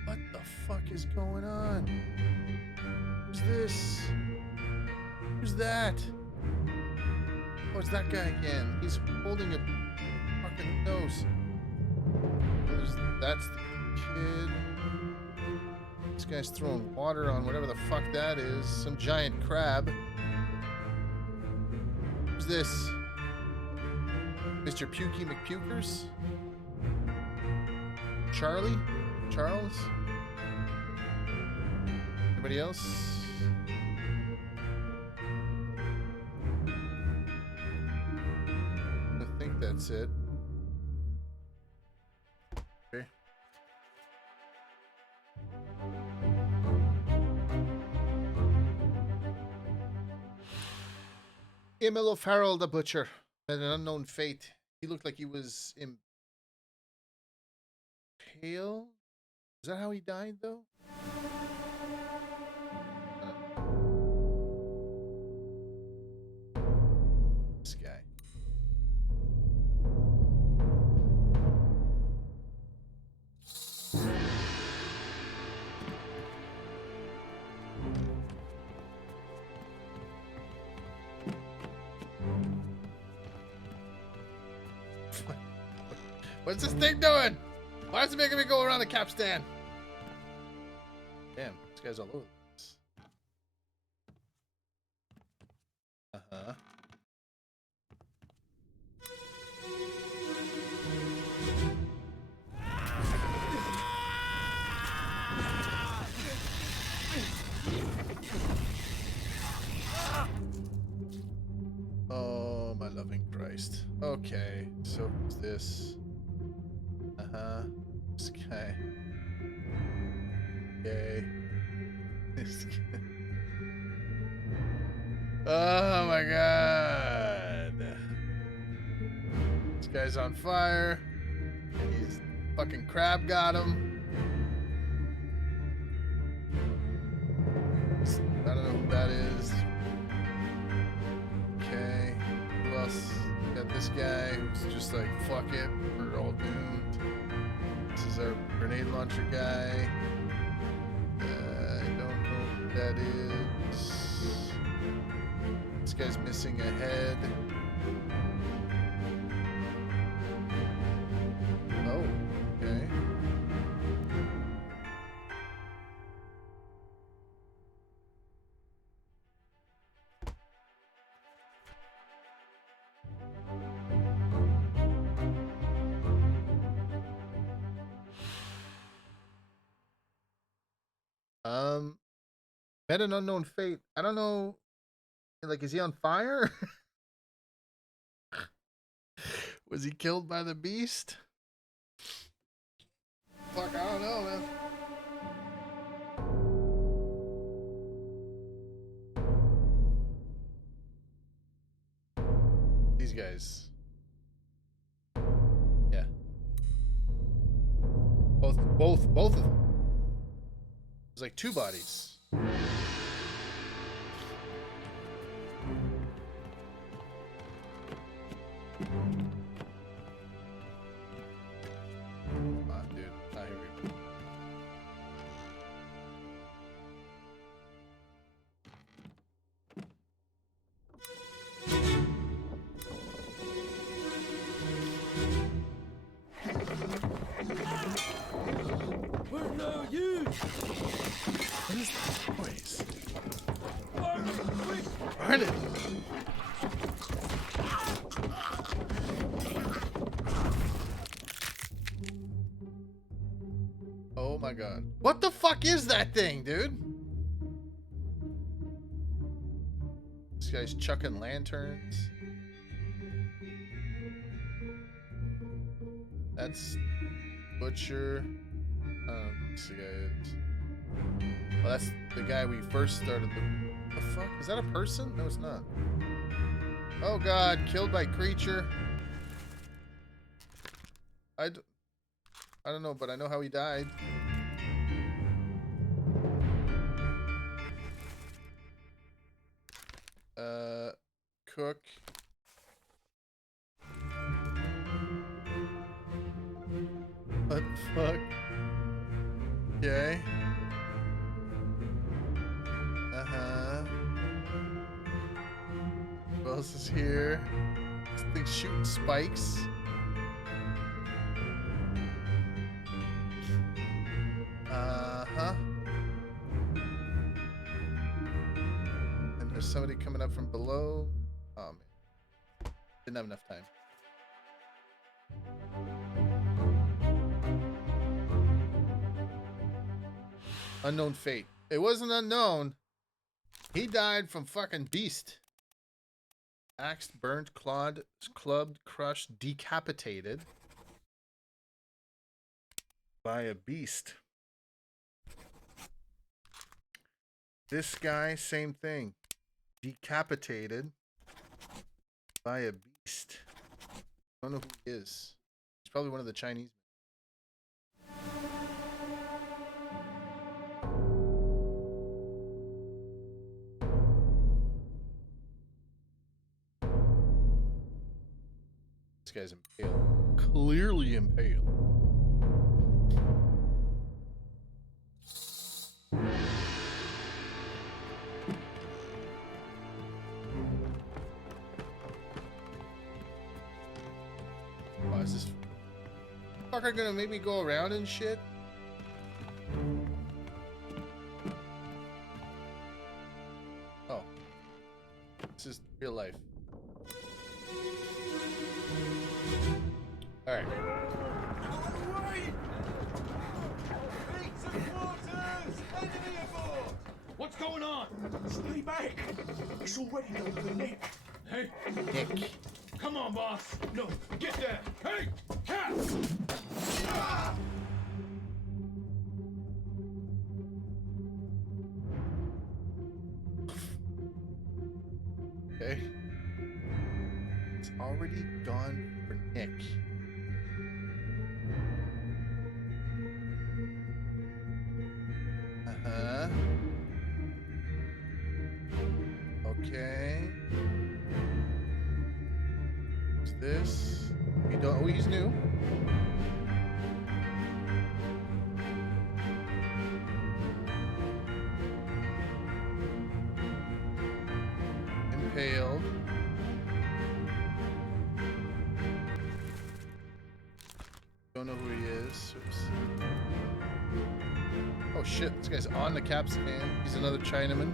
What the fuck is going on? Who's this? Who's that? Oh, it's that guy again. He's holding a fucking nose. That's the kid. This guy's throwing water on whatever the fuck that is. Some giant crab. Who's this? Mr. Pukey McPukers? Charlie? Charles? Anybody else? I think that's it. Okay. Emil O'Farrell the Butcher met an unknown fate. He looked like he was impaled. Is that how he died, though? This guy. What's this thing doing? Why is it making me go around the capstan? Damn, this guy's all over this. Uh-huh. Oh, my loving Christ. Okay, so who's this? Uh-huh. This guy. Okay. This guy. Oh my god. This guy's on fire. And he's fucking crab got him. I don't know who that is. Okay. Who else? Got this guy who's just like, fuck it, we're all doomed. This is our grenade launcher guy. I don't know who that is. This guy's missing a head. Oh, okay. Met an unknown fate. I don't know. Like, is he on fire? Was he killed by the beast? Fuck, I don't know, man. These guys. Yeah. Both of them. There's like two bodies. Come on, dude. Ah, here we go. We're no use! What is that noise? Burn it! Oh my god. What the fuck is that thing, dude? This guy's chucking lanterns. That's Butcher. What's the guy is? Oh, that's the guy we first started the fuck? Is that a person? No, it's not. Oh god, killed by creature. I don't know, but I know how he died. Cook. What the fuck? Okay. Uh-huh. Who else else is here? This thing's shooting spikes. Uh-huh. And there's somebody coming up from below. Oh, man. Didn't have enough time. Unknown fate. It wasn't unknown. He died from fucking beast. Axed, burnt, clawed, clubbed, crushed, decapitated by a beast. This guy, same thing. Decapitated by a beast. I don't know who he is. He's probably one of the Chinese. This guy's impaled. Clearly impaled. Wow, is this fucker gonna make me go around and shit? Oh. This is real life. Alright. What's going on? Stay back! It's already done for Nick. Hey, Nick. come on, boss. No, get there. Hey, cat! Okay. It's already gone for Nick. Uh-huh. Okay. What's this? We don't. Oh, he's new. Impaled. Don't know who he is. Oops. Oh shit, this guy's on the capstan. He's another Chinaman.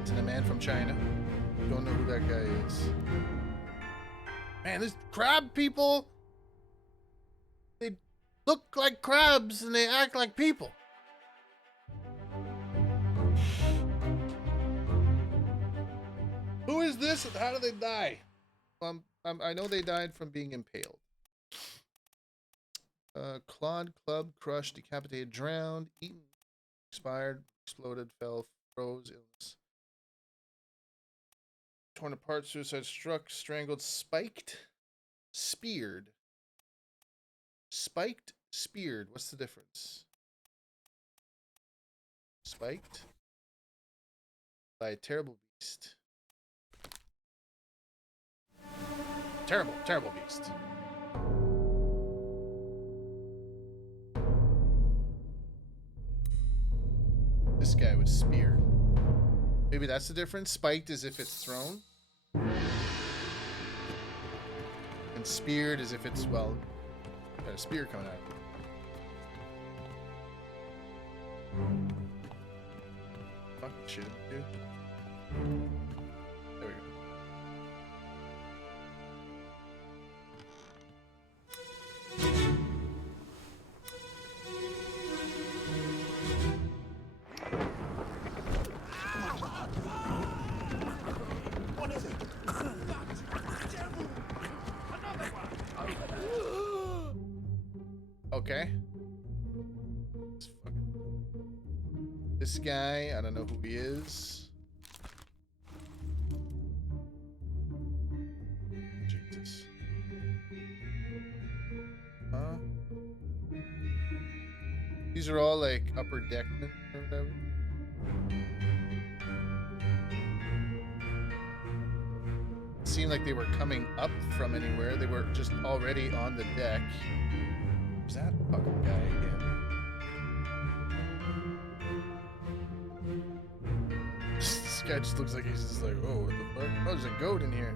It's a man from China. Don't know who that guy is. Man, this crab people, they look like crabs and they act like people. Who is this and how do they die? I know they died from being impaled. Clawed, clubbed, crushed, decapitated, drowned, eaten, expired, exploded, fell, froze, illness. Torn apart, suicide, struck, strangled, spiked, speared. Spiked, speared. What's the difference? Spiked by a terrible beast. Terrible, terrible beast. This guy was speared. Maybe that's the difference. Spiked is if it's thrown. And speared is if it's, well, got a spear coming out. Fucking shit, dude. There we go. What is it? Okay. This guy, I don't know who he is. Jesus. Huh? These are all like upper deckmen or whatever. It seemed like they were coming up from anywhere. They were just already on the deck. Who's that fucking guy again? This guy just looks like he's just like, oh, what the fuck? Oh, there's a goat in here.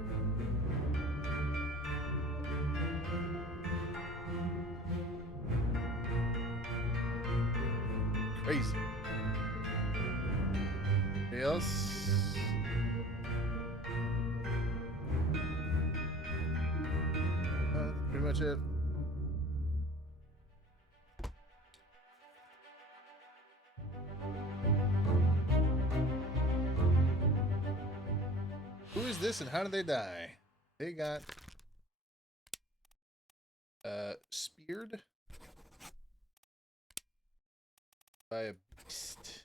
Crazy. Anybody else? Pretty much it. Who is this and how did they die? They got speared by a beast.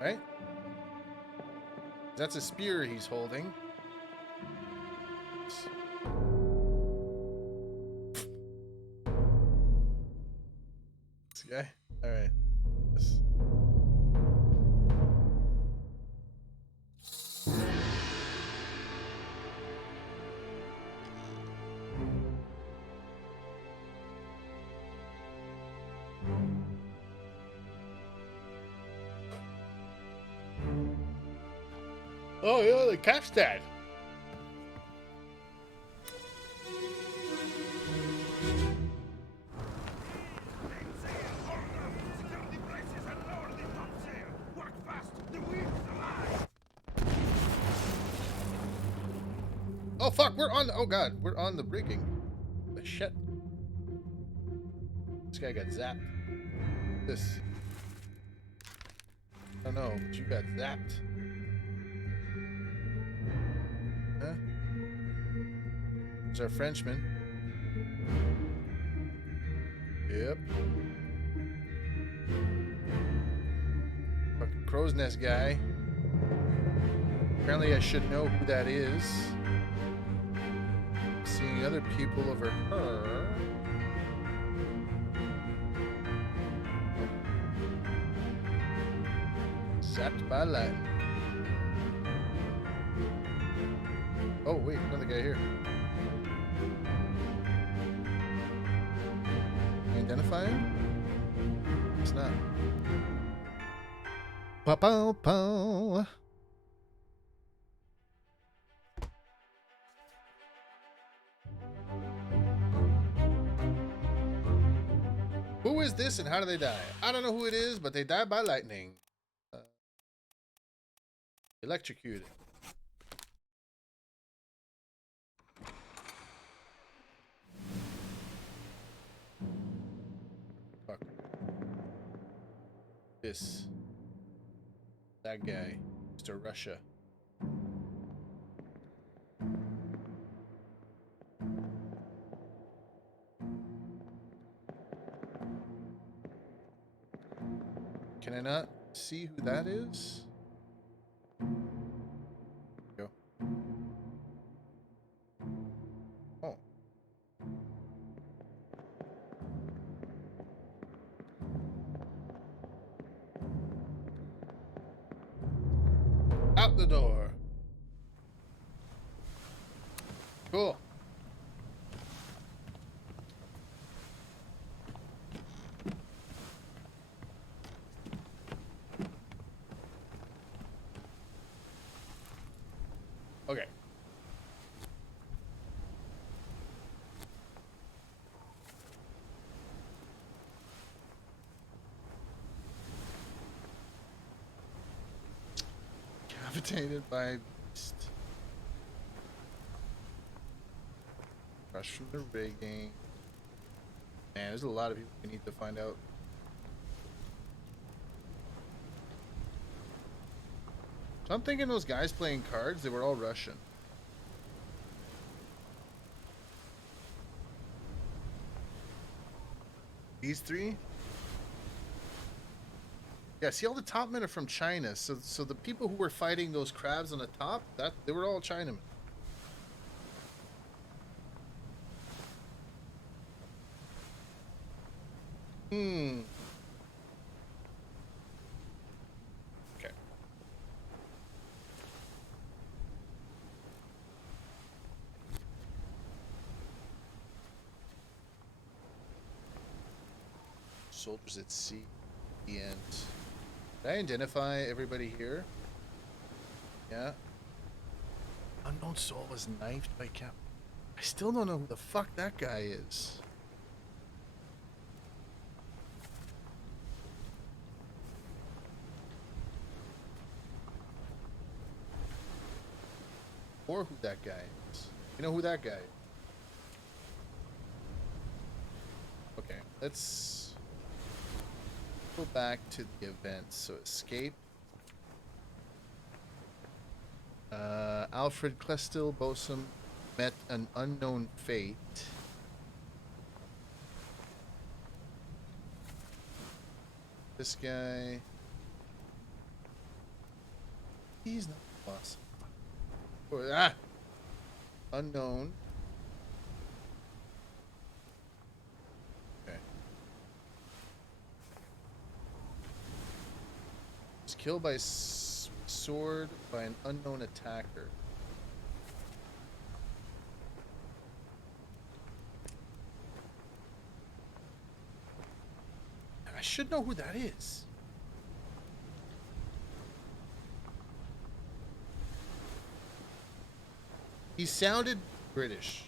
Right? That's a spear he's holding. This guy? Alright. Oh yeah, the capstan. Oh fuck, we're on. Oh god, we're on the rigging. The shit. This guy got zapped. This. I don't know, but you got zapped. Huh? There's our Frenchman. Yep. Fucking crow's nest guy. Apparently I should know who that is. Seeing other people over her. Zapped by lightning. Oh wait, another guy here. Can you identify him? It's not. Pow pow pow. Who is this and how do they die? I don't know who it is, but they die by lightning. Electrocuted. Fuck. This. That guy. Mr. Russia. Can I not see who that is? Go. Oh. Out the door. Cool. Okay. Cavitated by beast. Rush from the rigging. Man, there's a lot of people we need to find out. So I'm thinking those guys playing cards, they were all Russian. These three? Yeah, see, all the top men are from China. So the people who were fighting those crabs on the top, they were all Chinamen. Okay. soldiers at sea. The end. Did I identify everybody here? Yeah. Unknown soul was knifed by Cap. I still don't know who the fuck that guy is. Or who that guy is. You know who that guy is? Okay, let's go back to the event. So escape. Alfred Klestil Bosom met an unknown fate. This guy. He's not the boss. Unknown. Okay. Was killed by sword by an unknown attacker. I should know who that is. He sounded British.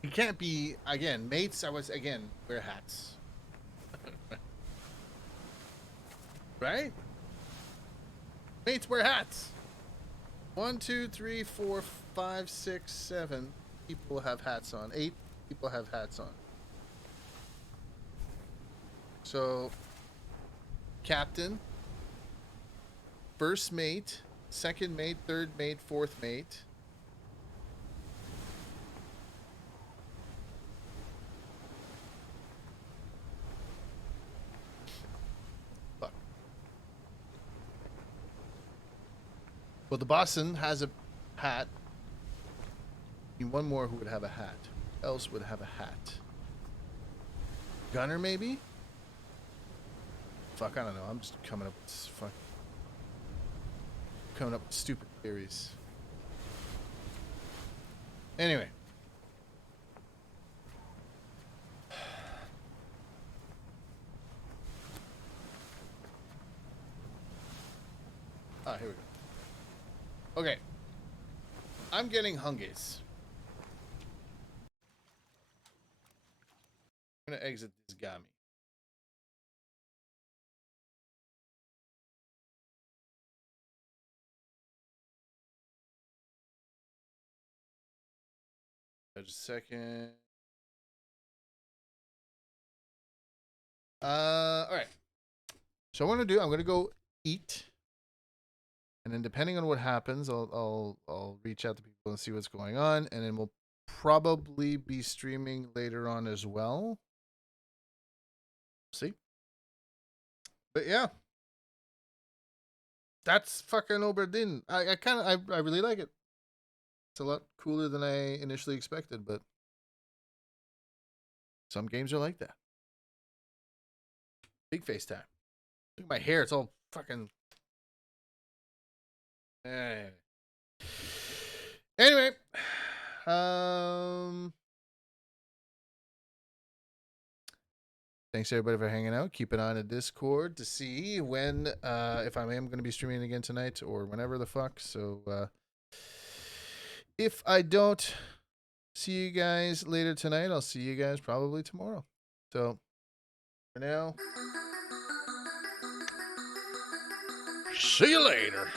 He can't be, again, mates. I was, again, wear hats. Right? Mates wear hats. 1, 2, 3, 4, 5, 6, 7 people have hats on. 8 people have hats on. So, captain, first mate, second mate, third mate, fourth mate. Fuck. Well, the bosun has a hat. And one more who would have a hat. Who else would have a hat? Gunner, maybe? Fuck, I don't know. I'm just coming up with stupid theories. Anyway. Ah, here we go. Okay. I'm getting hungies. I'm gonna exit this Gami. Just a second. All right. So I'm gonna go eat, and then depending on what happens, I'll reach out to people and see what's going on, and then we'll probably be streaming later on as well. See. But yeah, that's fucking Obra Dinn. I really like it. It's a lot cooler than I initially expected, but some games are like that. Big face time. Look at my hair. It's all fucking... Anyway. Thanks everybody for hanging out. Keep an eye on the Discord to see when, if I am going to be streaming again tonight or whenever the fuck. So, if I don't see you guys later tonight, I'll see you guys probably tomorrow. So, for now, see you later.